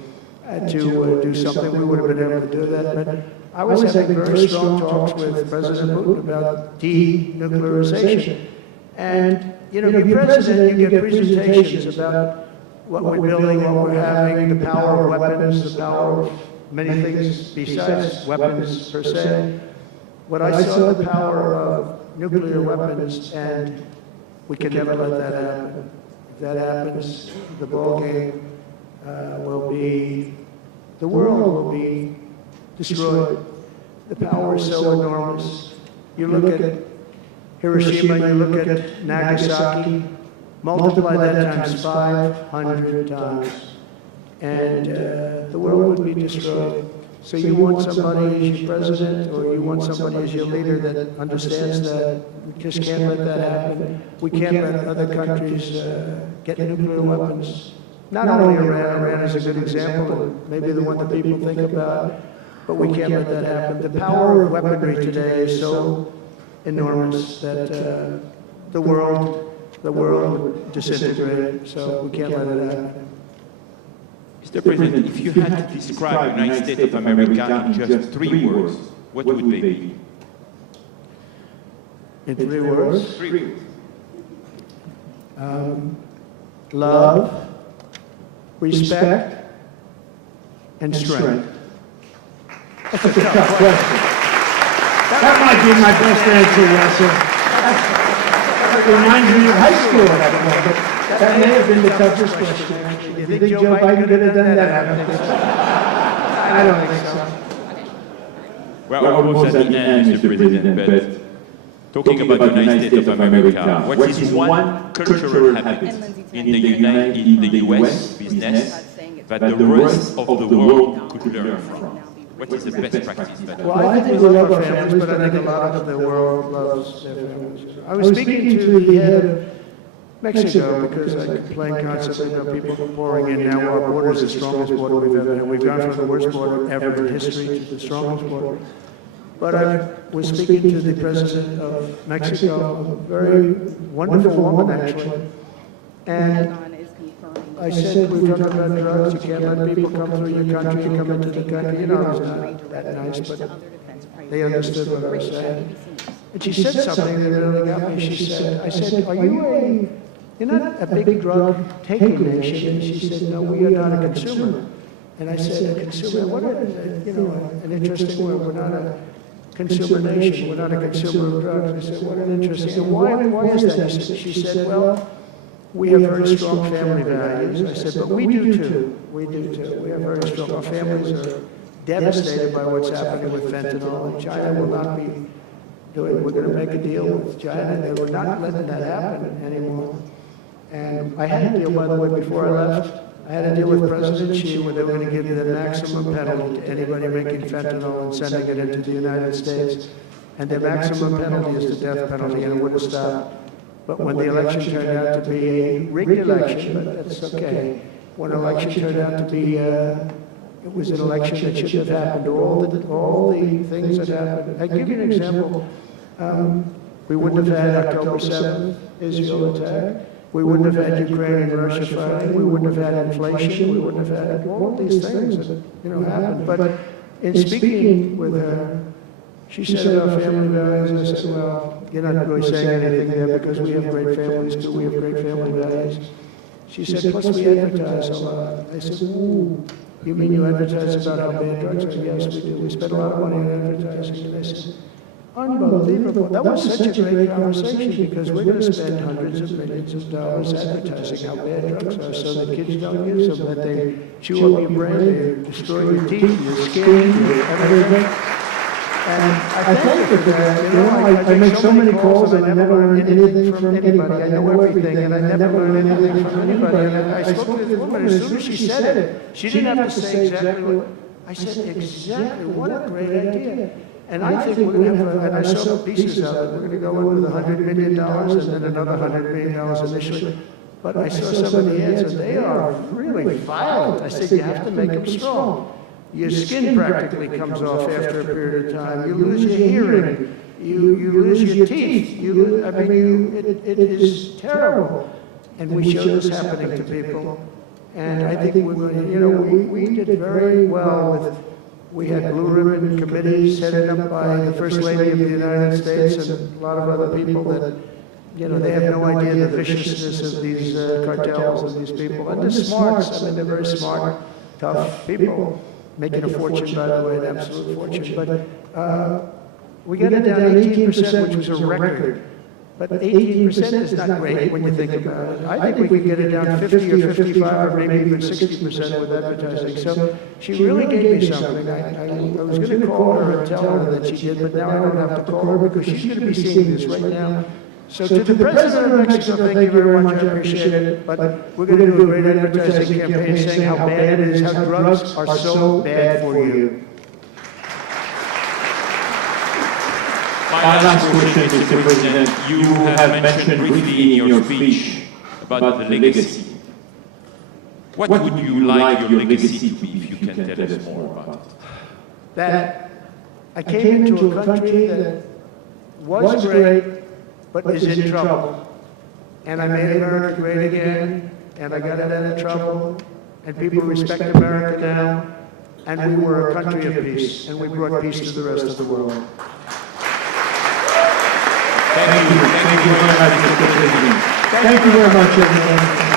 to do something. We would have been able to do that. But I was having very strong talks with President Putin about denuclearization. And, you know, you're president, you get presentations about what we're building, what we're having, the power of weapons, the power of many things besides weapons per se. But I saw the power of nuclear weapons, and we can never let that happen. If that happens, the ball game will be, the world will be destroyed. The power is so enormous. You look at Hiroshima, you look at Nagasaki, multiply that times 500 times, and the world would be destroyed. So you want somebody as your president, or you want somebody as your leader that understands that we just can't let that happen. We can't let other countries get nuclear weapons. Not only Iran, Iran is a good example, and maybe the one that people think about, but we can't let that happen. The power of weaponry today is so enormous that the world would disintegrate, so we can't let it happen. Mr. President, if you had to describe the United States of America in just 3 words, what would they be? In 3 words? 3 words. Love, respect, and strength. That's a tough question. That might be my best answer, Russell. That reminds me of high school at that moment. That may have been the toughest question. You think Joe Biden could have done that? I don't think so. We're almost at the end, Mr. President, but talking about the United States of America, what is one cultural habit in the US business that the rest of the world could learn from? What is the best practice? Well, I think we love our families, but I think a lot of the world loves their families. I was speaking to the head of Mexico because I complain constantly about people pouring in. Now our border is the strongest border we've ever had. We've gone from the worst border ever in history to the strongest border. But I was speaking to the president of Mexico, a very wonderful woman actually, and I said, we were talking about drugs, you can't let people come through your country and come into the country. You know, it was not that nice, but they understood what I was saying. And she said something that really got me. She said, I said, you're not a big drug taking nation. And she said, no, we are not a consumer. And I said, a consumer, what are, you know, an interesting word, we're not a consumer nation, we're not a consumer of drugs. I said, what an interesting, and why is that? She said, well, we have very strong family values. I said, but we do too. We do too. We have very strong, our families are devastated by what's happening with fentanyl, and China will not be doing, we're going to make a deal with China, and we're not letting that happen anymore. And I had a deal, by the way, before I left. I had a deal with President Xi where they were going to give the maximum penalty to anybody making fentanyl and sending it into the United States. And the maximum penalty is the death penalty, and it wouldn't stop. But when the election turned out to be a rigged election, but that's okay. When an election turned out to be, it was an election that shouldn't have happened. All the things that happened. I'll give you an example. We wouldn't have had October 7th, Israel attack. We wouldn't have had Ukraine and Russia fighting. We wouldn't have had inflation. We wouldn't have had all of these things that, you know, happened. But in speaking with her, she said about family values. I said, well, you're not really saying anything there because we have great families too. We have great family values. She said, plus we advertise a lot. I said, ooh, you mean you advertise about how bad drugs are? Yes, we do. We spend a lot of money on advertising. And I said, unbelievable. That was such a great conversation because we're going to spend hundreds of millions of dollars advertising how bad drugs are so that kids don't use them, that they chew up your brain, they destroy your teeth, your skin, your everything. And I thank you for that. You know, I make so many calls and I never learn anything from anybody. I know everything and I never learn anything from anybody. And I spoke to this woman, as soon as she said it, she didn't have to say exactly what, I said, exactly, what a great idea. And I think we're going to have, and I saw pieces of it, we're going to go in with $100 million and then another $100 million initially. But I saw some of the ads and they are really violent. I said, you have to make them strong. Your skin practically comes off after a period of time. You lose your hearing. You lose your teeth. It is terrible. And we show this happening to people. And I think we're going to, you know, we did very well with, we had blue ribbon committees headed up by the First Lady of the United States and a lot of other people that, you know, they have no idea the viciousness of these cartels and these people. And they're smart. I mean, they're very smart, tough people, making a fortune, by the way, an absolute fortune. But we got it down 18%, which was a record. But 18% is not great when you think about it. I think we could get it down 50 or 55 or maybe even 60% with advertising. So she really gave me something. I was going to call her and tell her that she did, but now I don't have to call her because she's going to be seeing this right now. So to the President of Mexico, thank you very much, I appreciate it. But we're going to do a great advertising campaign saying how bad it is, how drugs are so bad for you. My last question, Mr. President. You have mentioned briefly in your speech about the legacy. What would you like your legacy to be, if you can tell us more about it? That I came into a country that was great, but is in trouble. And I made America great again, and I got it out of trouble, and people respect America now, and we were a country of peace, and we brought peace to the rest of the world. Thank you. Thank you very much, Mr. President. Thank you very much, everyone.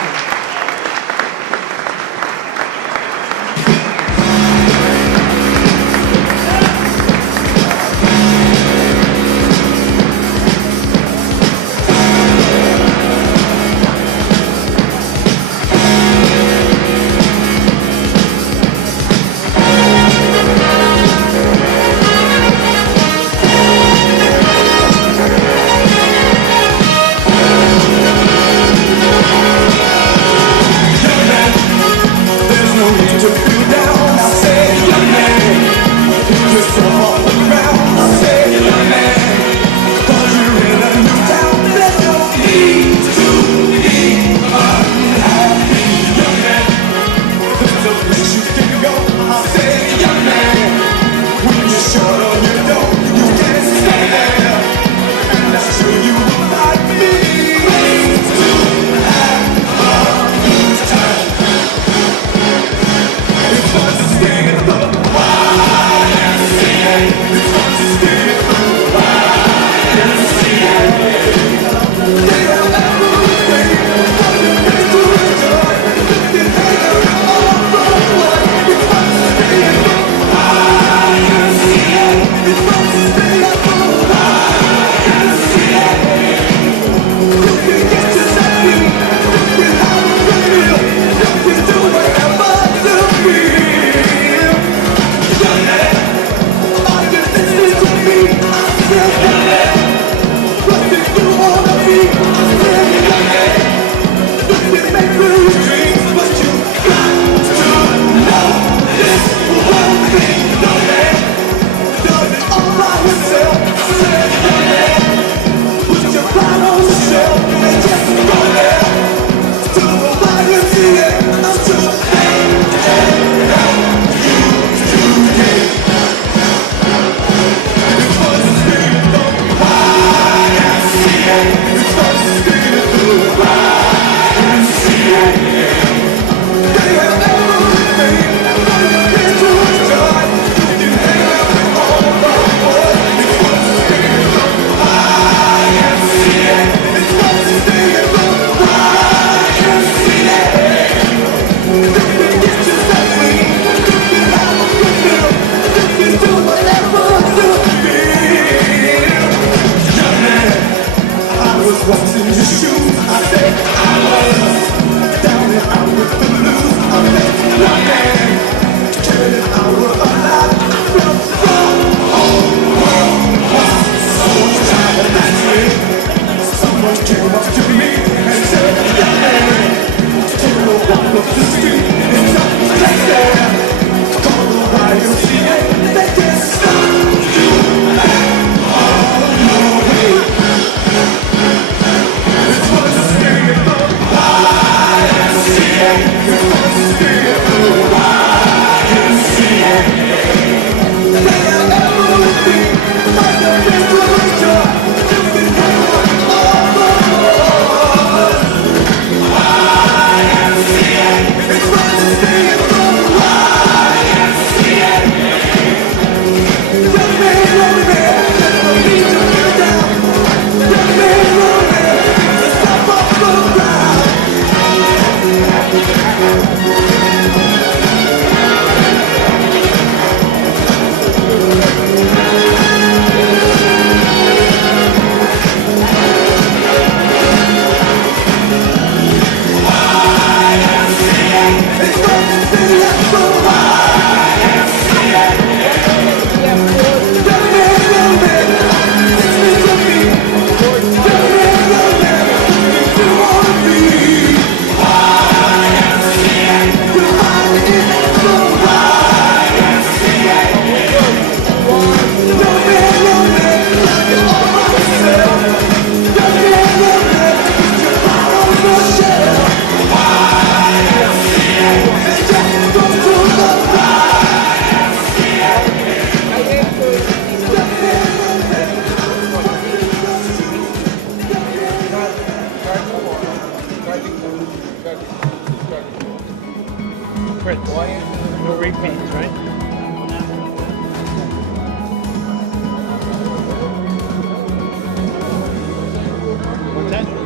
That's right. What's that?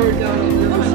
We're done.